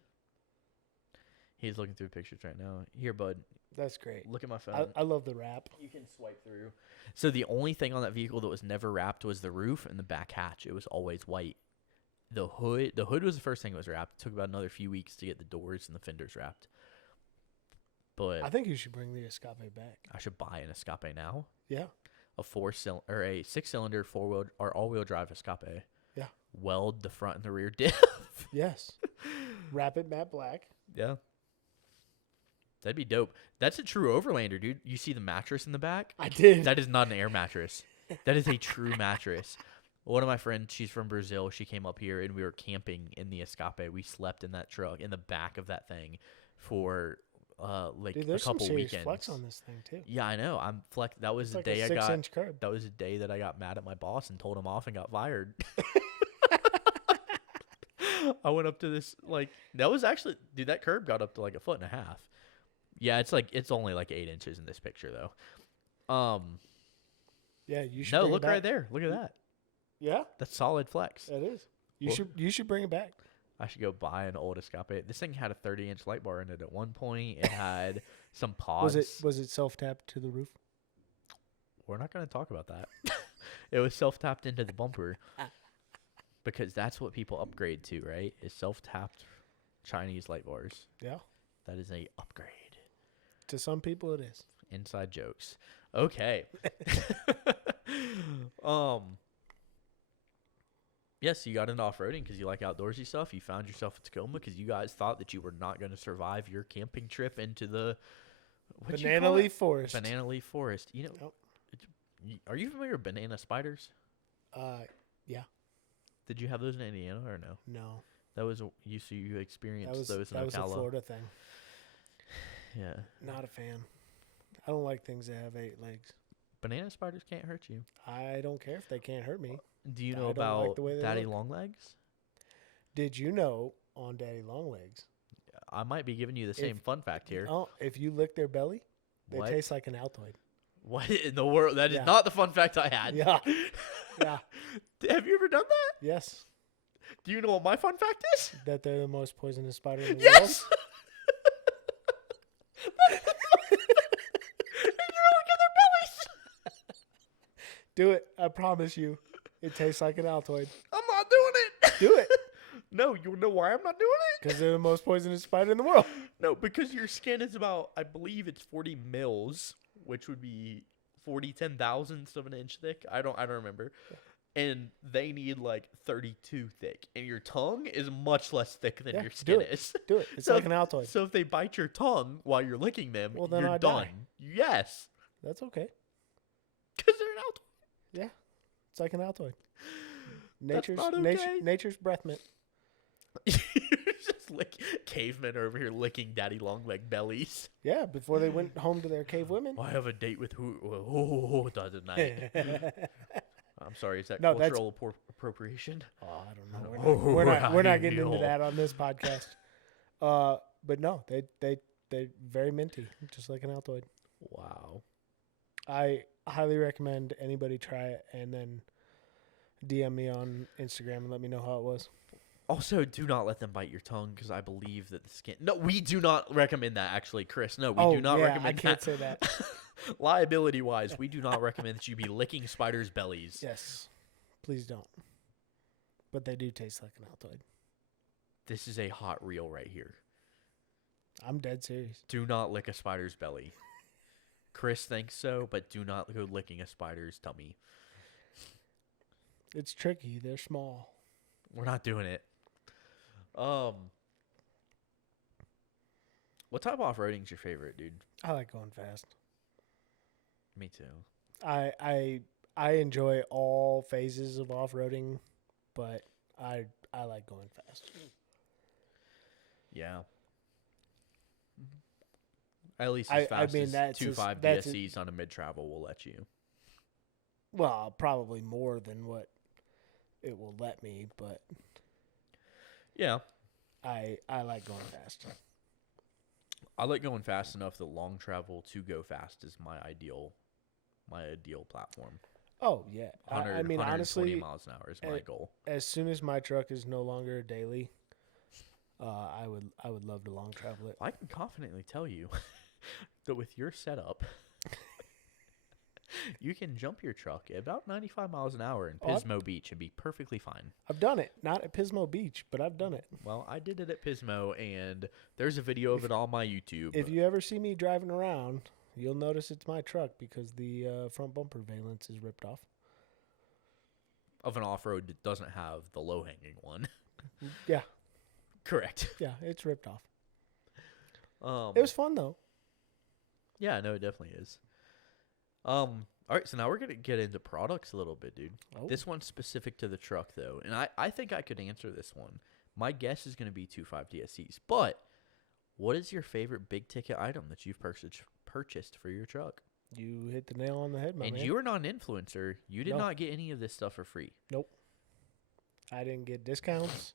He's looking through pictures right now. Here, bud. That's great. Look at my phone. I love the wrap. You can swipe through. So the only thing on that vehicle that was never wrapped was the roof and the back hatch. It was always white. The hood was the first thing that was wrapped. It took about another few weeks to get the doors and the fenders wrapped. But I think you should bring the Escape back. I should buy an Escape now. Yeah. A 6-cylinder 4-wheel or all-wheel drive Escape. Yeah. Weld the front and the rear diff. Yes. Wrap it matte black. Yeah. That'd be dope. That's a true Overlander, dude. You see the mattress in the back? I did. That is not an air mattress. That is a true mattress. One of my friends, she's from Brazil. She came up here, and we were camping in the Escape. We slept in that truck, in the back of that thing, for Dude, a there's couple some serious weekends. flex on this thing too. Yeah, I know. I'm flex. That was It's the like day a I got. 6-inch curb. That was the day that I got mad at my boss and told him off and got fired. I went up to this that was actually, dude. That curb got up to like 1.5 feet. Yeah, it's only like 8 inches in this picture though. Yeah, you should. No, bring it look right back. there. Look at that. Yeah, That's solid flex. it is. Well- You should bring it back. I should go buy an old Escape. This thing had a 30-inch light bar in it at one point. It had some pods. Was it self tapped to the roof? We're not going to talk about that. It was self-tapped into the bumper because that's what people upgrade to, right? Is self-tapped Chinese light bars. Yeah. That is a upgrade. To some people, it is. Inside jokes. Okay. Yes, you got into off-roading because you like outdoorsy stuff. You found yourself at Tacoma because you guys thought that you were not going to survive your camping trip into the Banana leaf forest. Banana leaf forest. You know, are you familiar with banana spiders? Yeah. Did you have those in Indiana or no? No. That was you experienced those in that was a Ocala. Florida thing. Yeah. Not a fan. I don't like things that have 8 legs. Banana spiders can't hurt you. I don't care if they can't hurt me. Do you I know don't like about the way they daddy look. longlegs? Did you know on daddy long legs? I might be giving you the same fun fact here. Oh, if you lick their belly, they What? taste like an Altoid. What in the world? That is Yeah. not the fun fact I had. Yeah. Yeah. Have you ever done that? Yes. Do you know what my fun fact is? That they're the most poisonous spider in the Yes. And you're looking at their bellies. world. Do it. I promise you. It tastes like an Altoid. I'm not doing it. Do it. No, you know why I'm not doing it? Because they're the most poisonous spider in the world. No, because your skin is about, I believe it's 40 mils, which would be 40 10,000ths of an inch thick. I don't remember. And they need like 32 thick. And your tongue is much less thick than Yeah, your do skin it. is. Do it. It's So- like an Altoid. So if they bite your tongue while you're licking them, Well, then you're I done. die. Yes. That's okay. Because they're an Yeah. It's like an Altoid. That's Nature's not okay. nature's breath mint. You're just cavemen over here licking daddy long leg bellies. Yeah, before they went home to their cave women. I have a date with who? Oh, tonight. I'm sorry. Is that No, that's- cultural appropriation? Oh, I don't know. Oh, We're not I getting into know. that on this podcast. But no, they're very minty, just like an Altoid. Wow. I highly recommend anybody try it and then DM me on Instagram and let me know how it was. Also, do not let them bite your tongue because I believe that the skin. No, we do not recommend that. Actually, Chris. No, we do not recommend I can't that. say that. Liability wise, we do not recommend that you be licking spiders' bellies. Yes, please don't. But they do taste like an Altoid. This is a hot reel right here. I'm dead serious. Do not lick a spider's belly. Chris thinks so, but do not go licking a spider's tummy. It's tricky. They're small. We're not doing it. What type of off-roading is your favorite, dude? I like going fast. Me too. I enjoy all phases of off-roading, but I like going fast. Yeah. At least as I fast mean, as that's 2.5 that's DSCs on a mid-travel will let you. Well, probably more than what it will let me, but Yeah. I like going fast. I like going fast enough that long travel to go fast is my ideal platform. Oh yeah, 100, I mean 120 honestly, miles an hour is my goal. as soon as my truck is no longer a daily, I would love to long travel it. I can confidently tell you that with your setup, you can jump your truck at about 95 miles an hour in Pismo Beach and be perfectly fine. I've done it, not at Pismo Beach, but I've done it. Well, I did it at Pismo, and there's a video of it on my YouTube. If you ever see me driving around, you'll notice it's my truck because the front bumper valance is ripped off. Of an off-road that doesn't have the low-hanging one. Yeah. Correct. Yeah, it's ripped off. It was fun, though. Yeah, no, it definitely is. All right, so now we're going to get into products a little bit, dude. Oh. This one's specific to the truck, though, and I think I could answer this one. My guess is going to be 2.5 DSCs, but what is your favorite big-ticket item that you've purchased for your truck? You hit the nail on the head, my man. And you are not an influencer. You did not get any of this stuff for free. Nope. I didn't get discounts.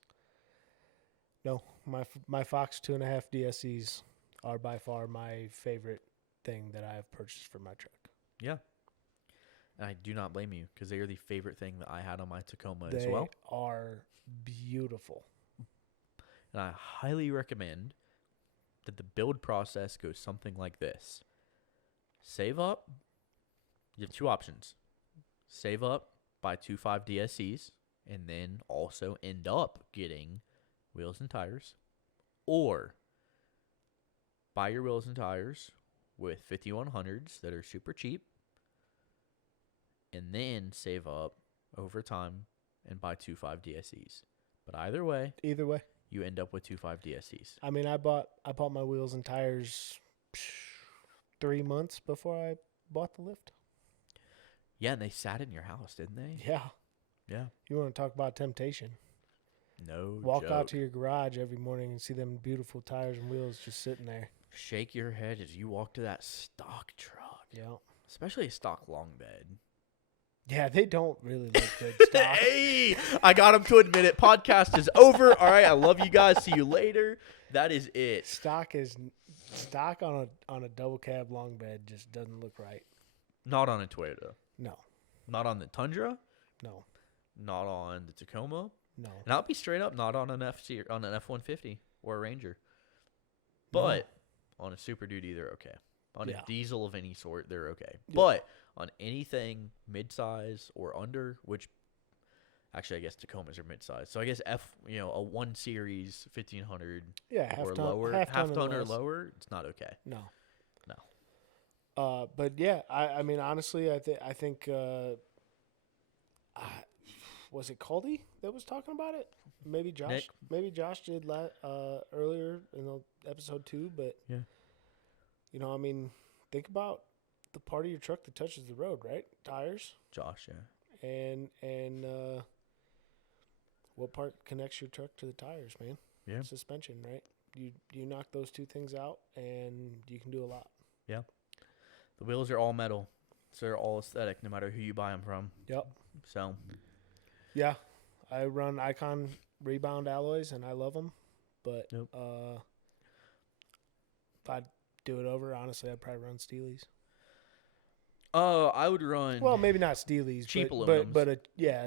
No, my Fox 2.5 DSCs are by far my favorite thing that I have purchased for my truck. Yeah. And I do not blame you because they are the favorite thing that I had on my Tacoma as well. They are beautiful. And I highly recommend that the build process goes something like this. Save up. You have two options. Save up, buy 2.5 DSCs, and then also end up getting wheels and tires. Or buy your wheels and tires with 5100s that are super cheap, and then save up over time and buy 2.5 DSCs. But either way, you end up with 2.5 DSCs. I mean, I bought my wheels and tires 3 months before I bought the lift. Yeah, and they sat in your house, didn't they? Yeah. Yeah. You want to talk about temptation? No Walk joke. out to your garage every morning and see them beautiful tires and wheels just sitting there. Shake your head as you walk to that stock truck. Yeah. Especially a stock long bed. Yeah, they don't really look good stock. Hey, I got him to admit it. Podcast is over. All right, I love you guys. See you later. That is it. Stock on a double cab long bed just doesn't look right. Not on a Toyota. No. Not on the Tundra. No. Not on the Tacoma. No. And I'll be straight up, not on an F-150 or a Ranger. But on a Super Duty, they're okay. On a diesel of any sort, they're okay. Yeah. But on anything midsize or under, which actually I guess Tacomas are midsize. So I guess a 1 Series 1500 or lower, half ton or lower, it's not okay. No. No. But yeah, I mean honestly, I think was it Caldy that was talking about it? Maybe Josh. Nick. Maybe Josh did earlier in the episode 2, but yeah. You know, I mean, think about the part of your truck that touches the road, right? Tires. Josh, yeah. And what part connects your truck to the tires, man? Yeah. Suspension, right? You knock those two things out, and you can do a lot. Yeah. The wheels are all metal, so they're all aesthetic, no matter who you buy them from. Yep. So. Yeah, I run Icon Rebound alloys, and I love them. But if I do it over, honestly, I'd probably run Steelies. I would run. Well, maybe not Steelies, cheap but a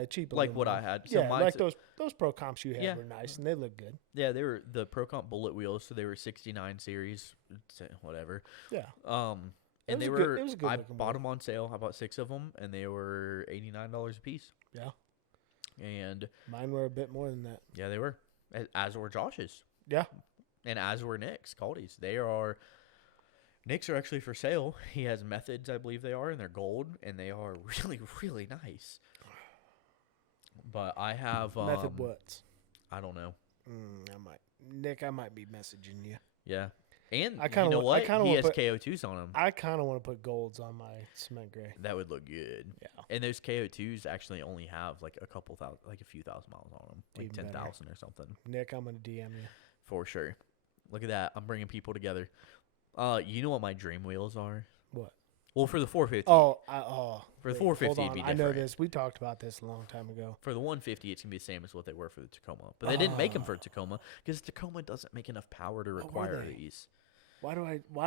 cheap like aluminum. what I had. So yeah, like those Pro Comps you had were nice and they look good. Yeah, they were the Pro Comp bullet wheels, so they were 69 series, whatever. Yeah. And they were. It was a good I looking bought wheel. them on sale. I bought 6 of them, and they were $89 a piece. Yeah. And mine were a bit more than that. Yeah, they were. As were Josh's. Yeah. And as were Nick's, Caldy's. Nick's are actually for sale. He has Methods, I believe they are, and they're gold, and they are really, really nice. But I have Method what? I don't know. I might be messaging you. Yeah. And I kinda, you know what? He has put, KO2s on them. I kind of want to put golds on my cement gray. That would look good. Yeah. And those KO2s actually only have like a few thousand miles on them. Like 10,000 or something. Nick, I'm going to DM you. For sure. Look at that. I'm bringing people together. You know what my dream wheels are? What? Well, for the 450. For the 450, it'd be different. I know this. We talked about this a long time ago. For the 150, it's going to be the same as what they were for the Tacoma. But they didn't make them for Tacoma because Tacoma doesn't make enough power to require these. Why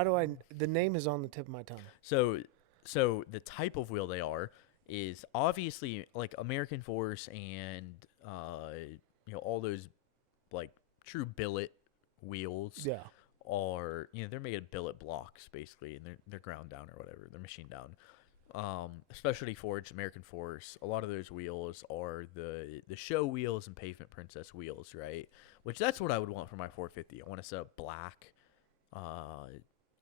do I? The name is on the tip of my tongue. So the type of wheel they are is obviously like American Force and all those like true billet wheels Yeah. are they're made of billet blocks basically, and they're ground down or whatever, they're machined down. Specialty Forge, American Force, a lot of those wheels are the show wheels and pavement princess wheels, right? Which that's what I would want for my 450. I want to set up black.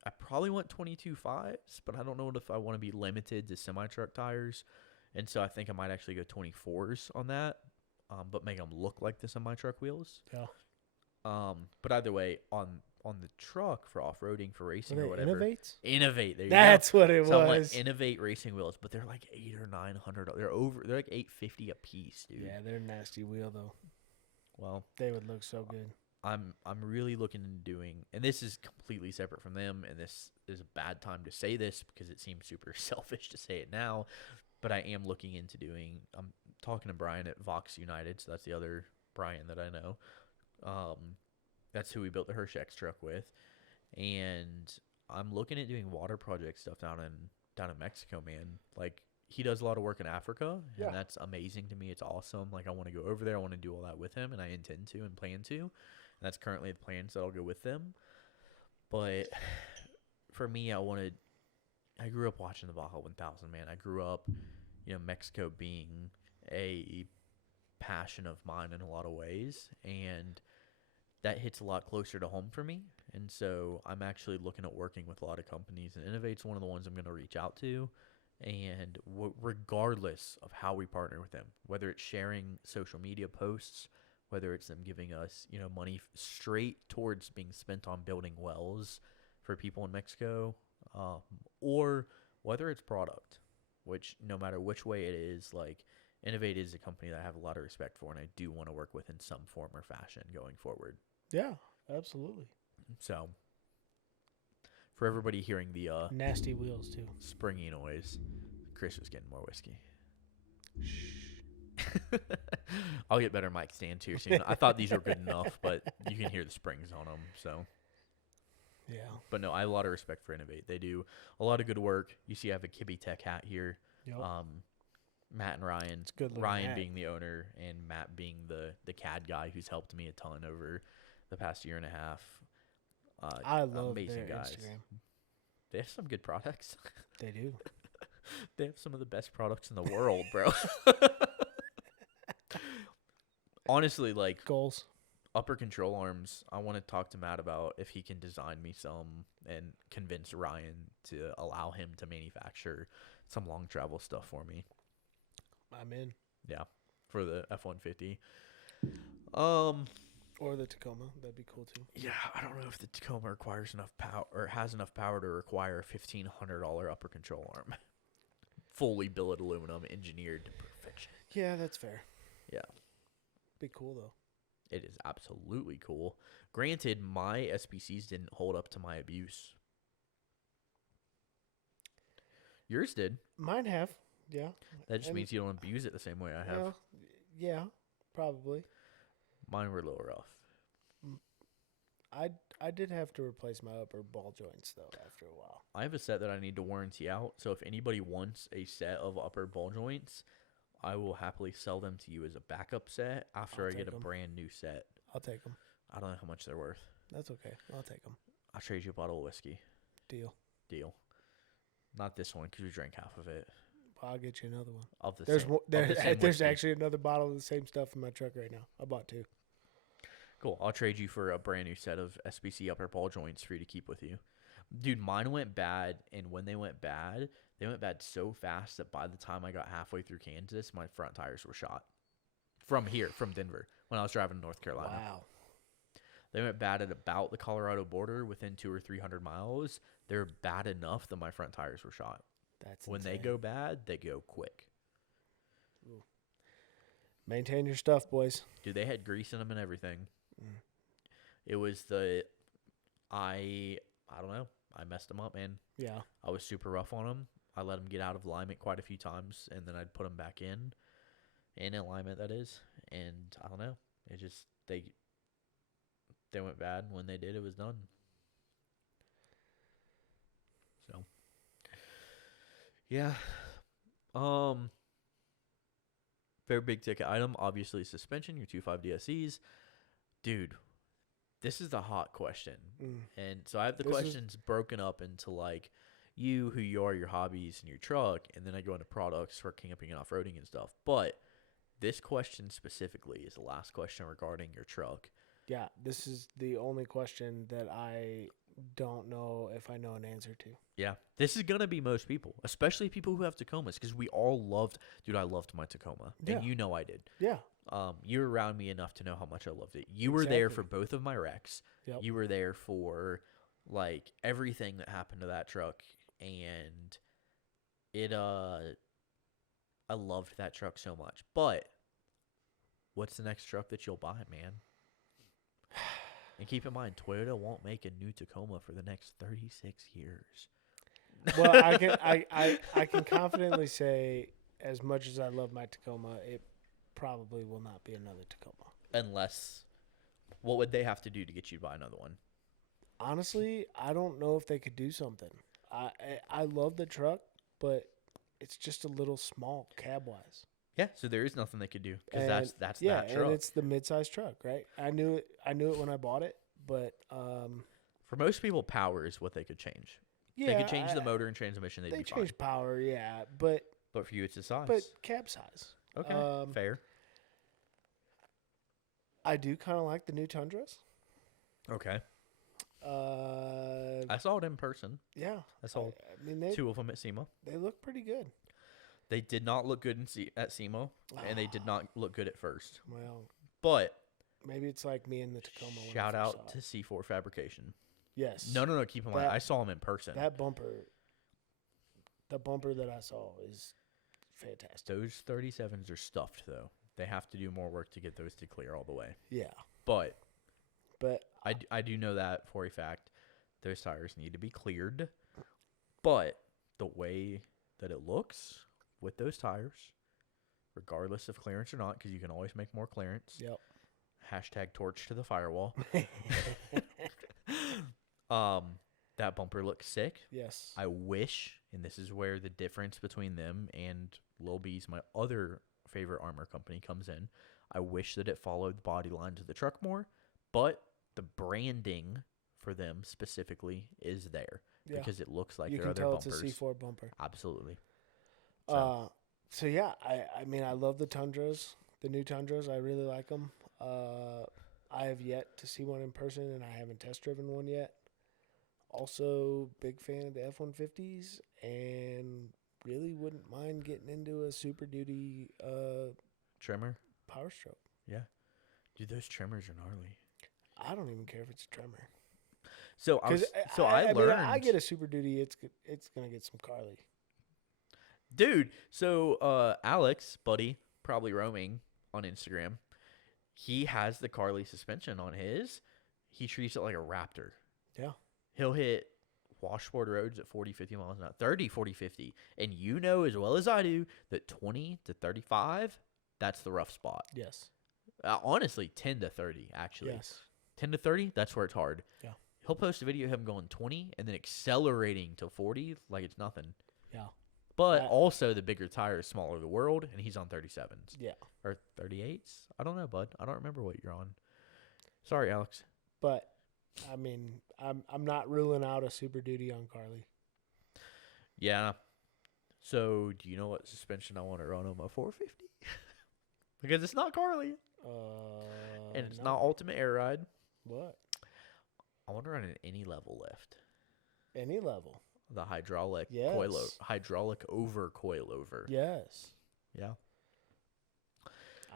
I probably want 22 fives, but I don't know if I want to be limited to semi truck tires, and so I think I might actually go 24s on that, but make them look like the semi truck wheels. Yeah. But either way, on the truck for off roading, for racing Are or they whatever, Innovates? Innovate. There you That's go. what it So I want was. Innovate racing wheels, but they're like $800 or $900. They're like $850 a piece, dude. Yeah, they're a nasty wheel though. Well, They would look so good. I'm really looking into doing, and this is completely separate from them, and this is a bad time to say this because it seems super selfish to say it now, but I am looking into doing. I'm talking to Brian at Vox United, so that's the other Brian that I know. That's who we built the Hirsch truck with, and I'm looking at doing water project stuff down in Mexico, man. Like he does a lot of work in Africa, Yeah. and that's amazing to me. It's awesome. Like I want to go over there. I want to do all that with him, and I intend to and plan to. And that's currently the plans that I'll go with them. But for me, I grew up watching the Baja 1000, man. I grew up, Mexico being a passion of mine in a lot of ways, and that hits a lot closer to home for me. And so I'm actually looking at working with a lot of companies, and Innovate's one of the ones I'm going to reach out to. And regardless of how we partner with them, whether it's sharing social media posts, whether it's them giving us, money straight towards being spent on building wells for people in Mexico, or whether it's product, which no matter which way it is, like Innovate is a company that I have a lot of respect for, and I do want to work with in some form or fashion going forward. Yeah, absolutely. So, for everybody hearing the Nasty wheels too. springy noise, Chris was getting more whiskey. Shh. I'll get better mic stands here soon. I thought these were good enough, but you can hear the springs on them. So, Yeah. but no, I have a lot of respect for Innovate. They do a lot of good work. You see, I have a Kibby Tech hat here. Yep. Matt and Ryan. It's a good looking Ryan hat. being the owner and Matt being the CAD guy who's helped me a ton over the past year and a half. I love amazing their guys. Instagram. They have some good products. They do. They have some of the best products in the world, bro. Honestly, like Goals. upper control arms, I want to talk to Matt about if he can design me some and convince Ryan to allow him to manufacture some long travel stuff for me. I'm in. Yeah, for the F-150. Or the Tacoma. That'd be cool too. Yeah, I don't know if the Tacoma requires enough power or has enough power to require a $1,500 upper control arm. Fully billet aluminum, engineered to perfection. Yeah, that's fair. Yeah. Be cool though. It is absolutely cool. Granted, my SPCs didn't hold up to my abuse. Yours did. Mine have. Yeah. That just And- means you don't abuse it the same way I have. Well, yeah, probably. Mine were a little rough. I did have to replace my upper ball joints though after a while. I have a set that I need to warranty out, so if anybody wants a set of upper ball joints, I will happily sell them to you as a backup set after I'll I get take a 'em. brand new set. I'll take them. I don't know how much they're worth. That's okay. I'll take them. I'll trade you a bottle of whiskey. Deal. Deal. Not this one because we drank half of it. I'll get you another one. Of the There's same, mo- of the same there's whiskey. actually another bottle of the same stuff in my truck right now. I bought two. Cool. I'll trade you for a brand new set of SBC upper ball joints for you to keep with you. Dude, mine went bad, and when they went bad so fast that by the time I got halfway through Kansas, my front tires were shot. From here, from Denver, when I was driving to North Carolina. Wow. They went bad at about the Colorado border within 200 or 300 miles. They're bad enough that my front tires were shot. That's When they insane. go bad, they go quick. Maintain your stuff, boys. Dude, they had grease in them and everything. Mm. It was I don't know. I messed them up, man. Yeah. I was super rough on them. I let them get out of alignment quite a few times, and then I'd put them back in alignment, that is. And I don't know. It just, they went bad. When they did, it was done. Yeah. Um. Very big ticket item. Obviously, suspension. Your 2.5 DSCs, dude. This is the hot question, Mm. and so I have the This is questions broken up into like you, who you are, your hobbies, and your truck, and then I go into products for camping and off roading and stuff. But this question specifically is the last question regarding your truck. yeah. This is the only question that I don't know if I know an answer to. Yeah, this is gonna be most people, especially people who have Tacomas, because we all loved. Dude, I loved my Tacoma, Yeah. and you know I did. Yeah. You were around me enough to know how much I loved it. You were there for Exactly. both of my wrecks. Yep. You were there for like everything that happened to that truck, and it I loved that truck so much. But what's the next truck that you'll buy, man? And keep in mind, Toyota won't make a new Tacoma for the next 36 years. Well, I can confidently say, as much as I love my Tacoma, it probably will not be another Tacoma. Unless, what would they have to do to get you to buy another one? Honestly, I don't know if they could do something. I love the truck, but it's just a little small cab wise. Yeah, so there is nothing they could do because And that's yeah, that truck. and it's the midsize truck, right? I knew it when I bought it, but For most people, power is what they could change. yeah, They could change the motor and transmission, they'd they be fine. changed power, yeah, but But for you, it's the size. cab size. Okay, fair. I do kind of like the new Tundras. Okay, Uh, I saw it in person. yeah, I saw I mean two of them at SEMA. they look pretty good. They did not look good at SEMA, and they did not look good at first. Well, But maybe it's like me and the Tacoma. When I shout first out saw to it. C4 Fabrication. Yes. No. Keep in mind, That- I saw them in person. That bumper, the bumper that I saw is fantastic. Those 37s are stuffed, though. They have to do more work to get those to clear all the way. Yeah, But but I do know that for a fact. Those tires need to be cleared. But the way that it looks with those tires, regardless of clearance or not, because you can always make more clearance. yep. Hashtag torch to the firewall. That bumper looks sick. Yes. I wish, and this is where the difference between them and Lil B's, my other favorite armor company, comes in. I wish that it followed the body lines of the truck more, but the branding for them specifically is there Yeah. because it looks like You their can other tell bumpers. it's a C4 bumper. Absolutely. So yeah, I mean I love the Tundras, the new Tundras. I really like them. I have yet to see one in person, and I haven't test driven one yet. Also, big fan of the F-150s, and really wouldn't mind getting into a Super Duty Trimmer. Power Stroke. Yeah. Dude, those trimmers are gnarly. I don't even care if it's a trimmer. So I learned. I get a Super Duty. It's gonna get some Carly. Dude, so Alex, buddy, probably roaming on Instagram, he has the Carly suspension on his. He treats it like a Raptor. Yeah. He'll hit washboard roads at 40, 50 miles an hour, 30, 40, 50. And you know as well as I do that 20 to 35, that's the rough spot. Yes. Honestly, 10 to 30, actually. Yes. 10 to 30, that's where it's hard. Yeah. He'll post a video of him going 20 and then accelerating to 40 like it's nothing. Yeah. But also, the bigger tire is smaller the world, and he's on 37s. Yeah. Or 38s? I don't know, bud. I don't remember what you're on. Sorry, Alex. But I mean, I'm not ruling out a Super Duty on Carly. Yeah. So, do you know what suspension I want to run on my 450? Because it's not Carly. And it's No. not Ultimate Air Ride. What? I want to run an any level lift. Any level. The hydraulic Yes. hydraulic over coilover. Yes. Yeah.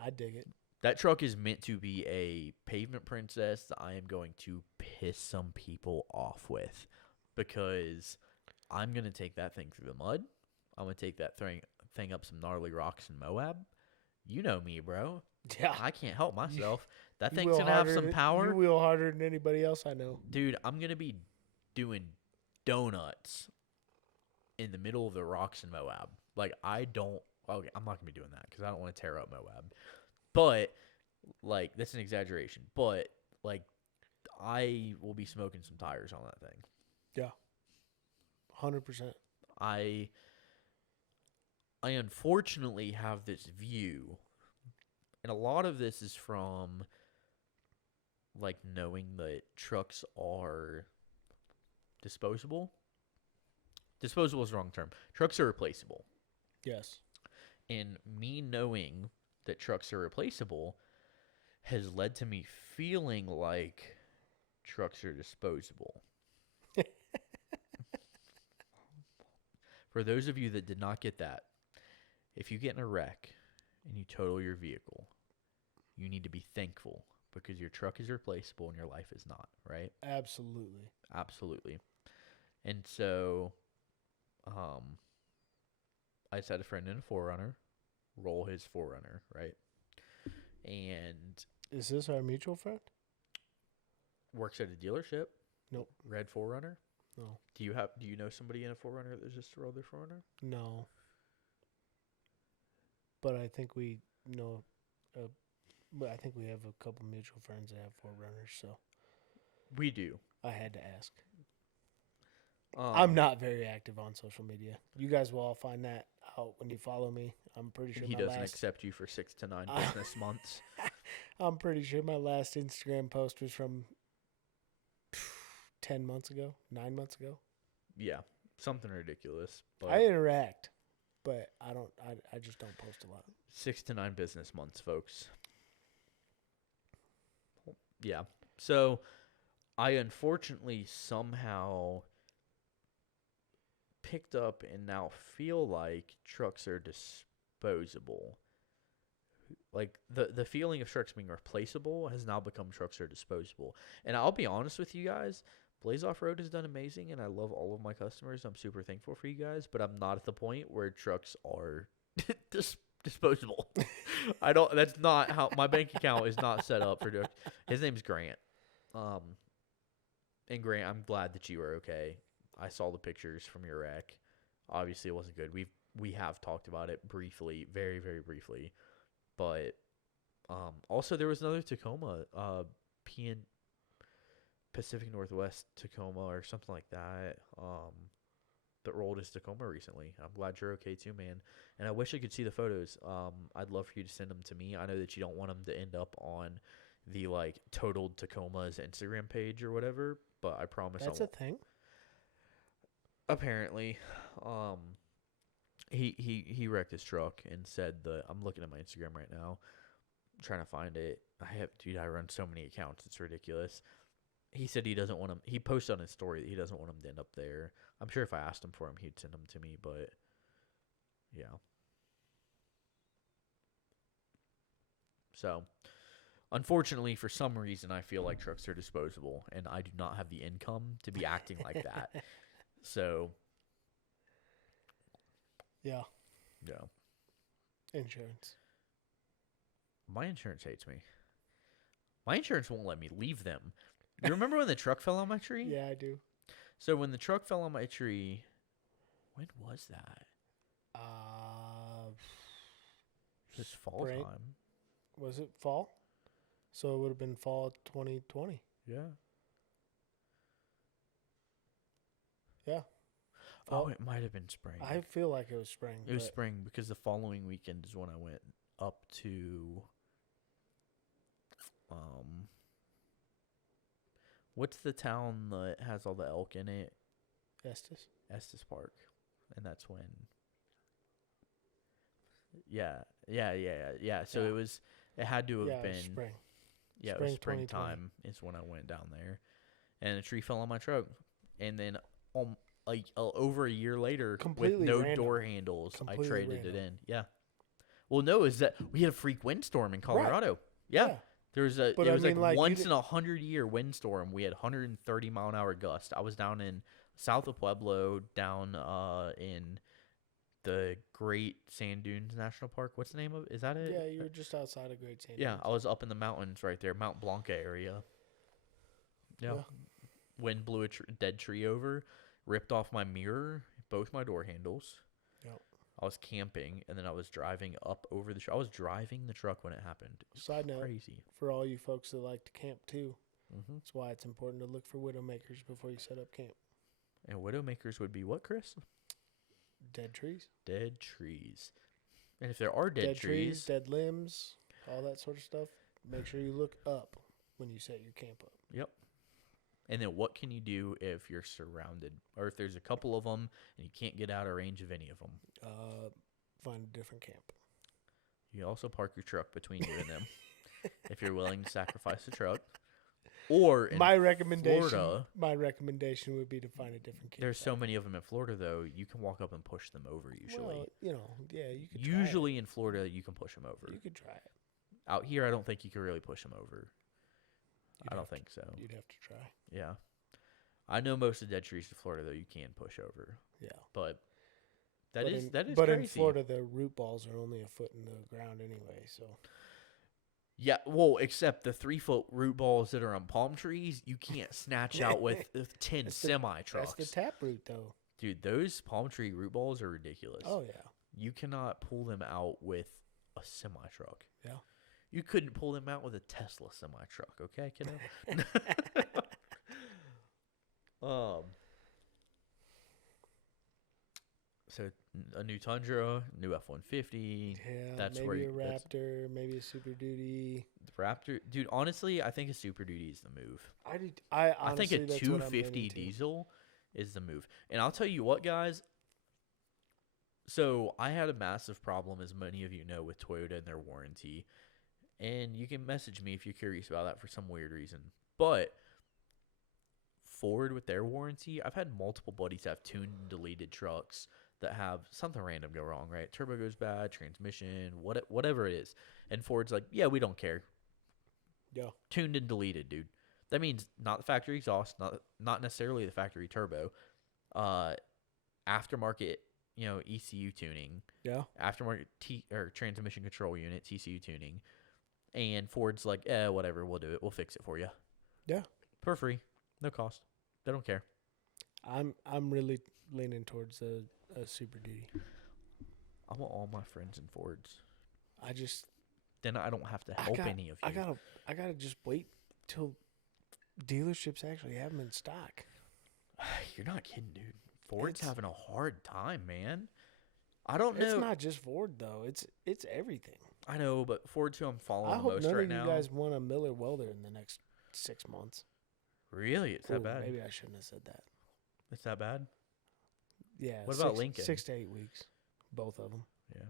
I dig it. That truck is meant to be a pavement princess that I am going to piss some people off with because I'm going to take that thing through the mud. I'm going to take that thing up some gnarly rocks in Moab. You know me, bro. Yeah. I can't help myself. That You thing's wheel going to have harder some than- power. You wheel harder than anybody else I know. Dude, I'm going to be doing donuts in the middle of the rocks in Moab. Like, okay, I'm not going to be doing that because I don't want to tear up Moab. But, like, that's an exaggeration. But, like, I will be smoking some tires on that thing. Yeah. 100%. I unfortunately have this view, and a lot of this is from like knowing that trucks are disposable. Disposable is the wrong term. Trucks are replaceable. Yes. And me knowing that trucks are replaceable has led to me feeling like trucks are disposable. For those of you that did not get that, if you get in a wreck and you total your vehicle, you need to be thankful because your truck is replaceable and your life is not, right? Absolutely. Absolutely. And so I just had a friend in a Forerunner roll his Forerunner, right? And Is this our mutual friend? works at a dealership. Nope. Red Forerunner. No. Do you know somebody in a Forerunner that just rolled their Forerunner? No. But I think we know. But I think we have a couple mutual friends that have Forerunners, so We do. I had to ask. I'm not very active on social media. You guys will all find that out when you follow me. I'm pretty sure He doesn't accept you for 6 to 9 business months. I'm pretty sure my last Instagram post was from 10 months ago, 9 months ago. Yeah, something ridiculous. But I interact, but I just don't post a lot. 6 to 9 business months, folks. Yeah. So I unfortunately somehow picked up and now feel like trucks are disposable. Like the feeling of trucks being replaceable has now become trucks are disposable. And I'll be honest with you guys, Blaze Off Road has done amazing and I love all of my customers. I'm super thankful for you guys, but I'm not at the point where trucks are disposable. That's not how my bank account is not set up for trucks. His name's Grant. And Grant, I'm glad that you are okay. I saw the pictures from your wreck. Obviously, it wasn't good. We have talked about it briefly, very, very briefly. But also there was another Tacoma, Pacific Northwest Tacoma or something like that, that rolled his Tacoma recently. I'm glad you're okay too, man. And I wish I could see the photos. I'd love for you to send them to me. I know that you don't want them to end up on the like totaled Tacoma's Instagram page or whatever, but I promise That's a thing. Apparently, he wrecked his truck and said that I'm looking at my Instagram right now, trying to find it. I run so many accounts, it's ridiculous. He said he doesn't want him. He posted on his story that he doesn't want him to end up there. I'm sure if I asked him for him, he'd send them to me, but yeah. So, unfortunately, for some reason, I feel like trucks are disposable, and I do not have the income to be acting like that. So, yeah. yeah. Insurance. My insurance hates me. My insurance won't let me leave them. You remember when the truck fell on my tree? Yeah, I do. So when the truck fell on my tree, when was that? This fall spring. time. Was it fall? So it would have been fall 2020. Yeah. Yeah. Oh, it might have been spring. I feel like it was spring. It was spring because the following weekend is when I went up to what's the town that has all the elk in it? Estes Park. And that's when Yeah. So it had to have been spring. Yeah, Spring it was springtime is when I went down there. And a tree fell on my truck. And then over a year later, Completely with no random. door handles, Completely I traded random. it in. Yeah. Well, no, is that we had a freak windstorm in Colorado. Right. Yeah. There was it was like once in 100-year windstorm. We had 130 mile an hour gust. I was down in south of Pueblo, down in the Great Sand Dunes National Park. What's the name of it? Is that it? Yeah, you were just outside of Great Sand Yeah, Dunes. I was up in the mountains right there, Mount Blanca area. Yeah. Wind blew a dead tree over, ripped off my mirror, both my door handles. Yep. I was camping, and then I was driving up over the I was driving the truck when it happened. Side note, crazy. For all you folks that like to camp too, Mm-hmm. that's why it's important to look for widowmakers before you set up camp. And widowmakers would be what, Chris? Dead trees. Dead trees. And if there are dead trees, dead limbs, all that sort of stuff, make sure you look up when you set your camp up. Yep. And then what can you do if you're surrounded, or if there's a couple of them and you can't get out of range of any of them? Find a different camp. You also park your truck between you and them if you're willing to sacrifice the truck. Or in my recommendation would be to find a different camp. There's so many of them in Florida, though. You can walk up and push them over usually. Well, you could try Usually in Florida, you can push them over. You could try it. Out here, I don't think you can really push them over. I don't think so. You'd have to try. Yeah. I know most of the dead trees in Florida, though, you can push over. Yeah. But that is But crazy. in Florida, the root balls are only a foot in the ground anyway, so. Yeah, well, except the 3-foot root balls that are on palm trees, you can't snatch out with 10 semi-trucks. That's the taproot, though. Dude, those palm tree root balls are ridiculous. Oh, yeah. You cannot pull them out with a semi-truck. Yeah. You couldn't pull them out with a Tesla semi-truck, okay, kiddo? So a new Tundra, new F-150. Yeah, that's maybe where a Raptor, maybe a Super Duty. The Raptor, dude. Honestly, I think a Super Duty is the move. I think a that's 250 diesel is the move. And I'll tell you what, guys. So I had a massive problem, as many of you know, with Toyota and their warranty. And you can message me if you're curious about that for some weird reason. But Ford with their warranty, I've had multiple buddies have tuned and deleted trucks that have something random go wrong, right? Turbo goes bad, transmission, whatever it is. And Ford's like, yeah, we don't care. Yeah. Tuned and deleted, dude. That means not the factory exhaust, not necessarily the factory turbo. Aftermarket, ECU tuning. Yeah. Aftermarket transmission control unit, TCU tuning. And Ford's like, whatever, we'll do it. We'll fix it for you. Yeah. For free. No cost. They don't care. I'm really leaning towards a Super Duty. I want all my friends in Fords. Then I don't have to help any of you. I gotta just wait till dealerships actually have them in stock. You're not kidding, dude. Ford's having a hard time, man. I don't know. It's not just Ford though. It's everything. I know, but Ford's who I'm following I hope most none right of now. you guys want a Miller Welder in the next 6 months. Really? It's that bad? Maybe I shouldn't have said that. It's that bad? Yeah. What about Lincoln? 6 to 8 weeks, both of them. Yeah.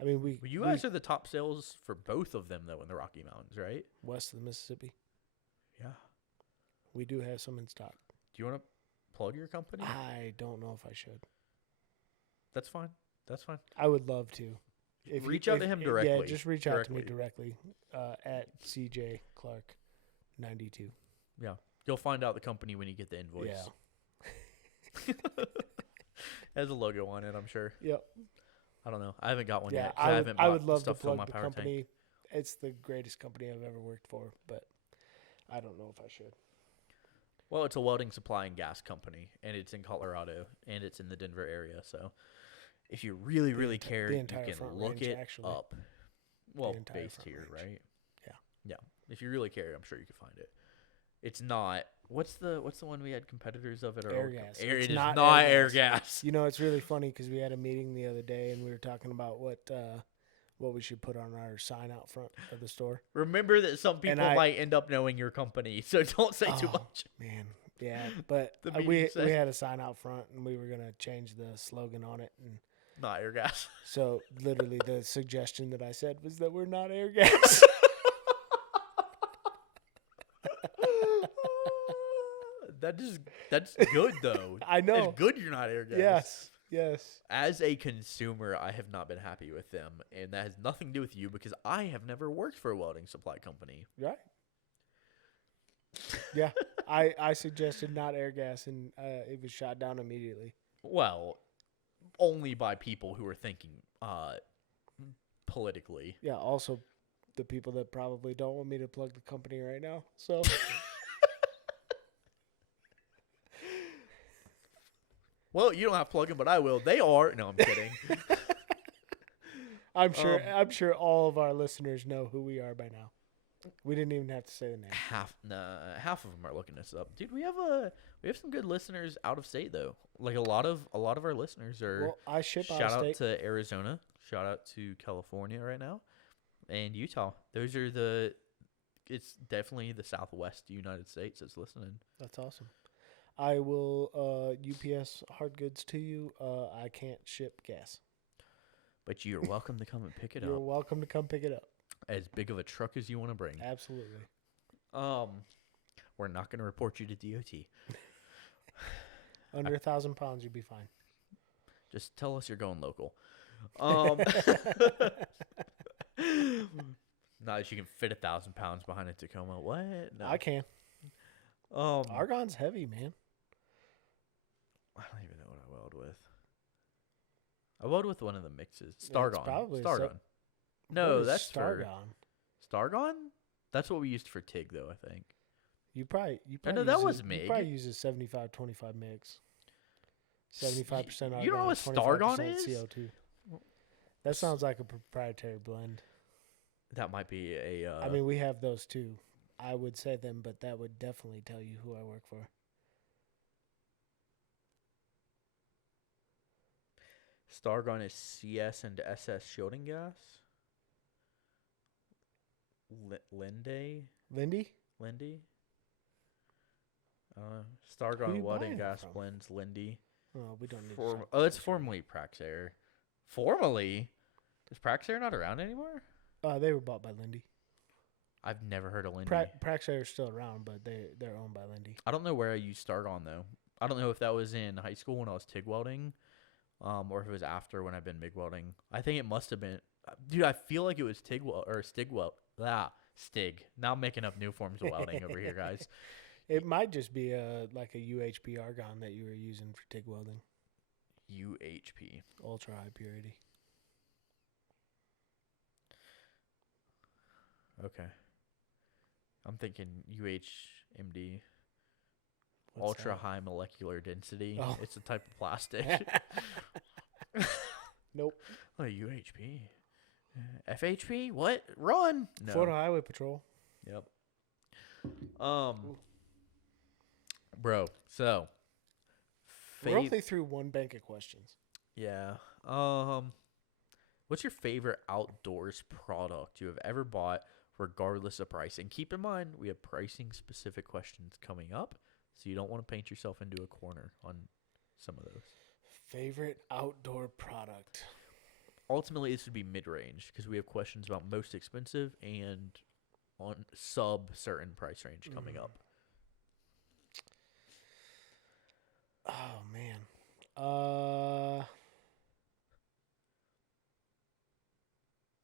I mean, you guys are the top sales for both of them though in the Rocky Mountains, right? West of the Mississippi. Yeah. We do have some in stock. Do you want to plug your company? I don't know if I should. That's fine. I would love to. Reach out to him directly. Yeah, just reach out to me directly at CJ Clark 92. Yeah. You'll find out the company when you get the invoice. Yeah. Has a logo on it, I'm sure. Yep. I don't know. I haven't got one yeah, yet. I would love to fill plug my the power company. tank. It's the greatest company I've ever worked for, but I don't know if I should. Well, it's a welding supply and gas company, and it's in Colorado, and it's in the Denver area. So if you really, really care, you can look it up. Well, based here, right? Yeah. Yeah. If you really care, I'm sure you can find it. It's not. What's the one we had competitors of at our Air gas. It is not not air gas. It's really funny because we had a meeting the other day and we were talking about what we should put on our sign out front of the store. Remember that some people might end up knowing your company, so don't say too much. Man, yeah, but we had a sign out front and we were gonna change the slogan on it, and not air gas. So literally, the suggestion that I said was that we're not air gas. That's good though. I know. It's good you're not air gas. Yes. As a consumer, I have not been happy with them, and that has nothing to do with you because I have never worked for a welding supply company. Right. Yeah. I suggested not air gas, and it was shot down immediately. Well, only by people who are thinking politically. Yeah. Also, the people that probably don't want me to plug the company right now. So. Well, you don't have to plug them, but I will. They are. No, I'm kidding. I'm sure all of our listeners know who we are by now. We didn't even have to say the name. Half of them are looking us up, dude. We have some good listeners out of state though. Like a lot of our listeners are. Well, I ship out Shout of out state. to Arizona. Shout out to California right now, and Utah. Those are the. It's definitely the Southwest United States that's listening. That's awesome. I will UPS hard goods to you. I can't ship gas. But you're welcome to come and pick it You're up. welcome to come pick it up. As big of a truck as you want to bring. Absolutely. We're not going to report you to DOT. Under 1,000 pounds, you'd be fine. Just tell us you're going local. Not that you can fit 1,000 pounds behind a Tacoma. What? No. I can. Argon's heavy, man. I don't even know what I weld with. I weld with one of the mixes. Stargon. probably Stargon. What No, is that's for Stargon. Stargon. That's what we used for TIG, though. I think. You probably know that use was You MIG. probably use a 75-25 mix. 75% argon. You know what 25% Stargon is? CO2. That sounds like a proprietary blend. That might be a. I mean, we have those too. I would say them, but that would definitely tell you who I work for. Stargon is CS and SS shielding gas. Lindy. Lindy? Who Stargon you welding buying gas from? blends Lindy. Oh, we don't need to talk It's about formerly Praxair. Formerly? Is Praxair not around anymore? that. They were bought by Lindy. I've never heard of Lindy. Praxair is still around, but they're owned by Lindy. I don't know where I used Stargon though. I don't know if that was in high school when I was TIG welding, or if it was after when I've been MIG welding. I think it must have been. Dude, I feel like it was TIG weld or Stig weld. Stig. Now I'm making up new forms of welding over here, guys. It might just be like a UHP argon that you were using for TIG welding. UHP. Ultra high purity. Okay. I'm thinking UHMD. What's Ultra that? high molecular density. Oh. It's a type of plastic. Nope. Oh, UHP. FHP? What? Run! No. Florida Highway Patrol. Yep. Bro, so We're only through one bank of questions. yeah. What's your favorite outdoors product you have ever bought, regardless of price? And keep in mind, we have pricing specific questions coming up, so you don't want to paint yourself into a corner on some of those. Favorite outdoor product. Ultimately, this would be mid-range because we have questions about most expensive and on sub certain price range coming up. Oh man.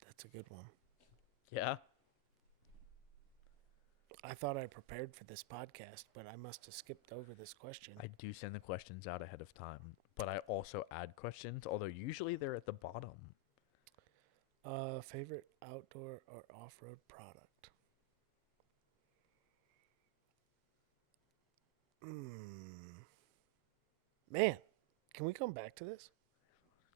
That's a good one. Yeah. I thought I prepared for this podcast, but I must have skipped over this question. I do send the questions out ahead of time, but I also add questions, although usually they're at the bottom. Favorite outdoor or off-road product? Man, can we come back to this?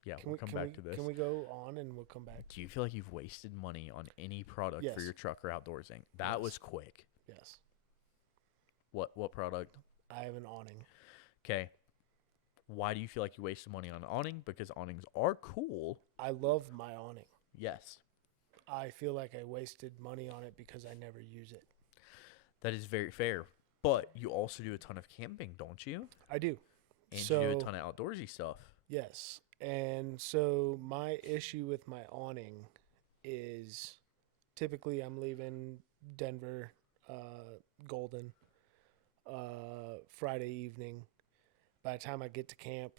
Yeah, we'll come back to this. Can we go on and we'll come back? Do you feel like you've wasted money on any product for Yes. your truck or outdoorsing? That Yes. was quick. Yes. What product? I have an awning. Okay. Why do you feel like you wasted money on awning? Because awnings are cool. I love my awning. Yes. I feel like I wasted money on it because I never use it. That is very fair. But you also do a ton of camping, don't you? I do. And So- you do a ton of outdoorsy stuff. Yes. And so my issue with my awning is typically I'm leaving Denver, Golden, Friday evening. By the time I get to camp,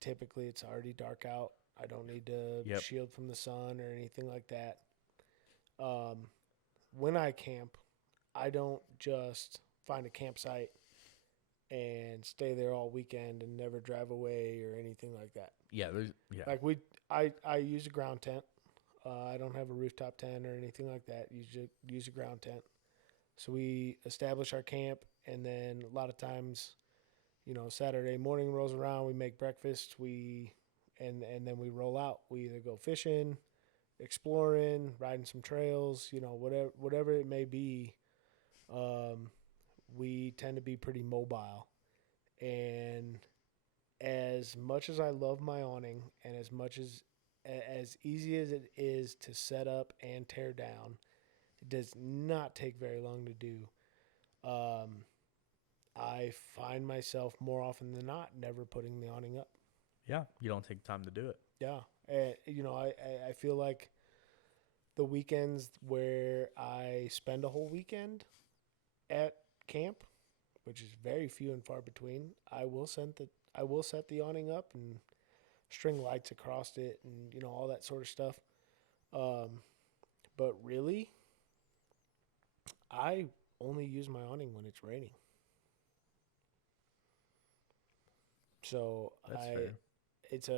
typically it's already dark out. I don't need to Yep. shield from the sun or anything like that. When I camp, I don't just find a campsite and stay there all weekend and never drive away or anything like that. Yeah, Like I use a ground tent. I don't have a rooftop tent or anything like that. Use a ground tent. So we establish our camp, and then a lot of times, Saturday morning rolls around, we make breakfast, and then we roll out. We either go fishing, exploring, riding some trails, whatever it may be. We tend to be pretty mobile, and as much as I love my awning, and as easy as it is to set up and tear down, it does not take very long to do. Um, I find myself more often than not never putting the awning up. Yeah, you don't take time to do it. Yeah, I feel like the weekends where I spend a whole weekend at camp, which is very few and far between, I will set the awning up and string lights across it and all that sort of stuff. Um, but really, I only use my awning when it's raining. So That's fair. it's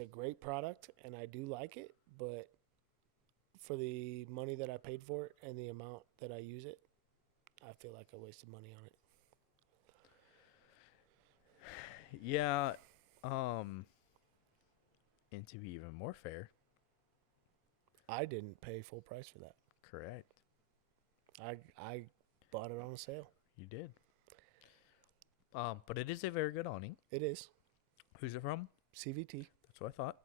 a great product and I do like it, but for the money that I paid for it and the amount that I use it, I feel like I wasted money on it. Yeah. Um, and to be even more fair, I didn't pay full price for that. correct. I bought it on a sale. You did. But it is a very good awning. It is Who's it from? CVT. That's what I thought.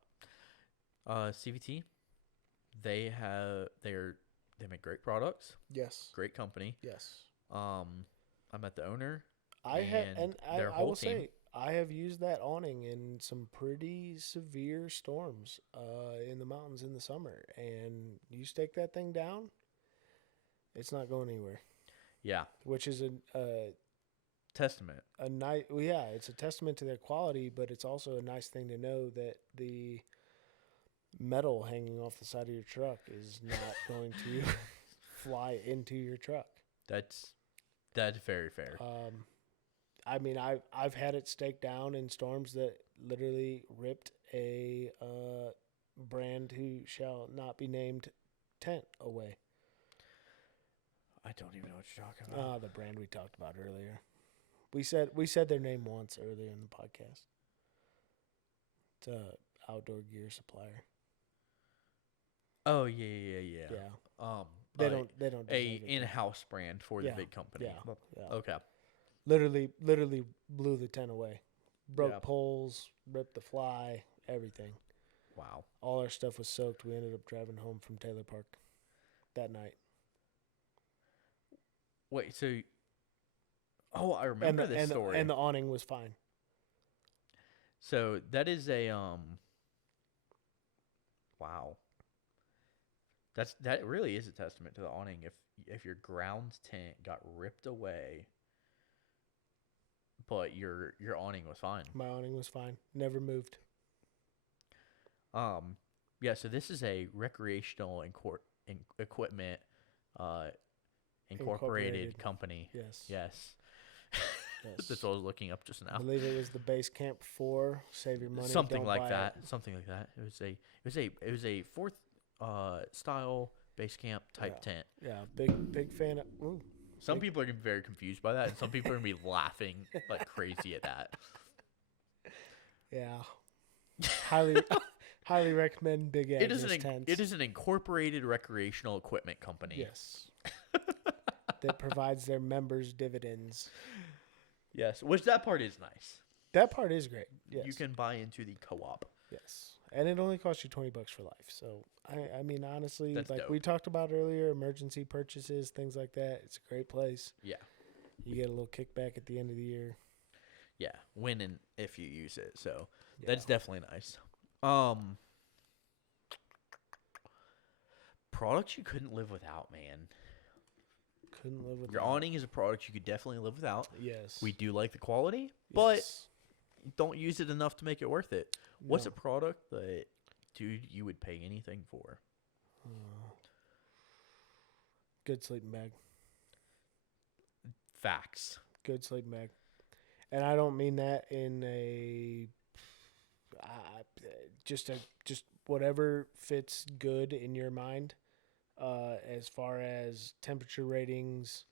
CVT. They make great products. Yes. Great company. Yes. I met the owner. I will say I have used that awning in some pretty severe storms in the mountains in the summer, and you stake that thing down, it's not going anywhere. Yeah. Which is a Testament. it's a testament to their quality, but it's also a nice thing to know that the metal hanging off the side of your truck is not going to fly into your truck. That's very fair. I mean, I've had it staked down in storms that literally ripped a brand who shall not be named tent away. I don't even know what you're talking about. The brand we talked about earlier. We said their name once earlier in the podcast. It's a outdoor gear supplier. Oh yeah. They don't a in-house brand for the big company. Yeah. Okay. Literally blew the tent away. Broke poles, ripped the fly, everything. Wow. All our stuff was soaked. We ended up driving home from Taylor Park that night. Wait, so I remember this story. And the awning was fine. So that is a wow. That really is a testament to the awning. If your ground tent got ripped away, but your awning was fine. My awning was fine. Never moved. Yeah. So this is a recreational equipment incorporated company. Yes. Yes. That's what I was looking up just now. I believe it was the Base Camp 4. Save your money. Something don't like buy that. It. Something like that. It was a fourth style base camp type tent. Yeah, big fan of. Ooh, some people are gonna be very confused by that, and some people are gonna be laughing like crazy at that. Yeah, highly recommend Big Agnes tents. It is an incorporated recreational equipment company. Yes, that provides their members dividends. Yes, which that part is nice. That part is great. Yes, you can buy into the co-op. Yes, and it only costs you $20 for life. So I mean, honestly, that's like dope. we talked about earlier, emergency purchases, things like that. It's a great place. Yeah, you get a little kickback at the end of the year. Yeah, when and if you use it. So that's definitely nice. Products you couldn't live without, man. Couldn't live without. Your awning is a product you could definitely live without. Yes. We do like the quality, but don't use it enough to make it worth it. No. What's a product that, dude, you would pay anything for? Good sleeping bag. Facts. Good sleeping bag. And I don't mean that in a just whatever fits good in your mind. As far as temperature ratings,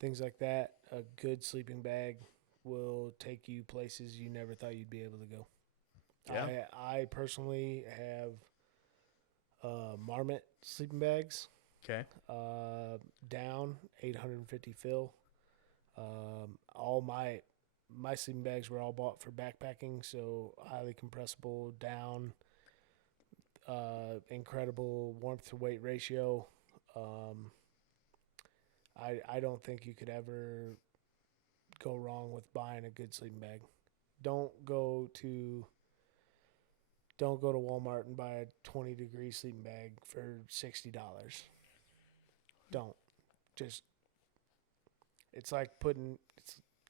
things like that, a good sleeping bag will take you places you never thought you'd be able to go. Yeah. I personally have Marmot sleeping bags. Okay. Down 850 fill. All my sleeping bags were all bought for backpacking, so highly compressible, down, incredible warmth to weight ratio. I don't think you could ever go wrong with buying a good sleeping bag. Don't go to Walmart and buy a 20-degree sleeping bag for $60. Don't. Just it's like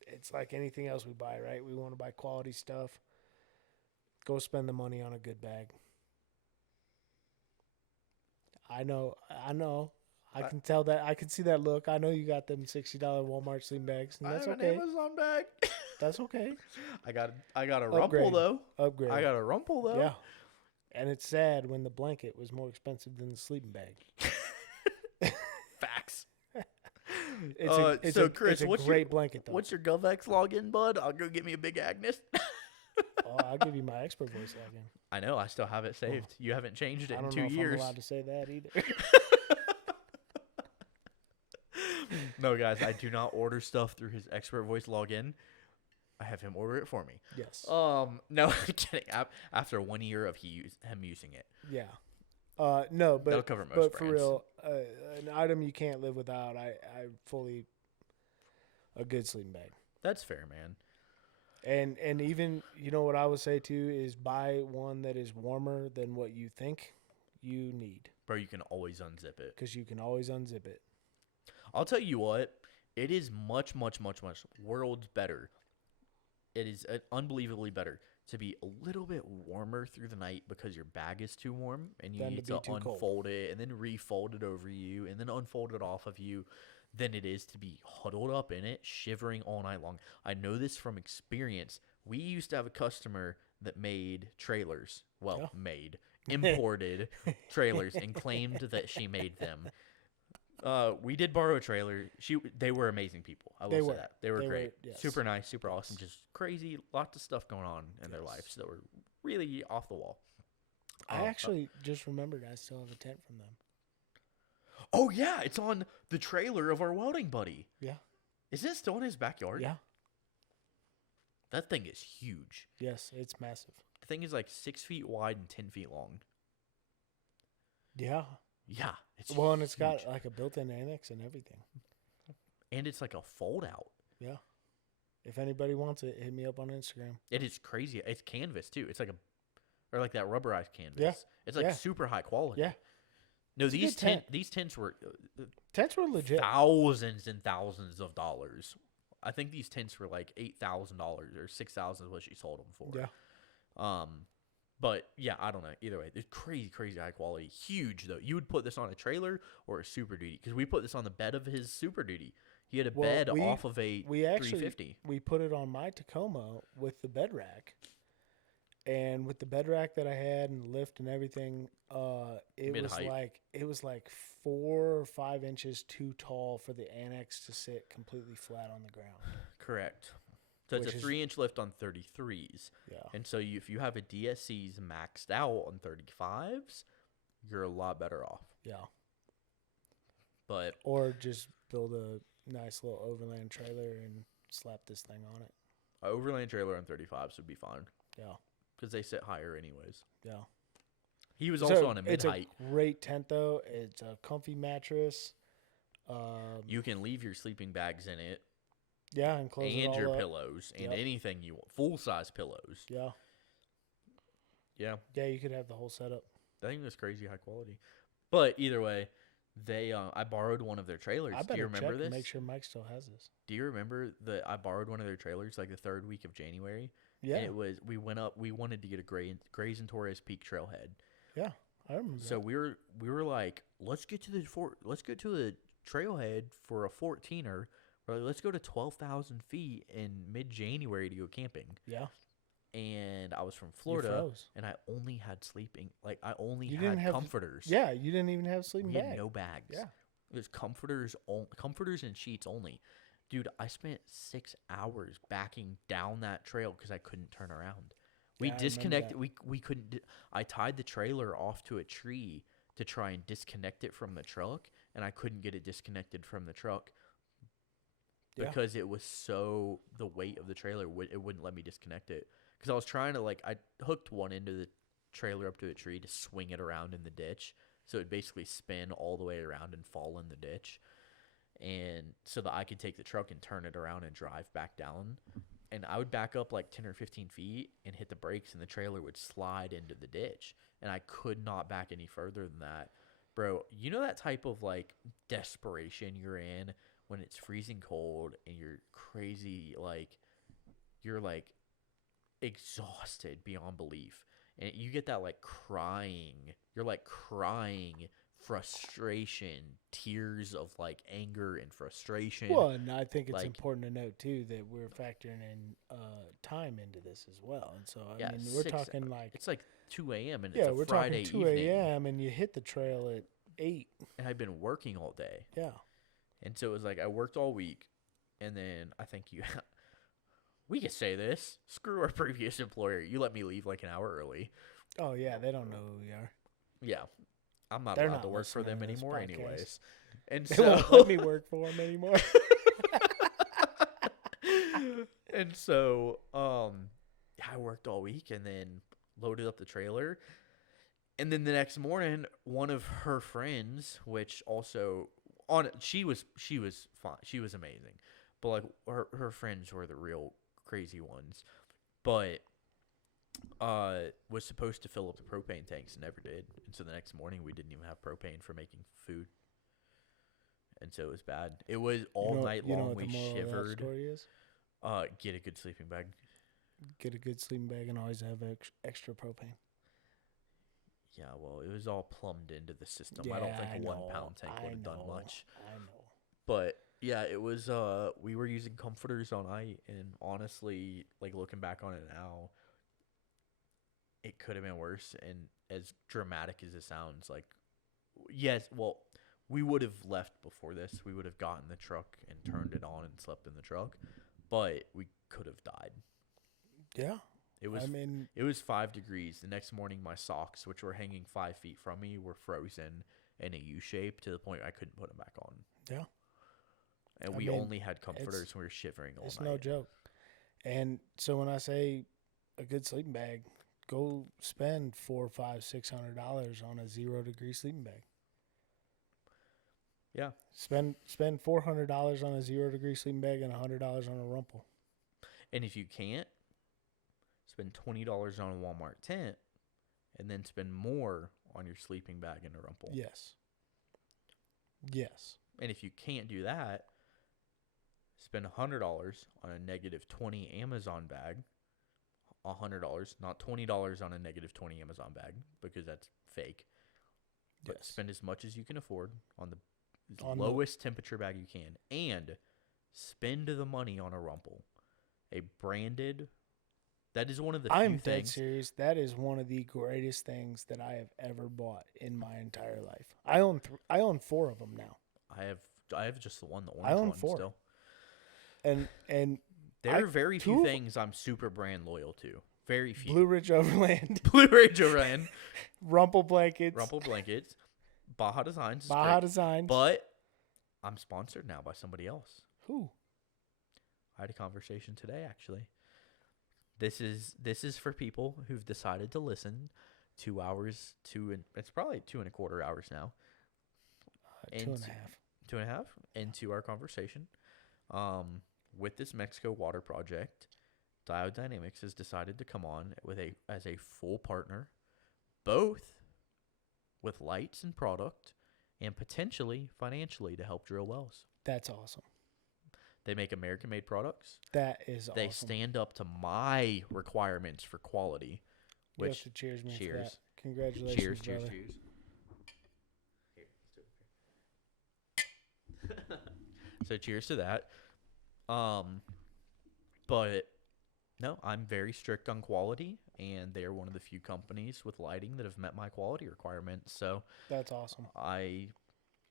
it's like anything else we buy, right? We want to buy quality stuff. Go spend the money on a good bag. I know. I can tell that. I can see that look. I know you got them $60 Walmart sleeping bags, and that's I have okay. an Amazon bag. That's okay. I got a Upgrade. rumple though. Upgrade. I got a rumple though. Yeah. And it's sad when the blanket was more expensive than the sleeping bag. Facts. Chris, it's a great blanket though. What's your GovX login, bud? I'll go get me a big Agnes. Oh, I'll give you my expert voice login. I know. I still have it saved. You haven't changed it in 2 years. I don't know if I'm allowed to say that either. No, guys, I do not order stuff through his expert voice login. I have him order it for me. Yes. No, I'm kidding. After 1 year of him using it. Yeah. No, but that'll cover most but brands. For real, an item you can't live without. I fully a good sleeping bag. That's fair, man. And even what I would say too is buy one that is warmer than what you think you need. Bro, you can always unzip it. Because you can always unzip it. I'll tell you what, it is much, much, much, much worlds better. It is unbelievably better to be a little bit warmer through the night because your bag is too warm and you need to unfold it and then refold it over you and then unfold it off of you than it is to be huddled up in it, shivering all night long. I know this from experience. We used to have a customer that made trailers. Well, imported trailers and claimed that she made them. We did borrow a trailer. They were amazing people. I will say that. They were great. Yes. Super nice, super awesome. Just crazy. Lots of stuff going on in their lives that were really off the wall. I actually just remembered I still have a tent from them. Oh, yeah. It's on the trailer of our welding buddy. Yeah. Is it still in his backyard? Yeah. That thing is huge. Yes, it's massive. The thing is like 6 feet wide and 10 feet long. Yeah. Yeah. It's and it's huge. got like a built-in annex and everything. And it's like a fold-out. Yeah. If anybody wants it, hit me up on Instagram. It is crazy. It's canvas, too. It's like that rubberized canvas. Yeah. It's like super high quality. Yeah. No, these tents were legit. Thousands and thousands of dollars. I think these tents were like $8,000 or $6,000 is what she sold them for. Yeah. But yeah, I don't know. Either way, it's crazy, crazy high quality. Huge though. You would put this on a trailer or a Super Duty because we put this on the bed of his Super Duty. He had a bed off of a 350. We put it on my Tacoma with the bed rack. And with the bed rack that I had and the lift and everything, it was like 4 or 5 inches too tall for the annex to sit completely flat on the ground. Correct. So it's a 3-inch lift on 33s. Yeah. And so if you have a DSC's maxed out on 35s, you're a lot better off. Yeah. But or just build a nice little overland trailer and slap this thing on it. An overland trailer on 35s would be fine. Yeah. Because they sit higher anyways. Yeah. He was also on a mid-height. It's a great tent, though. It's a comfy mattress. You can leave your sleeping bags in it. Yeah, and close it all your up. pillows and anything you want. Full-size pillows. Yeah. Yeah. Yeah, you could have the whole setup. I think that's crazy high quality. But either way, I borrowed one of their trailers. I better Do you remember check this? And make sure Mike still has this. Do you remember that I borrowed one of their trailers like the 3rd week of January? Yeah. And we wanted to get a Grays and Torres Peak trailhead. Yeah, I remember. So we were like, let's get to the trailhead for a 14er. We're like, let's go to 12,000 feet in mid-January to go camping. Yeah. And I was from Florida, and I only had had comforters. Yeah, you didn't even have sleeping bag. We had no bags. Yeah. It was comforters and sheets only. Dude, I spent 6 hours backing down that trail because I couldn't turn around. We disconnected. We couldn't. I tied the trailer off to a tree to try and disconnect it from the truck, and I couldn't get it disconnected from the truck Yeah. because it was so the weight of the trailer it wouldn't let me disconnect it. Because I was trying to I hooked one end of the trailer up to a tree to swing it around in the ditch, so it'd basically spin all the way around and fall in the ditch, and so that I could take the truck and turn it around and drive back down. And I would back up like 10 or 15 feet and hit the brakes, and the trailer would slide into the ditch, and I could not back any further than that. Bro, you know that type of like desperation you're in when it's freezing cold and you're crazy, like you're like exhausted beyond belief, and you get that like crying, you're like crying frustration, tears of like anger and frustration. Well, and I think it's Like, important to note too that we're factoring in time into this as well. And so I yeah, mean, we're 6 talking like it's like 2 a.m. and yeah, it's a we're Friday talking 2 evening, a.m. and you hit the trail at 8. and I've been working all day. Yeah. And so it was like I worked all week, and then I think we could say this. Screw our previous employer. You let me leave like an hour early. Oh yeah, they don't know who we are. Yeah, I'm not They're allowed not to work for them listening to this anymore, podcast. anyways. And They so won't let me work for them anymore. and so I worked all week and then loaded up the trailer. And then the next morning, one of her friends, which also she was fine. She was amazing. But like her friends were the real crazy ones. But was supposed to fill up the propane tanks and never did. And so the next morning we didn't even have propane for making food. And so it was bad. It was all night long. What We the moral of that shivered. story is? Get a good sleeping bag. Get a good sleeping bag and always have extra propane. Yeah, well, it was all plumbed into the system. Yeah, I don't think I a 1 know, pound tank would have done I much. I know. But yeah, it was we were using comforters on night, and honestly, like looking back on it now, it could have been worse. And as dramatic as it sounds, like yes, well, we would have left before this. We would have gotten the truck and turned it on and slept in the truck, but we could have died. Yeah. It was I mean, it was 5 degrees. The next morning, my socks, which were hanging 5 feet from me, were frozen in a U shape to the point I couldn't put them back on. yeah. And I we mean, only had comforters and we were shivering all It's night. no joke. And so when I say a good sleeping bag, go spend $400, $500, $600 on a 0-degree sleeping bag. Yeah. Spend $400 on a 0-degree sleeping bag and $100 on a rumple. And if you can't, spend $20 on a Walmart tent and then spend more on your sleeping bag and a rumple. Yes. Yes. And if you can't do that, spend $100 on a -20 Amazon bag. $100, not $20 on a -20 Amazon bag because that's fake. But Yes. spend as much as you can afford on the On lowest temperature bag you can, and spend the money on a rumple, a branded. That is one of the few I'm dead things. serious. That is one of the greatest things that I have ever bought in my entire life. I own 4 of them now. I have just the one, the I orange own one 4. still. And There are very 2 few of- things I'm super brand loyal to. Very few. Blue Ridge Overland, Blue Ridge Overland, Rumple Blankets, Rumple Blankets, Baja Designs. is Baja great. Designs. But I'm sponsored now by somebody else. Who? I had a conversation today, actually. This is for people who've decided to listen 2 hours it's probably 2.25 hours now. 2.5. 2.5 into our conversation. With this Mexico water project, Diodynamics has decided to come on as a full partner, both with lights and product, and potentially financially to help drill wells. That's awesome. They make American-made products. That is They awesome. stand up to my requirements for quality. You have Which to cheers me for cheers. that. Congratulations, Cheers, cheers, brother. cheers. Here, let's do it. So cheers to that. But no, I'm very strict on quality, and they are one of the few companies with lighting that have met my quality requirements. So That's awesome.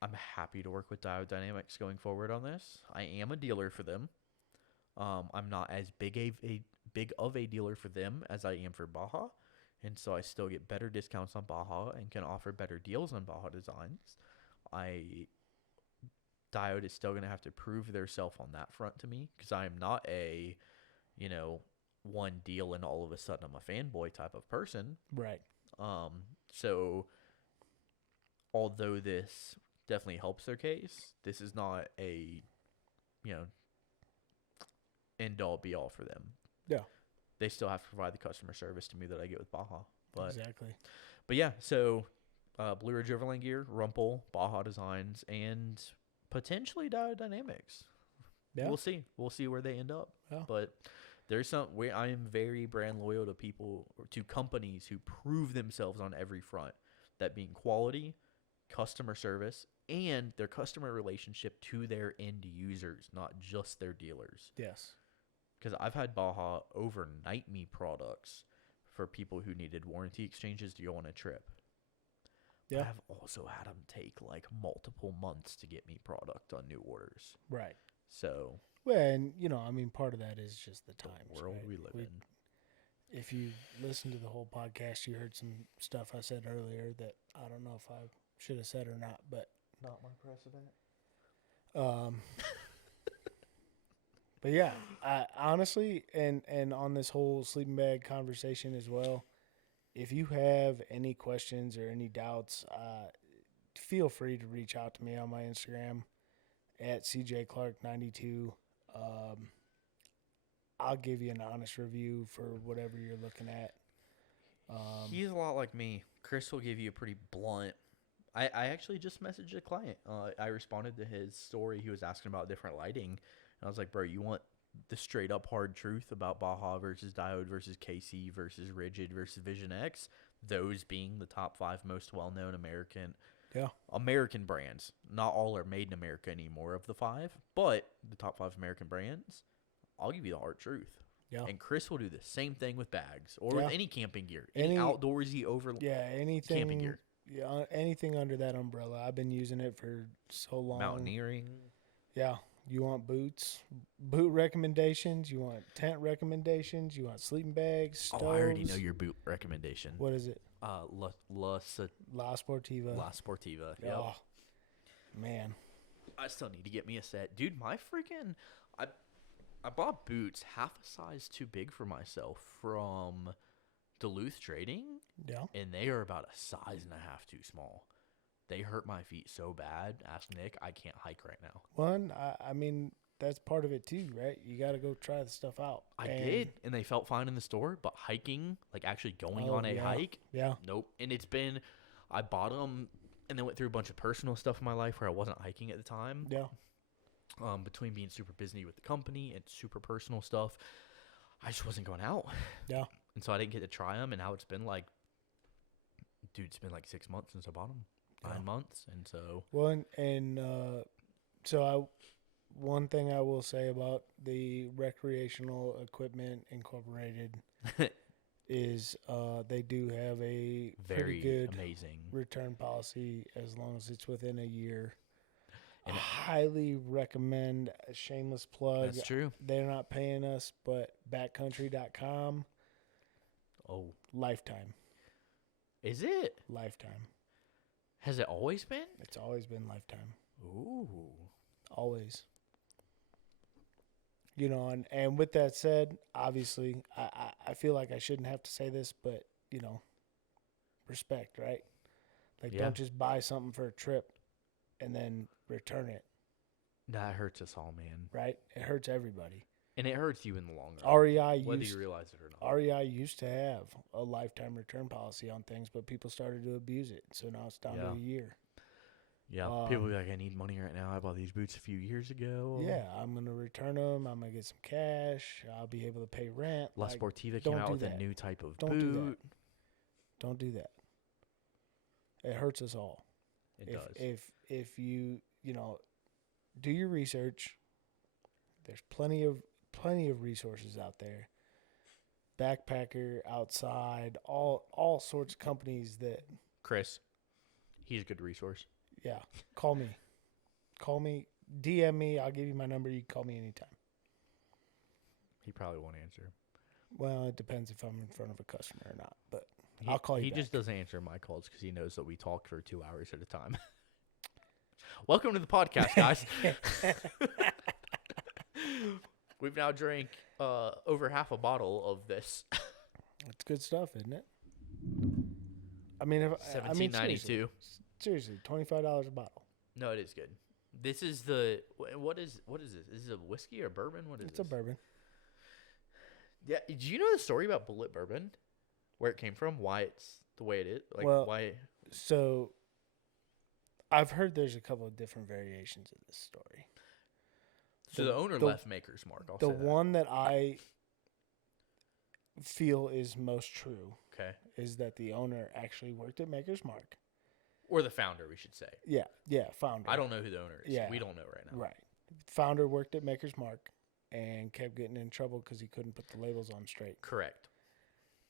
I'm happy to work with Diodynamics going forward on this. I am a dealer for them. I'm not as big of a dealer for them as I am for Baja, and so I still get better discounts on Baja and can offer better deals on Baja designs. Diode is still going to have to prove their self on that front to me because I am not a, you know, one deal and all of a sudden I'm a fanboy type of person. Right. So although this definitely helps their case, this is not a, you know, end all be all for them. Yeah. They still have to provide the customer service to me that I get with Baja. Exactly. But yeah, so Blue Ridge Overland Gear, Rumpel, Baja Designs, and potentially Diode Dynamics. Yeah. We'll see. We'll see where they end up. Yeah. But there's some where I am very brand loyal to people, or to companies who prove themselves on every front. That being quality, customer service, and their customer relationship to their end users, not just their dealers. Yes. Because I've had Baja overnight me products for people who needed warranty exchanges to go on a trip. Yeah. But I've also had them take like multiple months to get me product on new orders. Right. So, Well, and you know, I mean, part of that is just the times, the world right? we live in. If you listen to the whole podcast, you heard some stuff I said earlier that I don't know if I should have said or not, but Not my precedent. But yeah, I honestly, and on this whole sleeping bag conversation as well, if you have any questions or any doubts, feel free to reach out to me on my Instagram at CJClark92. I'll give you an honest review for whatever you're looking at. He's a lot like me. Chris will give you a pretty blunt. I actually just messaged a client. I responded to his story. He was asking about different lighting. And I was like, bro, you want the straight up hard truth about Baja versus Diode versus KC versus Rigid versus Vision X? Those being the top 5 most well-known American brands. Not all are made in America anymore of the 5, but the top 5 American brands, I'll give you the hard truth. Yeah. And Chris will do the same thing with bags or with any camping gear, any outdoorsy anything, camping gear. Yeah, anything under that umbrella. I've been using it for so long. Mountaineering. Yeah. You want boot recommendations? You want tent recommendations? You want sleeping bags? Stoves? Oh, I already know your boot recommendation. What is it? La Sportiva. La Sportiva. Yep. Oh, man. I still need to get me a set. Dude, my freaking... I bought boots half a size too big for myself from Duluth Trading. Yeah. And they are about a size and a half too small. They hurt my feet so bad. Ask Nick, I can't hike right now. One, I mean, that's part of it too, right? You got to go try the stuff out. I did, and they felt fine in the store, but hiking, like actually going on a hike, nope. And I bought them and then went through a bunch of personal stuff in my life where I wasn't hiking at the time. Yeah. Between being super busy with the company and super personal stuff, I just wasn't going out. Yeah. And so I didn't get to try them, and now it's been like 6 months since I bought them. 9 months, and so one thing I will say about the Recreational Equipment Incorporated is they do have a very pretty good amazing return policy as long as it's within a year. And I highly recommend a shameless plug. That's true. They're not paying us, but backcountry.com. Oh, lifetime. Is it? Lifetime. Has it always been? It's always been lifetime. Ooh. Always. You know, and with that said, obviously, I feel like I shouldn't have to say this, but, you know, respect, right? Like, don't just buy something for a trip and then return it. That hurts us all, man. Right? It hurts everybody. And it hurts you in the long run. Whether you realize it or not. REI used to have a lifetime return policy on things, but people started to abuse it. So now it's down to a year. Yeah. People be like, I need money right now. I bought these boots a few years ago. Yeah. I'm going to return them. I'm going to get some cash. I'll be able to pay rent. La Sportiva came out with a new type of boot. Don't do that. It hurts us all. It does. If you know, do your research. There's plenty of resources out there. Backpacker, Outside, all sorts of companies that. Chris, he's a good resource. Yeah, call me, DM me. I'll give you my number. You can call me anytime. He probably won't answer. Well, it depends if I'm in front of a customer or not. But I'll call you He back. just doesn't answer my calls because he knows that we talk for 2 hours at a time. Welcome to the podcast, guys. We've now drank over half a bottle of this. It's good stuff, isn't it? I mean, $17.92. seriously, $25 a bottle. No, it is good. This is the what is this? Is it a whiskey or bourbon? What is It's this? a bourbon. Yeah. Do you know the story about Bullet Bourbon? Where it came from? Why it's the way it is? Like Well, why? So, I've heard there's a couple of different variations of this story. So the owner left Maker's Mark. The one that I feel is most true Okay. is that the owner actually worked at Maker's Mark. Or the founder, we should say. Yeah, founder. I don't know who the owner is. Yeah. We don't know right now. Right. Founder worked at Maker's Mark and kept getting in trouble because he couldn't put the labels on straight. Correct.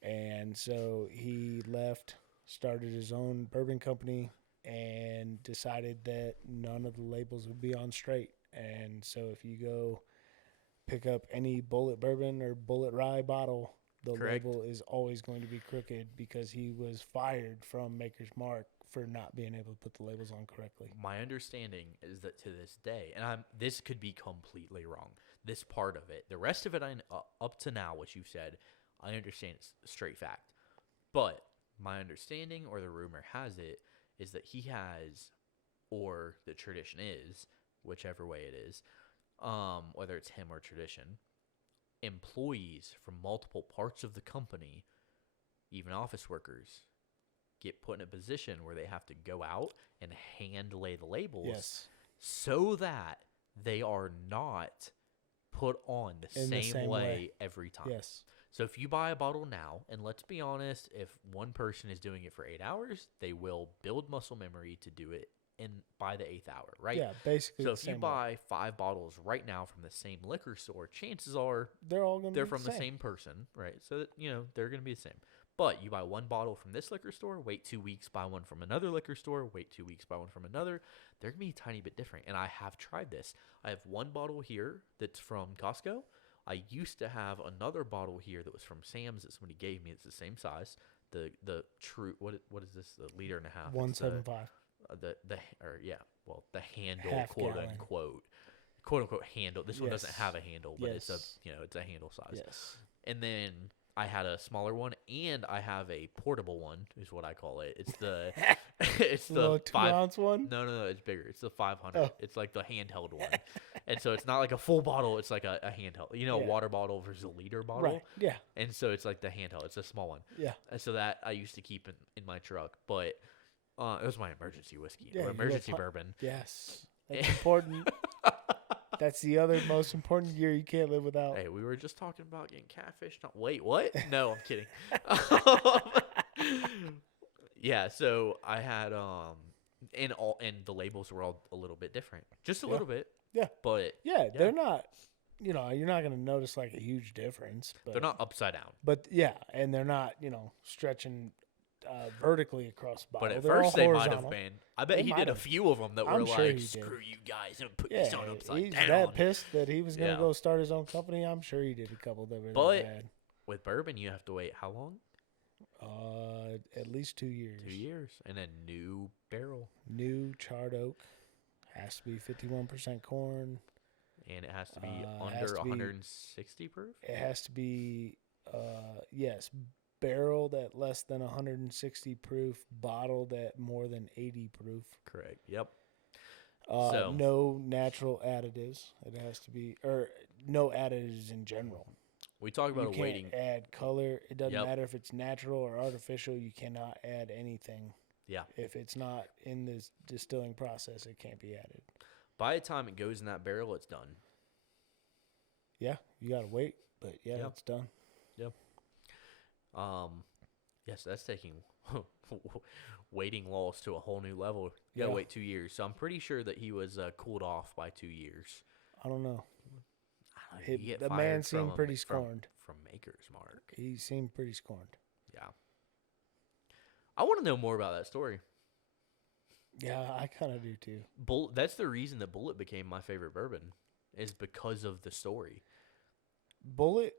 And so he left, started his own bourbon company, and decided that none of the labels would be on straight. And so if you go pick up any Bullet Bourbon or Bullet Rye bottle, the Correct. label is always going to be crooked because he was fired from Maker's Mark for not being able to put the labels on correctly. My understanding is that to this day, and this could be completely wrong, this part of it, the rest of it, up to now, what you've said, I understand it's straight fact. But my understanding, or the rumor has it, is that he has, or the tradition is, whichever way it is, whether it's him or tradition, employees from multiple parts of the company, even office workers, get put in a position where they have to go out and hand lay the labels. Yes. So that they are not put on the same way every time. Yes. So if you buy a bottle now, and let's be honest, if one person is doing it for 8 hours, they will build muscle memory to do it by the 8th hour, right? Yeah, basically. So the if same you way. buy 5 bottles right now from the same liquor store, chances are they're all going to they're be from the same person, right? So that, they're going to be the same. But you buy one bottle from this liquor store, wait 2 weeks, buy one from another liquor store, wait 2 weeks, buy one from another. They're going to be a tiny bit different. And I have tried this. I have one bottle here that's from Costco. I used to have another bottle here that was from Sam's that somebody gave me. It's the same size. The true, what is this? The liter and a half. 175. The handle, Half quote gallon. unquote handle. This one doesn't Yes. have a handle, but Yes. it's a handle size. Yes. And then I had a smaller one, and I have a portable one, is what I call it. It's the it's the little 5 2-ounce one. No, it's bigger. It's the 500. Oh. It's like the handheld one, and so it's not like a full bottle. It's like a handheld. A Yeah. water bottle versus a liter bottle. Right. Yeah. And so it's like the handheld. It's a small one. Yeah. And so that I used to keep in my truck, but it was my emergency whiskey, Yeah, or you emergency got bourbon. Yes. That's important. That's the other most important gear you can't live without. Hey, we were just talking about getting catfish. Wait, what? No, I'm kidding. Yeah, so I had and the labels were all a little bit different, just a little bit. Yeah. But Yeah, they're not. You're not going to notice like a huge difference. But, they're not upside down. But yeah, and they're not stretching vertically across the bottle. But at They're all first they might have horizontal. been. I bet They he might did a have. few of them that I'm were sure like, he did. "Screw you guys and put Yeah, this on upside he's down." that pissed that he was going to Yeah. go start his own company. I'm sure he did a couple that were But- that bad. With bourbon, you have to wait how long? At least 2 years. 2 years, and a new barrel, New charred oak has to be 51% corn. and it has to be Has under to be- 160 proof. It has to be, yes, barreled at less than 160 proof, bottled at more than 80 proof. Correct. Yep. So- No natural additives. It has to be, or no additives in general. We talk You about a can't waiting. add color. It doesn't Yep. matter if it's natural or artificial. You cannot add anything. Yeah. If it's not in this distilling process, it can't be added. By the time it goes in that barrel, it's done. Yeah, you got to wait, but yeah, Yep. it's done. Yes, that's taking waiting laws to a whole new level. You gotta Yeah. wait 2 years. So I'm pretty sure that he was cooled off by 2 years. I don't know. I don't know, you get The fired man from seemed a- pretty from- scorned. from Maker's Mark. He seemed pretty scorned. Yeah. I want to know more about that story. Yeah, I kind of do too. That's the reason that Bullet became my favorite bourbon, is because of the story. Bullet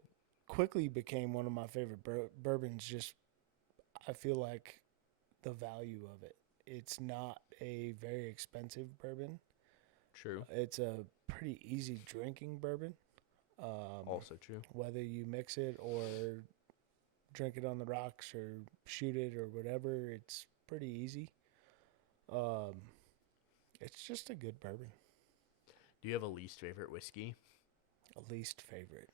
quickly became one of my favorite bourbons. Just I feel like the value of it. It's not a very expensive bourbon. True. It's a pretty easy drinking bourbon. Also true. Whether you mix it or drink it on the rocks or shoot it or whatever, it's pretty easy. It's just a good bourbon. Do you have a least favorite whiskey? A least favorite.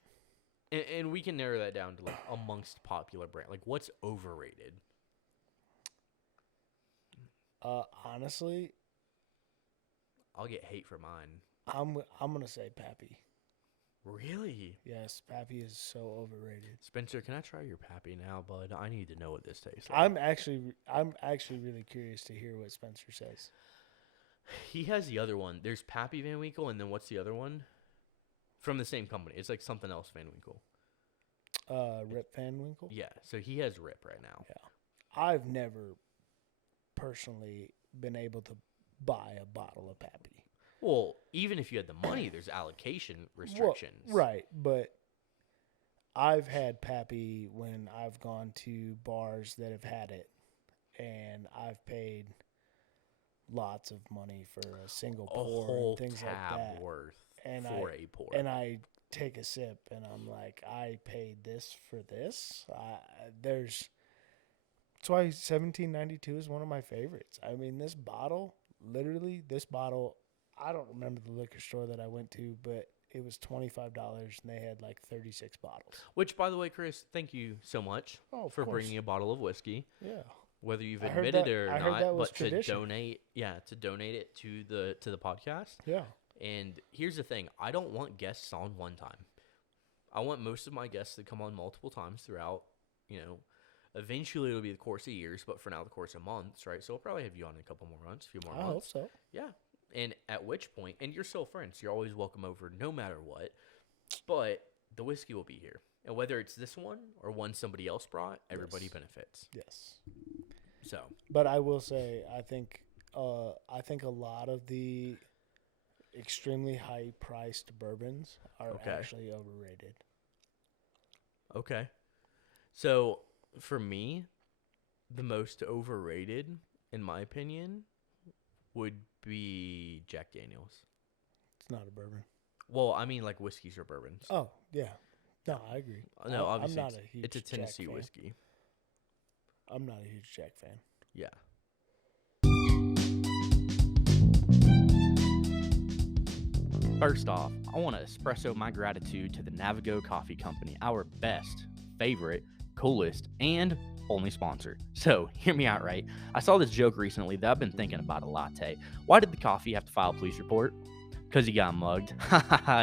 And we can narrow that down to like amongst popular brand. Like what's overrated? Honestly, I'll get hate for mine. I'm gonna say Pappy. Really? Yes, Pappy is so overrated. Spencer, can I try your Pappy now, bud? I need to know what this tastes like. I'm actually really curious to hear what Spencer says. He has the other one. There's Pappy Van Winkle, and then what's the other one? From the same company. It's like something else Van Winkle. Rip Van Winkle? Yeah, so he has Rip right now. Yeah. I've never personally been able to buy a bottle of Pappy. Well, even if you had the money, there's allocation restrictions. Well, right, but I've had Pappy when I've gone to bars that have had it, and I've paid lots of money for a single A pour whole and things tab like that. worth And for a pour. And I take a sip, and I'm like, I paid this for this. That's why 1792 is one of my favorites. I mean, this bottle, I don't remember the liquor store that I went to, but it was $25, and they had like 36 bottles. Which, by the way, Chris, thank you so much for bringing a bottle of whiskey. Yeah. Whether you've admitted it or I heard not, that was but tradition. to donate it to the podcast. Yeah. And here's the thing: I don't want guests on one time. I want most of my guests to come on multiple times throughout. Eventually it'll be the course of years, but for now the course of months, right? So I'll probably have you on in a couple more months, a few more months. I hope so. Yeah. And at which point, and you're still friends, you're always welcome over no matter what. But the whiskey will be here. And whether it's this one or one somebody else brought, everybody benefits. Yes. So. But I will say, I think a lot of the extremely high priced bourbons are actually overrated. Okay. So for me, the most overrated, in my opinion, would be Jack Daniels. It's not a bourbon. Well, I mean like whiskeys or bourbons. Oh, yeah. No, I agree. No, obviously I'm not a huge it's a Tennessee Jack fan. whiskey. I'm not a huge Jack fan. Yeah. First off, I want to espresso my gratitude to the Navigo Coffee Company, our best, favorite, coolest, and only sponsor. So, hear me out, right? I saw this joke recently that I've been thinking about a latte. Why did the coffee have to file a police report? Because he got mugged.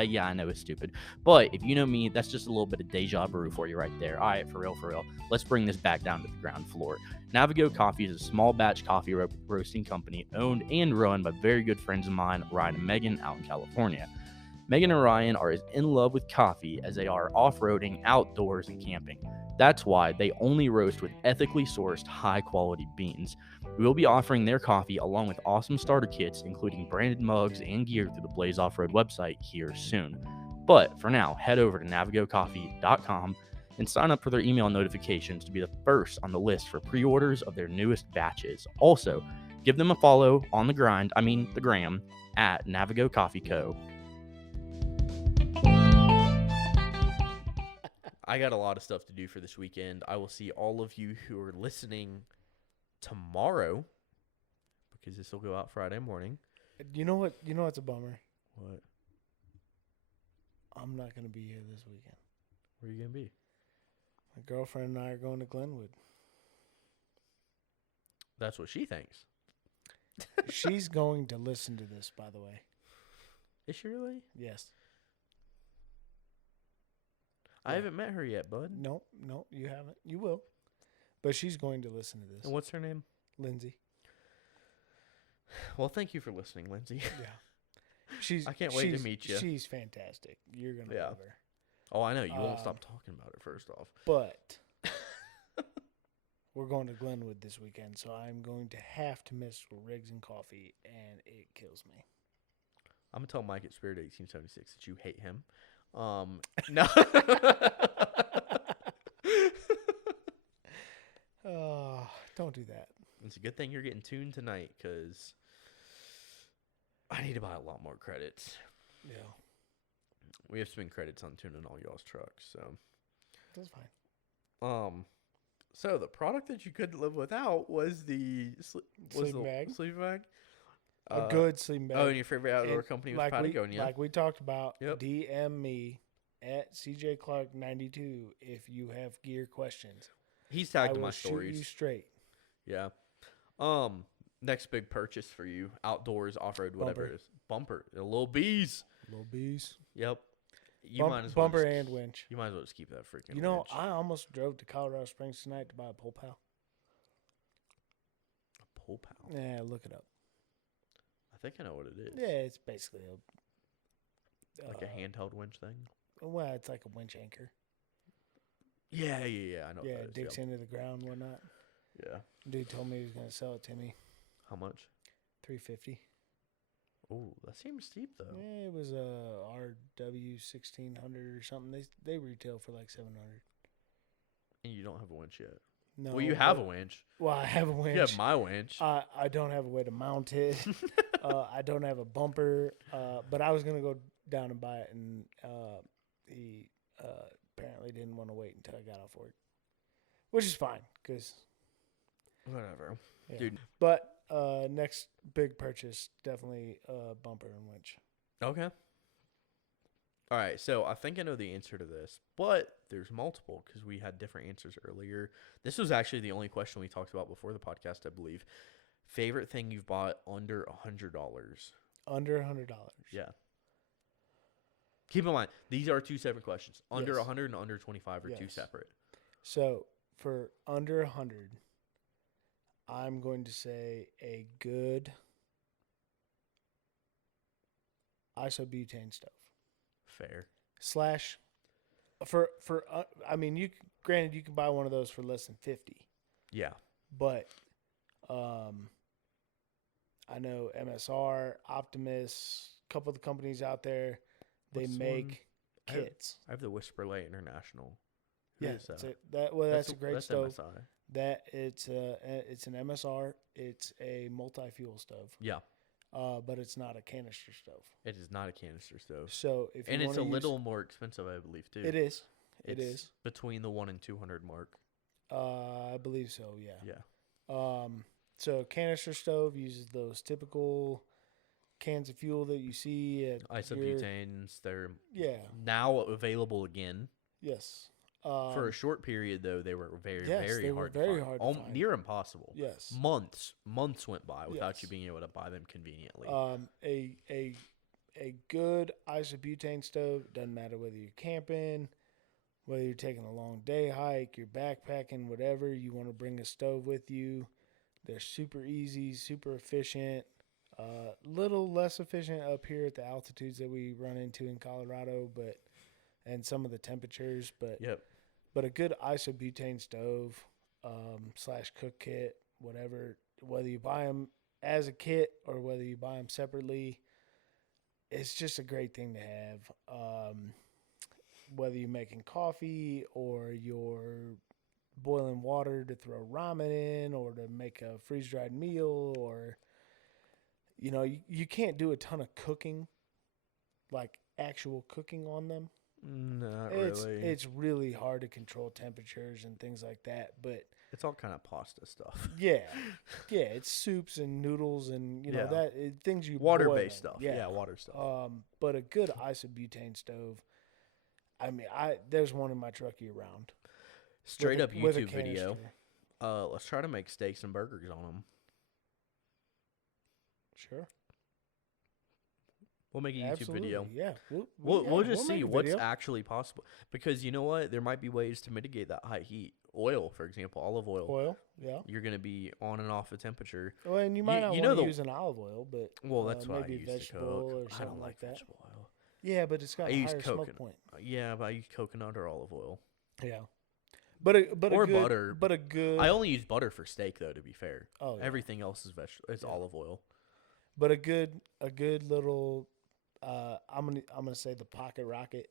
Yeah, I know it's stupid. But if you know me, that's just a little bit of deja vu for you right there. All right, for real. Let's bring this back down to the ground floor. Navigo Coffee is a small batch coffee roasting company owned and run by very good friends of mine, Ryan and Megan, out in California. Megan and Ryan are as in love with coffee as they are off-roading, outdoors, and camping. That's why they only roast with ethically sourced, high-quality beans. We will be offering their coffee along with awesome starter kits, including branded mugs and gear through the Blaze Off-Road website here soon. But for now, head over to navigocoffee.com and sign up for their email notifications to be the first on the list for pre-orders of their newest batches. Also, give them a follow on the gram, at Navigo Coffee Co. I got a lot of stuff to do for this weekend. I will see all of you who are listening tomorrow, because this will go out Friday morning. You know what's a bummer? What? I'm not going to be here this weekend. Where are you going to be? My girlfriend and I are going to Glenwood. That's what she thinks. She's going to listen to this, by the way. Is she really? Yes. I haven't met her yet, bud. No, you haven't. You will. But she's going to listen to this. And what's her name? Lindsay. Well, thank you for listening, Lindsay. Yeah. I can't wait to meet you. She's fantastic. You're going to love her. Oh, I know. You won't stop talking about it, first off. But we're going to Glenwood this weekend, so I'm going to have to miss Riggs and Coffee, and it kills me. I'm going to tell Mike at Spirit 1876 that you hate him. No. Don't do that. It's a good thing you're getting tuned tonight, because I need to buy a lot more credits. Yeah. We have to spend credits on tuning all y'all's trucks, so. That's fine. So the product that you couldn't live without was the Sleeping bag. sleeping bag. A good sleeping bag. Oh, and your favorite outdoor And company was Patagonia. Like we talked about, Yep. DM me at CJ Clark 92 if you have gear questions. He's I tagged in will my shoot stories. you straight. Yeah. Next big purchase for you, outdoors, off-road, whatever it is. Bumper. The little bees. Little bees. Yep. You might as well Bumper just, and winch. You might as well just keep that freaking You know, winch. I almost drove to Colorado Springs tonight to buy a pull pal. A pull pal. Yeah, look it up. I think I know what it is. Yeah, it's basically Like a handheld winch thing. Well, it's like a winch anchor. Yeah. I know. Yeah, what that it digs is. into the ground and whatnot. Yeah. Dude told me he was gonna sell it to me. How much? $350. Oh, that seems steep though. Yeah, it was a RW 1600 or something. They retail for like 700. And you don't have a winch yet. No. Well, you have a winch. Well, I have a winch. You have my winch. I don't have a way to mount it. I don't have a bumper. But I was gonna go down and buy it, and he apparently didn't want to wait until I got off work, which is fine because Whatever. yeah. Dude. But next big purchase, definitely bumper and winch. Okay. All right, so I think I know the answer to this, but there's multiple because we had different answers earlier. This was actually the only question we talked about before the podcast, I believe. Favorite thing you've bought under $100? Under $100. Yeah. Keep in mind, these are two separate questions. Under Yes. 100 and under 25 are two Yes. separate. So for under 100, I'm going to say a good isobutane stove. Fair. Slash for I mean, granted you can buy one of those for less than 50, Yeah. but I know MSR, Optimus, a couple of the companies out there, they What's the make one? kits. I have the Whisper Light International. Who Yeah, is that's that? it. That's a great that's stove. MSI. That it's an MSR. It's a multi-fuel stove. Yeah. But it's not a canister stove. It is not a canister stove. So if you And it's a wanna use, little more expensive, I believe, too. it is. It It's is. between the 1 and 200 mark. I believe so. Yeah. Yeah. So canister stove uses those typical cans of fuel that you see at Isobutanes, they're yeah. now available again. Yes. For a short period, though, they were very, yes, very they were hard very to find. hard to find. Near impossible. Yes. Months went by without Yes. you being able to buy them conveniently. A good isobutane stove, doesn't matter whether you're camping, whether you're taking a long day hike, you're backpacking, whatever, you want to bring a stove with you. They're super easy, super efficient. Little less efficient up here at the altitudes that we run into in Colorado, and some of the temperatures, Yep. but a good isobutane stove / cook kit, whatever, whether you buy them as a kit or whether you buy them separately, it's just a great thing to have. Whether you're making coffee or you're boiling water to throw ramen in or to make a freeze-dried meal, or you can't do a ton of cooking, like actual cooking on them. Not Really. really. It's really hard to control temperatures and things like that, but It's all kind of pasta stuff. yeah, it's soups and noodles and Yeah. things you Water-based boil in. stuff. Yeah, water stuff. But a good isobutane stove. I mean, there's one in my truck year round. Straight up with a YouTube video. canister. Let's try to make steaks and burgers on them. Sure. We'll make a YouTube Absolutely. video. Yeah. We'll just see make a what's video. actually possible. Because you know what? There might be ways to mitigate that high heat. Oil, for example, olive oil. Oil. Yeah. You're going to be on and off the temperature. Well, and you might not you want know to use an olive oil, but Well, that's what I maybe use to vegetable cook. or I something don't like that. vegetable oil. Yeah, but it's got I a use higher smoke coconut. point. Yeah, but I use coconut or olive oil. Yeah. But a Or good, butter. But a good. I only use butter for steak, though. To be fair, Oh, yeah. everything else is It's Yeah. olive oil. But a good little. I'm gonna say the pocket rocket,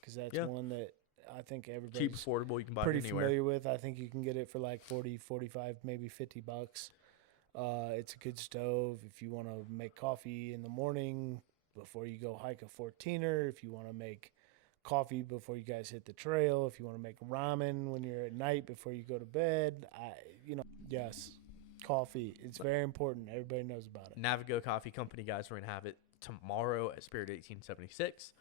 because that's Yeah. one that I think Cheap, everybody's affordable. You can buy pretty it anywhere. familiar with. I think you can get it for like 40, 45, maybe $50. It's a good stove if you want to make coffee in the morning before you go hike a 14er. If you want to make coffee before you guys hit the trail. If you want to make ramen when you're at night before you go to bed. Yes, coffee. It's very important. Everybody knows about it. Navigo Coffee Company, guys. We're going to have it tomorrow at Spirit 1876.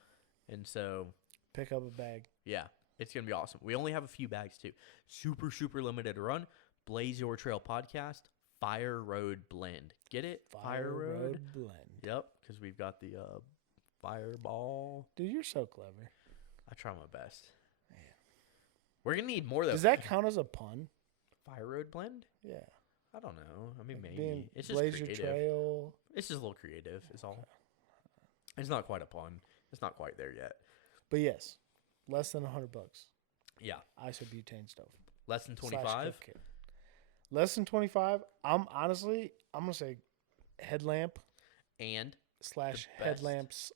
And so, Pick up a bag. yeah, it's going to be awesome. We only have a few bags, too. Super, super limited run. Blaze Your Trail Podcast. Fire Road Blend. Get it? Fire Road Blend. Yep, because we've got the Fireball. Dude, you're so clever. I try my best. Man. We're going to need more, though. Does that count as a pun? Fire Road Blend? Yeah. I don't know. I mean, Like maybe. It's just Blaze Your creative. Trail. It's just a little creative, is all. It's not quite a pun. It's not quite there yet. But yes, less than $100. Yeah. Isobutane stove. Less than Slash 25? cook kit. Less than 25. I'm gonna say headlamp And slash the best. headlamps.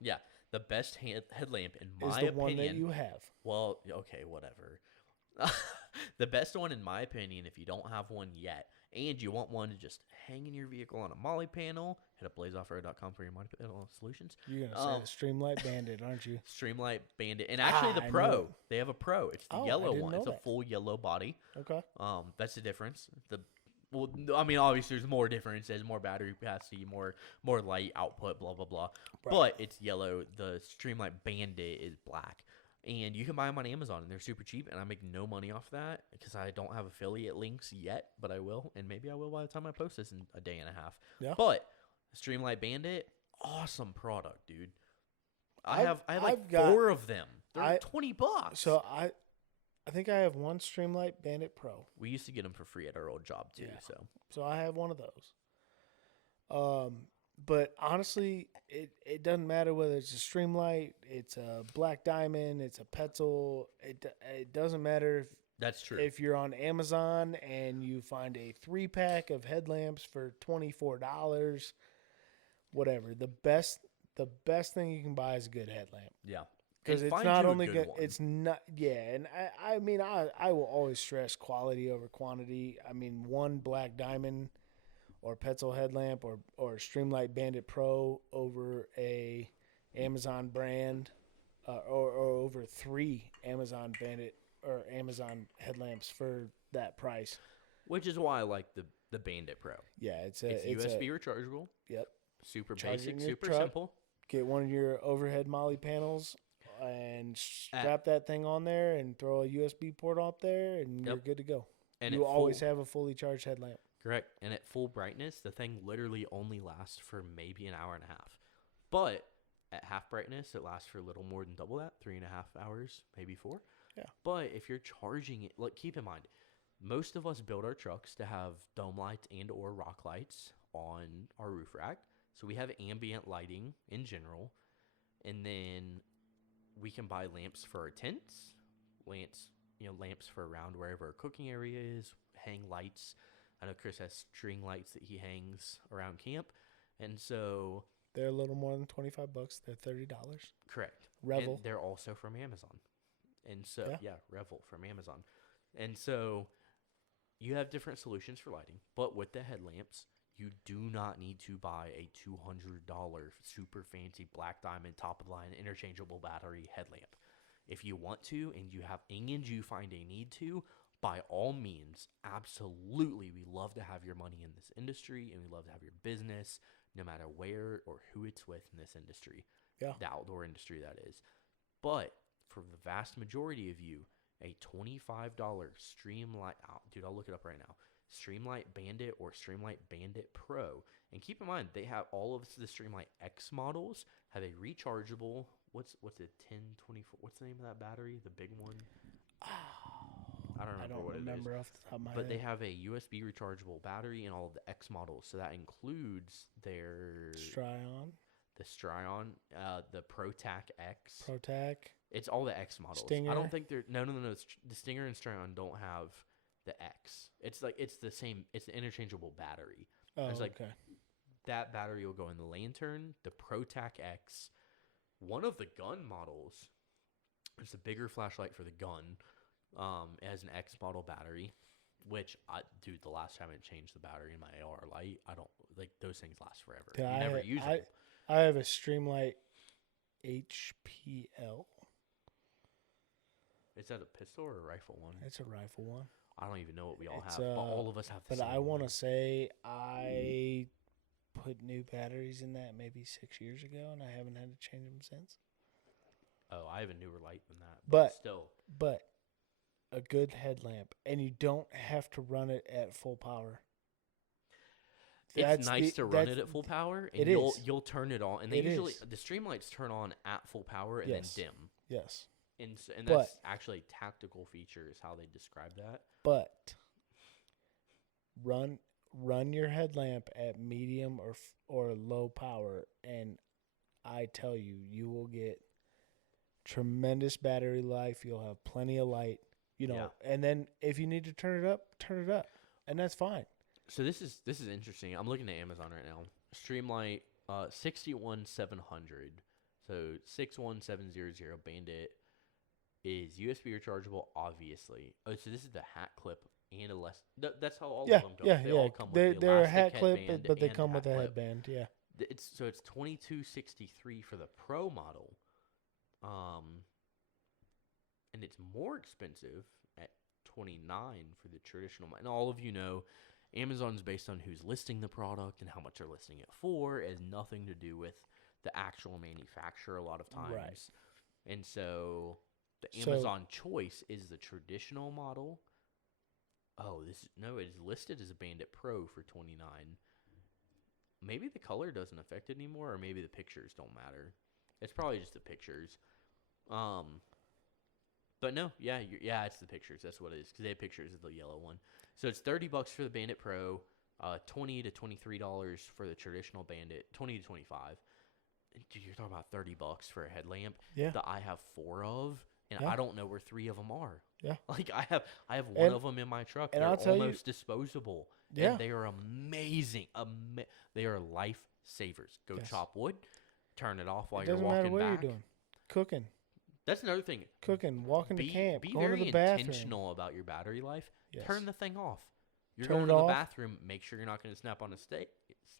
yeah, the best headlamp in Is my the opinion. one that you have. Well, okay, whatever. The best one in my opinion, if you don't have one yet, and you want one to just hang in your vehicle on a molly panel, hit up blazeoffroad.com for your molly panel solutions. You're gonna say the Streamlight Bandit, aren't you? Streamlight Bandit, and actually the I knew Pro. it. They have a Pro. It's the Oh, I yellow didn't one. know It's a that. full yellow body. Okay. That's the difference. Well, I mean, obviously there's more differences, more battery capacity, more light output, blah blah blah. Right. But it's yellow. The Streamlight Bandit is black, and you can buy them on Amazon, and they're super cheap. And I make no money off that because I don't have affiliate links yet, but I will, and maybe I will by the time I post this in a day and a half. Yeah. But Streamlight Bandit, awesome product, dude. I have like I've got- 4 of them. They're $20. So I think I have one Streamlight Bandit Pro. We used to get them for free at our old job too. Yeah. So So I have one of those. But honestly, it doesn't matter whether it's a Streamlight, it's a Black Diamond, it's a Petzl. It doesn't matter that's true. if you're on Amazon and you find a 3-pack of headlamps for $24. Whatever. The best thing you can buy is a good headlamp. Yeah. Because And it's find not you a only good good, one. it's not, yeah. And I mean, I will always stress quality over quantity. I mean, one Black Diamond or Petzl headlamp or Streamlight Bandit Pro over a Amazon brand or over 3 Amazon Bandit or Amazon headlamps for that price. Which is why I like the Bandit Pro. Yeah, it's USB rechargeable. Yep. Super Charge it in basic, your super truck. simple. Get one of your overhead molly panels and strap that thing on there and throw a USB port up there and you're good to go. And you at always full- have a fully charged headlamp. Correct. And at full brightness, the thing literally only lasts for maybe an hour and a half. But at half brightness, it lasts for a little more than double that, 3.5 hours, maybe 4. Yeah. But if you're charging it, look, keep in mind, most of us build our trucks to have dome lights and or rock lights on our roof rack. So we have ambient lighting in general. And then we can buy lamps for our tents, lamps for around wherever our cooking area is, hang lights. I know Chris has string lights that he hangs around camp. And so They're a little more than $25. They're $30. correct. Revel. And they're also from Amazon. And so Yeah. Revel from Amazon. And so you have different solutions for lighting, but with the headlamps, you do not need to buy a $200 super fancy Black Diamond top of the line interchangeable battery headlamp. If you want to and you find a need to, by all means, absolutely, we love to have your money in this industry and we love to have your business, no matter where or who it's with in this industry. Yeah. The outdoor industry, that is. But for the vast majority of you, a $25 Streamlight, dude, I'll look it up right now. Streamlight Bandit or Streamlight Bandit Pro. And keep in mind, they have all of the Streamlight X models have a rechargeable, what's it, 1024, what's the name of that battery? The big one? I don't remember what it is. off the top of my But head. they have a USB rechargeable battery in all of the X models. So that includes their Stryon, the Stryon, the ProTac X. ProTac. It's all the X models. I Stinger? don't think they're no. The Stinger and Stryon don't have the X. It's the same. It's the interchangeable battery. Oh, There's like- okay. That battery will go in the Lantern, the ProTac X. One of the gun models It's a bigger flashlight for the gun. It has an X model battery, which dude, the last time I changed the battery in my AR light, I don't like those things last forever. Yeah, You never use them. I have a Streamlight HPL. Is that a pistol or a rifle one? It's a rifle one. I don't even know what we all have, but all of us have the but same. But I want to say I put new batteries in that maybe 6 years ago, and I haven't had to change them since. Oh, I have a newer light than that. But still. But a good headlamp, and you don't have to run it at full power. It's nice to run it at full power, and you'll turn it on. And they usually the Streamlights turn on at full power and then dim. Yes. And that's actually a tactical feature is how they describe that. But run your headlamp at medium or low power, and I tell you, you will get tremendous battery life. You'll have plenty of light, and then if you need to turn it up, and that's fine. So this is interesting. I'm looking at Amazon right now. Streamlight 61700. So 61700 Bandit is USB rechargeable, obviously. Oh, so this is the hat clip and a less. That's how all of them come. They all come with they're a hat clip, but they come with a headband. Yeah. It's $22.63 for the Pro model, and it's more expensive at $29 for the traditional. And all of you know, Amazon's based on who's listing the product and how much they're listing it for. It has nothing to do with the actual manufacturer a lot of times. Right. And so the Amazon choice is the traditional model. Oh, it is listed as a Bandit Pro for $29. Maybe the color doesn't affect it anymore, or maybe the pictures don't matter. It's probably just the pictures. But no, it's the pictures. That's what it is, because they have pictures of the yellow one. So it's $30 for the Bandit Pro, $20 to $23 for the traditional Bandit, $20 to $25. Dude, you're talking about $30 for a headlamp that I have 4 of, and I don't know where 3 of them are. Yeah, like I have one of them in my truck. And they're almost disposable. Yeah, and they are amazing. They are lifesavers. Go chop wood, turn it off while you're walking back. Doesn't matter what you're doing. Cooking. That's another thing. Cooking, walking to camp, be going very to the bathroom. Intentional about your battery life. Yes. Turn the thing off. You're going to the bathroom. Make sure you're not going to snap on a stick.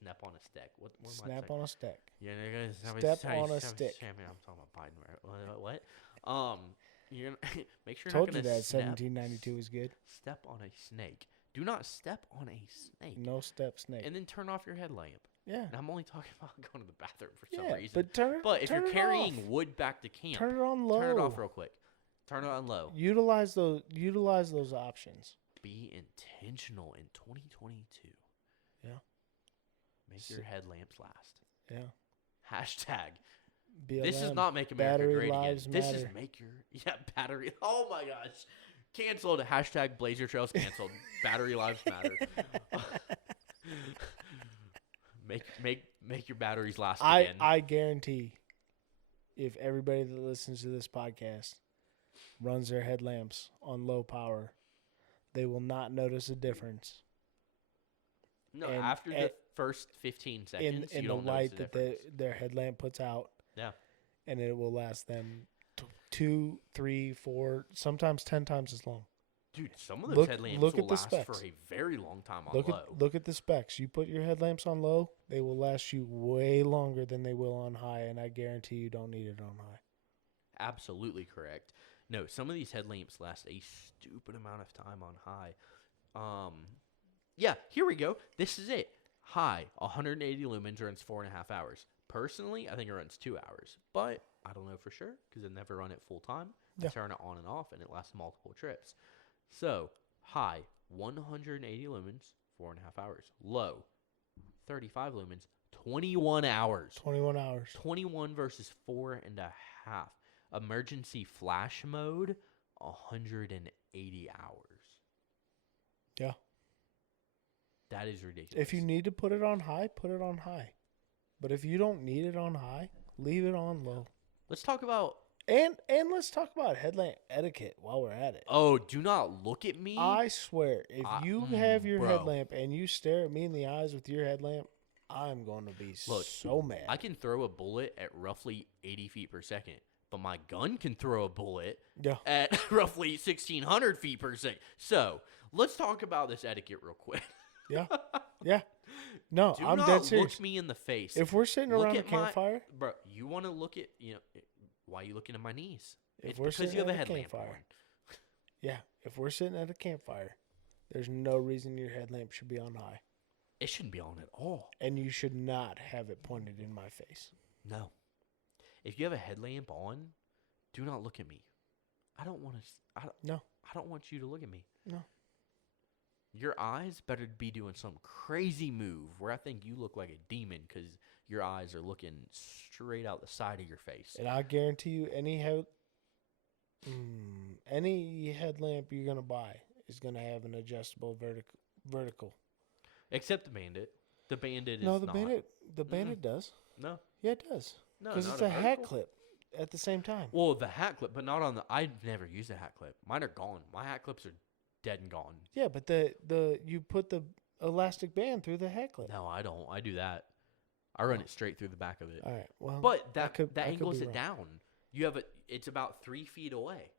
Snap on a stick. What snap on a stick. Yeah, you're step on a stick. I'm talking about Biden. What? You're gonna make sure. Told you that 1792 is good. Step on a snake. Do not step on a snake. No step snake. And then turn off your headlamp. Yeah. And I'm only talking about going to the bathroom for some reason. But if you're carrying wood back to camp, turn it on low. Turn it off real quick. Turn it on low. Utilize those options. Be intentional in 2022. Yeah. Make your headlamps last. Yeah. Hashtag. BLM, this is not make America great again. This is make your battery. Oh my gosh. Canceled. Hashtag Blazer Trails canceled. Battery lives matter. Make your batteries last again. I guarantee if everybody that listens to this podcast runs their headlamps on low power, they will not notice a difference. No, after the first 15 seconds, in you the don't light notice that their headlamp puts out. Yeah. And it will last them 2, 3, 4, sometimes 10 times as long. Dude, some of those headlamps will last for a very long time on low. Look at the specs. You put your headlamps on low, they will last you way longer than they will on high, and I guarantee you don't need it on high. Absolutely correct. No, some of these headlamps last a stupid amount of time on high. Yeah, here we go. This is it. High, 180 lumens, runs 4.5 hours. Personally, I think it runs 2 hours, but I don't know for sure because I never run it full time. I turn it on and off, and it lasts multiple trips. So, high, 180 lumens, 4.5 hours. Low, 35 lumens, 21 hours. 21 hours. 21 versus 4.5. Emergency flash mode, 180 hours. Yeah. That is ridiculous. If you need to put it on high, put it on high. But if you don't need it on high, leave it on low. Let's talk about... And let's talk about headlamp etiquette while we're at it. Oh, do not look at me. I swear, if you have your headlamp and you stare at me in the eyes with your headlamp, I'm going to be so mad. I can throw a bullet at roughly 80 feet per second. but my gun can throw a bullet Yeah. at roughly 1,600 feet per second. So let's talk about this etiquette real quick. Yeah. Yeah. No, Do I'm not dead serious. look me in the face. If we're sitting Look around a at my campfire, bro. You want to look at why are you looking at my knees? if It's we're because sitting you have a at a headlamp on. campfire, yeah, if we're sitting at a campfire, there's no reason your headlamp should be on high, It shouldn't be on at all. and you should not have it pointed in my face. No. If you have a headlamp on, do not look at me. I don't want to. No. I don't want you to look at me. No. Your eyes better be doing some crazy move where I think you look like a demon because your eyes are looking straight out the side of your face. And I guarantee you, any headlamp you're gonna buy is gonna have an adjustable vertical. Except the Bandit. The Bandit is No, the not. Bandit does. No. Yeah, it does. No, Because not it's a hat vertical. clip at the same time. Well, the hat clip, but not on the. I've never used a hat clip. Mine are gone. My hat clips are dead and gone. Yeah, but the you put the elastic band through the hat clip. No, I don't. I do that. I run it straight through the back of it. All right. Well, But I that could angles be it wrong. down. You have it's about 3 feet away.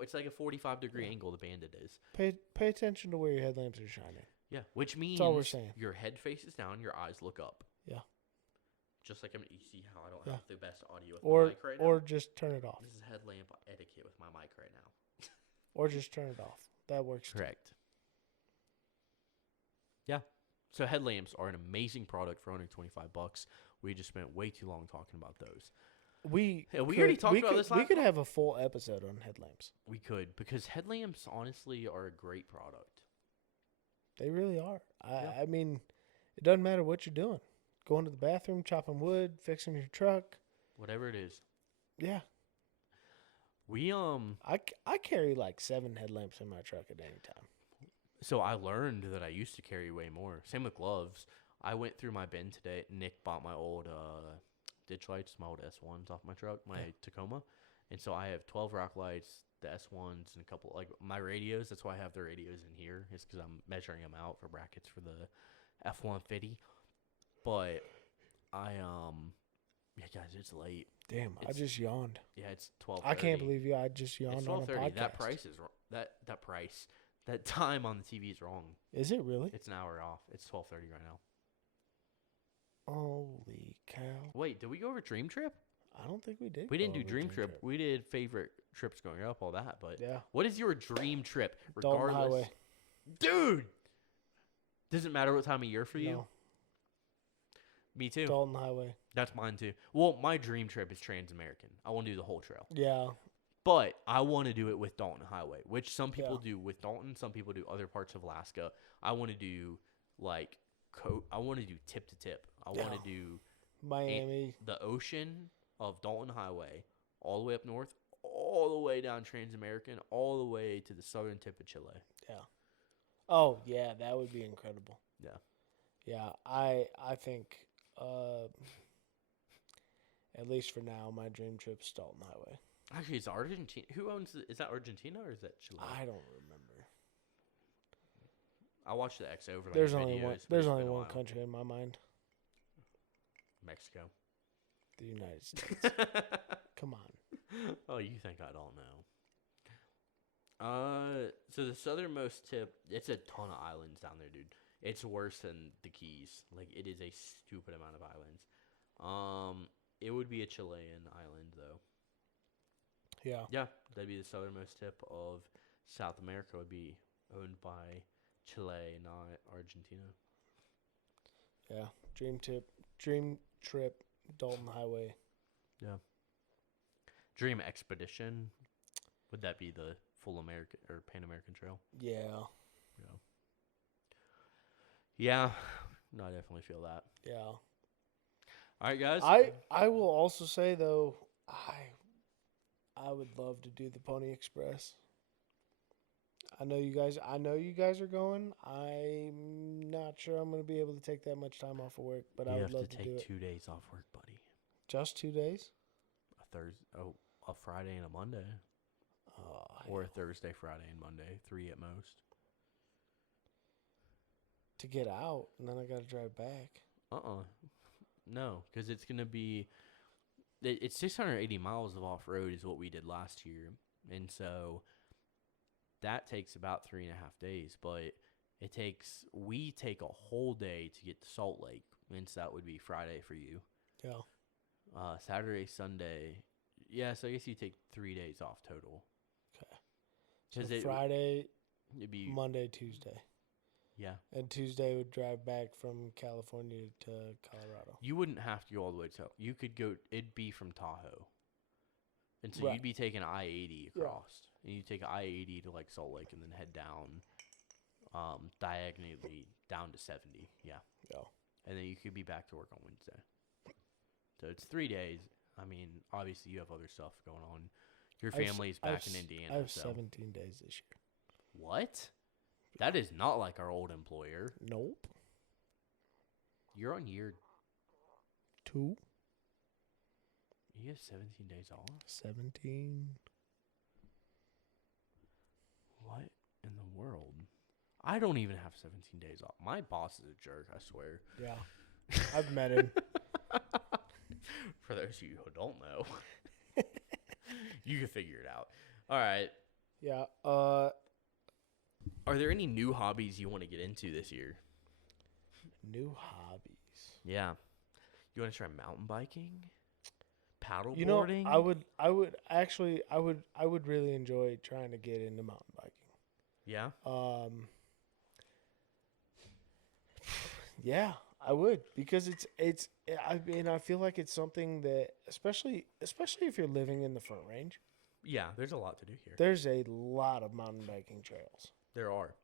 It's like a 45-degree angle. The Bandit is. Pay attention to where your headlamps are shining. Yeah, which means all we're saying. your head faces down, your eyes look up. Yeah. Just like you see how I don't Yeah. have the best audio with my mic right now. Or just turn it off. This is headlamp etiquette with my mic right now. Or just turn it off. That works. too. Correct. Yeah. So headlamps are an amazing product for $125. We just spent way too long talking about those. We already talked about this We last could have a full episode on headlamps. We could, because headlamps honestly are a great product. They really are. Yeah. I mean, it doesn't matter what you're doing. Going to the bathroom, chopping wood, fixing your truck. Whatever it is. Yeah. We I carry like 7 headlamps in my truck at any time. So I learned that I used to carry way more. Same with gloves. I went through my bin today. Nick bought my old ditch lights, my old S1s off my truck, my Tacoma. And so I have 12 rock lights, the S1s, and a couple, like my radios. That's why I have the radios in here, is because I'm measuring them out for brackets for the F-150. But yeah, guys, it's late. Damn, I just yawned. Yeah, it's 12:30. I can't believe you. I just yawned It's on a 12:30. podcast. That price is wrong. That price. That time on the TV is wrong. Is it really? It's an hour off. It's 12:30 right now. Holy cow. Wait, did we go over Dream Trip? I don't think we did. We didn't go do over Dream Trip. We did favorite trips growing up, all that. But Yeah. what is your dream trip? Dalton Regardless, Highway. dude. Doesn't matter what time of year for you. No. Me too. Dalton Highway. That's mine too. Well, my dream trip is Trans-American. I want to do the whole trail. Yeah. But I want to do it with Dalton Highway, which some people Yeah. do with Dalton. Some people do other parts of Alaska. I want to do like I want to do tip to tip. I want to do Miami. the ocean of Dalton Highway all the way up north, all the way down Trans-American, all the way to the southern tip of Chile. Yeah. Oh, yeah, that would be incredible. Yeah. Yeah, I think at least for now, my dream trip's Dalton Highway. Actually, it's Argentina. Who owns it? Is that Argentina or is that Chile? I don't remember. I watched the X over. Like, There's videos, only one. but There's it's only been a one while. country in my mind: Mexico. the United States. Come on. Oh, you think I don't know? So the southernmost tip, it's a ton of islands down there, dude. It's worse than the Keys. Like, it is a stupid amount of islands. It would be a Chilean island, though. Yeah. Yeah, that'd be the southernmost tip of South America. Would be owned by Chile, not Argentina. Yeah. Dream trip, Dalton Highway. Yeah. Dream Expedition. Would that be the full American or Pan American Trail? Yeah. Yeah. No, I definitely feel that. Yeah. All right, guys. I will also say though, I would love to do the Pony Express. I know you guys are going. I'm not sure I'm going to be able to take that much time off of work, but I You would have love to to do take it. 2 days off work, buddy. Just 2 days? A Friday and a Monday. Oh, Or a Thursday, Friday, and Monday. 3 at most. to get out, and then I got to drive back. No, because it's going to be it's 680 miles of off road is what we did last year, and so that takes about 3.5 days. But we take a whole day to get to Salt Lake, and so that would be Friday for you. Yeah. Saturday, Sunday. Yeah, so I guess you take 3 days off total. Okay. Because So Friday, it'd be Monday, Tuesday. Yeah. And Tuesday would drive back from California to Colorado. You wouldn't have to go all the way to. You could go. It'd be from Tahoe, and so Right. you'd be taking I-80 across, and you take I-80 to like Salt Lake, and then head down, diagonally down to 70. Yeah. Yeah. And then you could be back to work on Wednesday. So it's 3 days. I mean, obviously you have other stuff going on. Your family's back in Indiana. I have so. 17 days this year. What? That is not like our old employer. Nope. You're on year 2. You have 17 days off? 17. What in the world? I don't even have 17 days off. My boss is a jerk, I swear. Yeah. I've met him. For those of you who don't know, you can figure it out. All right. Yeah. Are there any new hobbies you want to get into this year? New hobbies. Yeah. You want to try mountain biking? Paddleboarding? You know, I would really enjoy trying to get into mountain biking. Yeah. Yeah, I would, because I feel like it's something that especially if you're living in the Front Range. Yeah, there's a lot to do here. There's a lot of mountain biking trails. There are.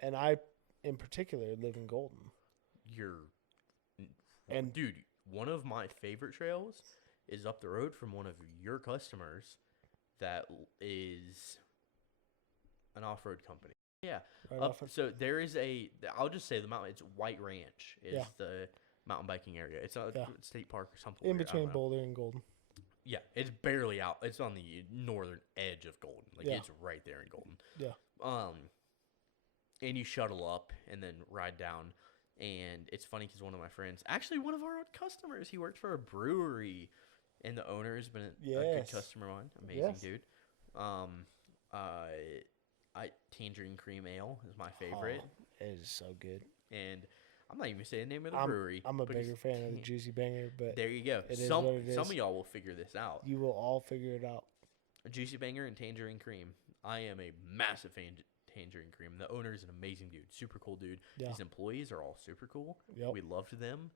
And I in particular live in Golden. Dude, one of my favorite trails is up the road from one of your customers that is an off-road company. Yeah. Right so there is I'll just say the mountain, it's White Ranch is the mountain biking area. It's a state park or something. In between Boulder and Golden. Yeah, it's barely out. It's on the northern edge of Golden. It's right there in Golden. Yeah. And you shuttle up and then ride down. And it's funny because one of my friends, actually one of our old customers, he worked for a brewery, and the owner has been a good customer of mine. Amazing dude. Tangerine Cream Ale is my favorite. Oh, it is so good. And I'm not even saying the name of the brewery. I'm a bigger fan of the Juicy Banger, but there you go. Some of y'all will figure this out. You will all figure it out. Juicy Banger and Tangerine Cream. I am a massive fan of Tangerine Cream. The owner is an amazing dude. Super cool dude. Yeah. His employees are all super cool. Yep. We loved them.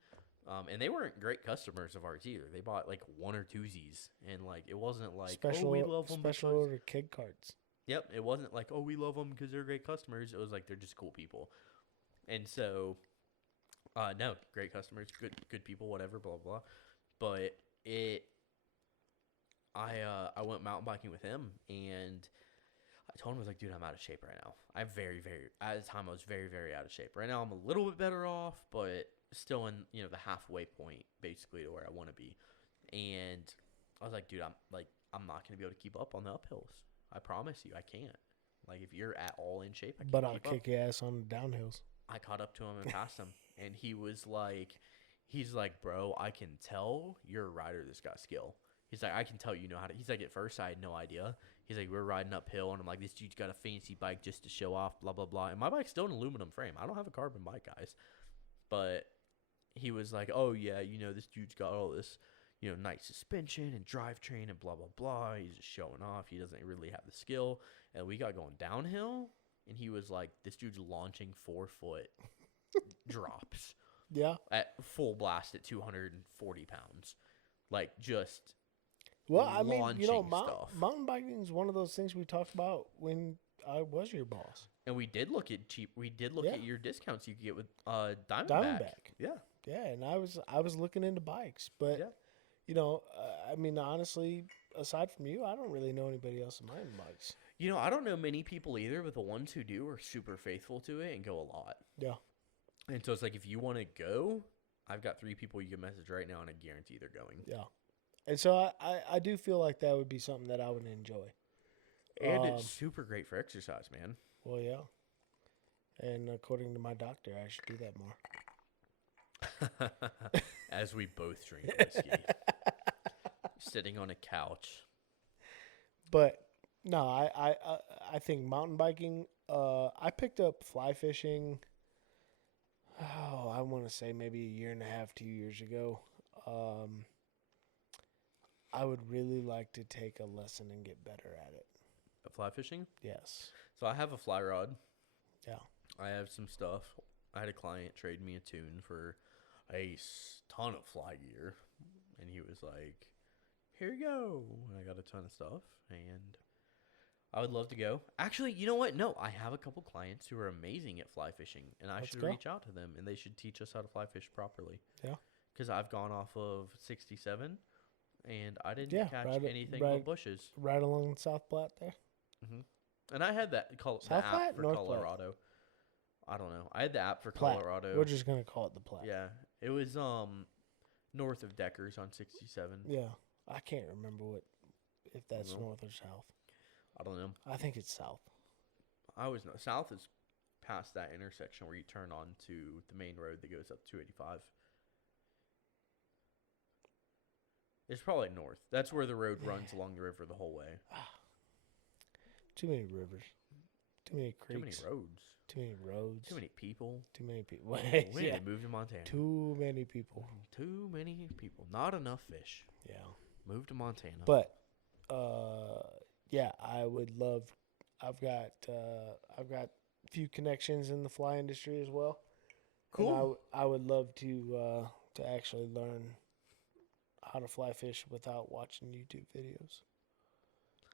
And they weren't great customers of ours either. They bought like one or twosies. And it wasn't like, we love them. Special order kid cards. Yep. It wasn't like, we love them because they're great customers. It was like, they're just cool people. And so, no, great customers, good people, whatever, blah, blah. But I went mountain biking with him, and I told him, I was like, dude, I'm out of shape right now. At the time, I was very, very out of shape. Right now, I'm a little bit better off, but still in, the halfway point, basically, to where I want to be. And I was like, dude, I'm not going to be able to keep up on the uphills. I promise you, I can't. If you're at all in shape, I can't. But I'll kick your ass on the downhills. I caught up to him and passed him, and he's like, bro, I can tell you're a rider that's got skill. He's like, I can tell you know how to. He's like, at first I had no idea. He's like, we're riding uphill, and I'm like, this dude's got a fancy bike just to show off, blah blah blah. And my bike's still an aluminum frame. I don't have a carbon bike, guys. But he was like, oh yeah, this dude's got all this, nice suspension and drivetrain and blah blah blah. He's just showing off. He doesn't really have the skill. And we got going downhill. And he was like, this dude's launching 4-foot drops. Yeah. At full blast at 240 pounds. Just well, I mean, stuff. Mountain biking is one of those things we talked about when I was your boss. And we did look at at your discounts you could get with Diamondback. Yeah. Yeah, and I was looking into bikes. But, I mean, honestly, aside from you, I don't really know anybody else in mountain bikes. I don't know many people either, but the ones who do are super faithful to it and go a lot. Yeah. And so it's like, if you want to go, I've got 3 people you can message right now, and I guarantee they're going. Yeah. And so I do feel like that would be something that I would enjoy. And it's super great for exercise, man. Well, yeah. And according to my doctor, I should do that more. As we both drink whiskey. sitting on a couch. But no, I think mountain biking. I picked up fly fishing. Oh, I want to say maybe a year and a half, 2 years ago. I would really like to take a lesson and get better at it. Fly fishing? Yes. So I have a fly rod. Yeah. I have some stuff. I had a client trade me a tune for a ton of fly gear. And he was like, here you go. And I got a ton of stuff. And I would love to go. Actually, you know what? No, I have a couple clients who are amazing at fly fishing. And I should reach out to them. And they should teach us how to fly fish properly. Yeah. Because I've gone off of 67. And I didn't catch anything but bushes. Right along the South Platte there. And I had that the app for Colorado. I don't know. I had the app for Platte. Colorado. We're just gonna call it the Platte. Yeah, it was north of Deckers on 67. Yeah, I can't remember if that's north or south. I don't know. I think it's south. I always know south is past that intersection where you turn on to the main road that goes up 285. It's probably north. That's where the road runs along the river the whole way. Too many rivers. Too many creeks. Too many roads. Too many roads. Too many people. Too many people. We need to move to Montana. Too many people. Too many people. Not enough fish. Yeah. Move to Montana. But, yeah, I would love. I've got a few connections in the fly industry as well. Cool. And I would love to actually learn how to fly fish without watching YouTube videos.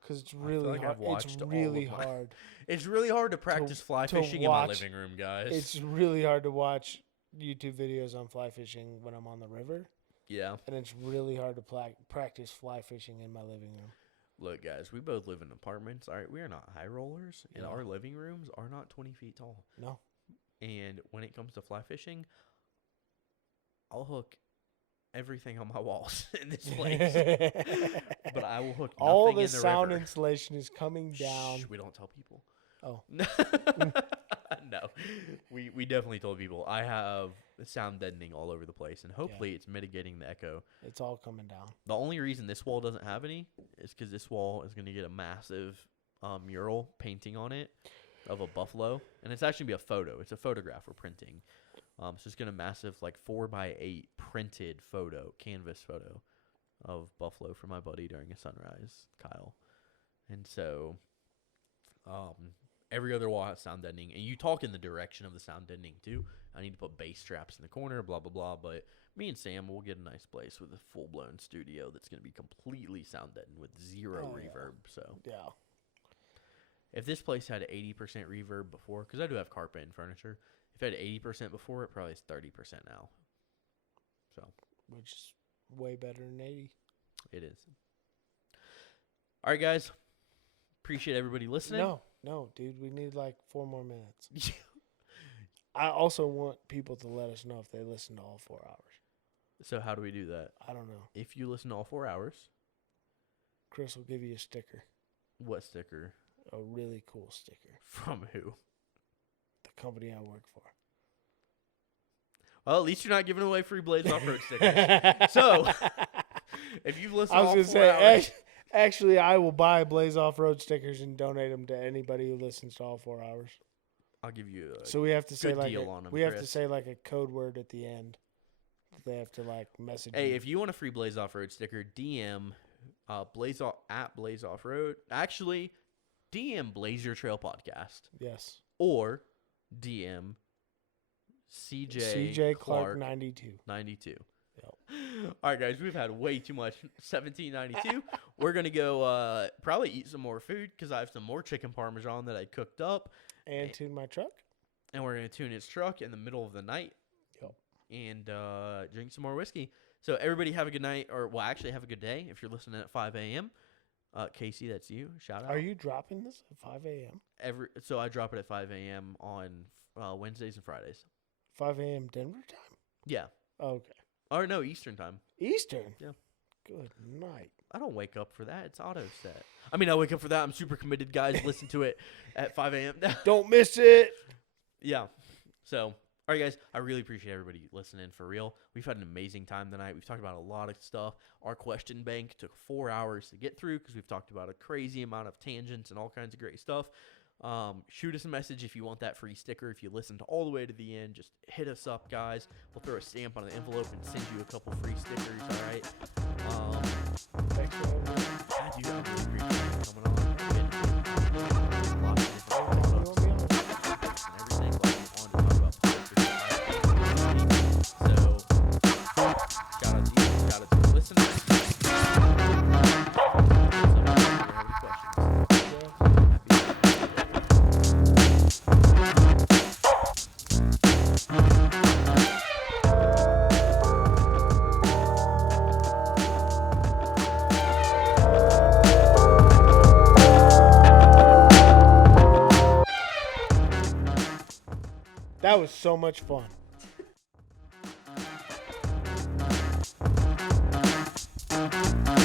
Because it's really hard. It's really hard. It's really hard to practice fly fishing in my living room, guys. It's really hard to watch YouTube videos on fly fishing when I'm on the river. Yeah. And it's really hard to practice fly fishing in my living room. Look, guys, we both live in apartments. All right, we are not high rollers, and our living rooms are not 20 feet tall. No. And when it comes to fly fishing, I'll hook everything on my walls in this place. But I will hook nothing all the in the sound river. Insulation is coming down. Shh, we don't tell people. Oh. No. We definitely told people. I have sound deadening all over the place, and hopefully it's mitigating the echo. It's all coming down. The only reason this wall doesn't have any is because this wall is going to get a massive mural painting on it of a buffalo. And it's actually going to be a photo. It's a photograph we're printing. So it's going to massive 4x8 printed canvas photo of buffalo for my buddy during a sunrise, Kyle. And so every other wall has sound deadening. And you talk in the direction of the sound deadening too. I need to put bass straps in the corner, blah, blah, blah. But me and Sam will get a nice place with a full-blown studio that's going to be completely sound deadened with zero reverb. So yeah. If this place had 80% reverb before, because I do have carpet and furniture, if it had 80% before, it probably is 30% now. So, which is way better than 80. It is. All right, guys. Appreciate everybody listening. No, dude. We need 4 more minutes. I also want people to let us know if they listen to all 4 hours. So how do we do that? I don't know. If you listen to all 4 hours, Chris will give you a sticker. What sticker? A really cool sticker. From who? The company I work for. Well, at least you're not giving away free Blaze Off-Road stickers. So, if you've listened to all 4 hours... Actually, I will buy Blaze Off-Road stickers and donate them to anybody who listens to all 4 hours. I'll give you a so we have to say deal on them, have to say a code word at the end. They have to message. Hey, you. if you want a free Blaze Off-Road sticker, DM at Blaze Off-Road. Actually, DM Blaze Your Trail Podcast. Yes. Or DM CJ Clark 92. 92. Yep. All right, guys, we've had way too much 1792. We're going to go probably eat some more food because I have some more chicken parmesan that I cooked up. And tune my truck. And we're going to tune his truck in the middle of the night. Yep. And drink some more whiskey. So everybody have a good night, or well, actually have a good day if you're listening at 5 a.m. Casey, that's you. Shout out. Are you dropping this at 5 a.m.? So I drop it at 5 a.m. on Wednesdays and Fridays. 5 a.m. Denver time? Yeah. Oh, okay. Or no, Eastern time. Eastern? Yeah. Good night. I don't wake up for that. It's auto set. I mean, I wake up for that. I'm super committed, guys. Listen to it at 5 a.m. Don't miss it. Yeah. So, all All right, guys, I really appreciate everybody listening for real. We've had an amazing time tonight. We've talked about a lot of stuff. Our question bank took 4 hours to get through because we've talked about a crazy amount of tangents and all kinds of great stuff. Shoot us a message if you want that free sticker. If you listened all the way to the end, just hit us up, guys. We'll throw a stamp on the envelope and send you a couple free stickers, all right? Thanks for having me. I do. I really appreciate you coming on. Lots of different Anytime you want me on. topics and everything. Like, we wanted to talk about politics. So, shout out to you. Shout out to the listeners. That was so much fun.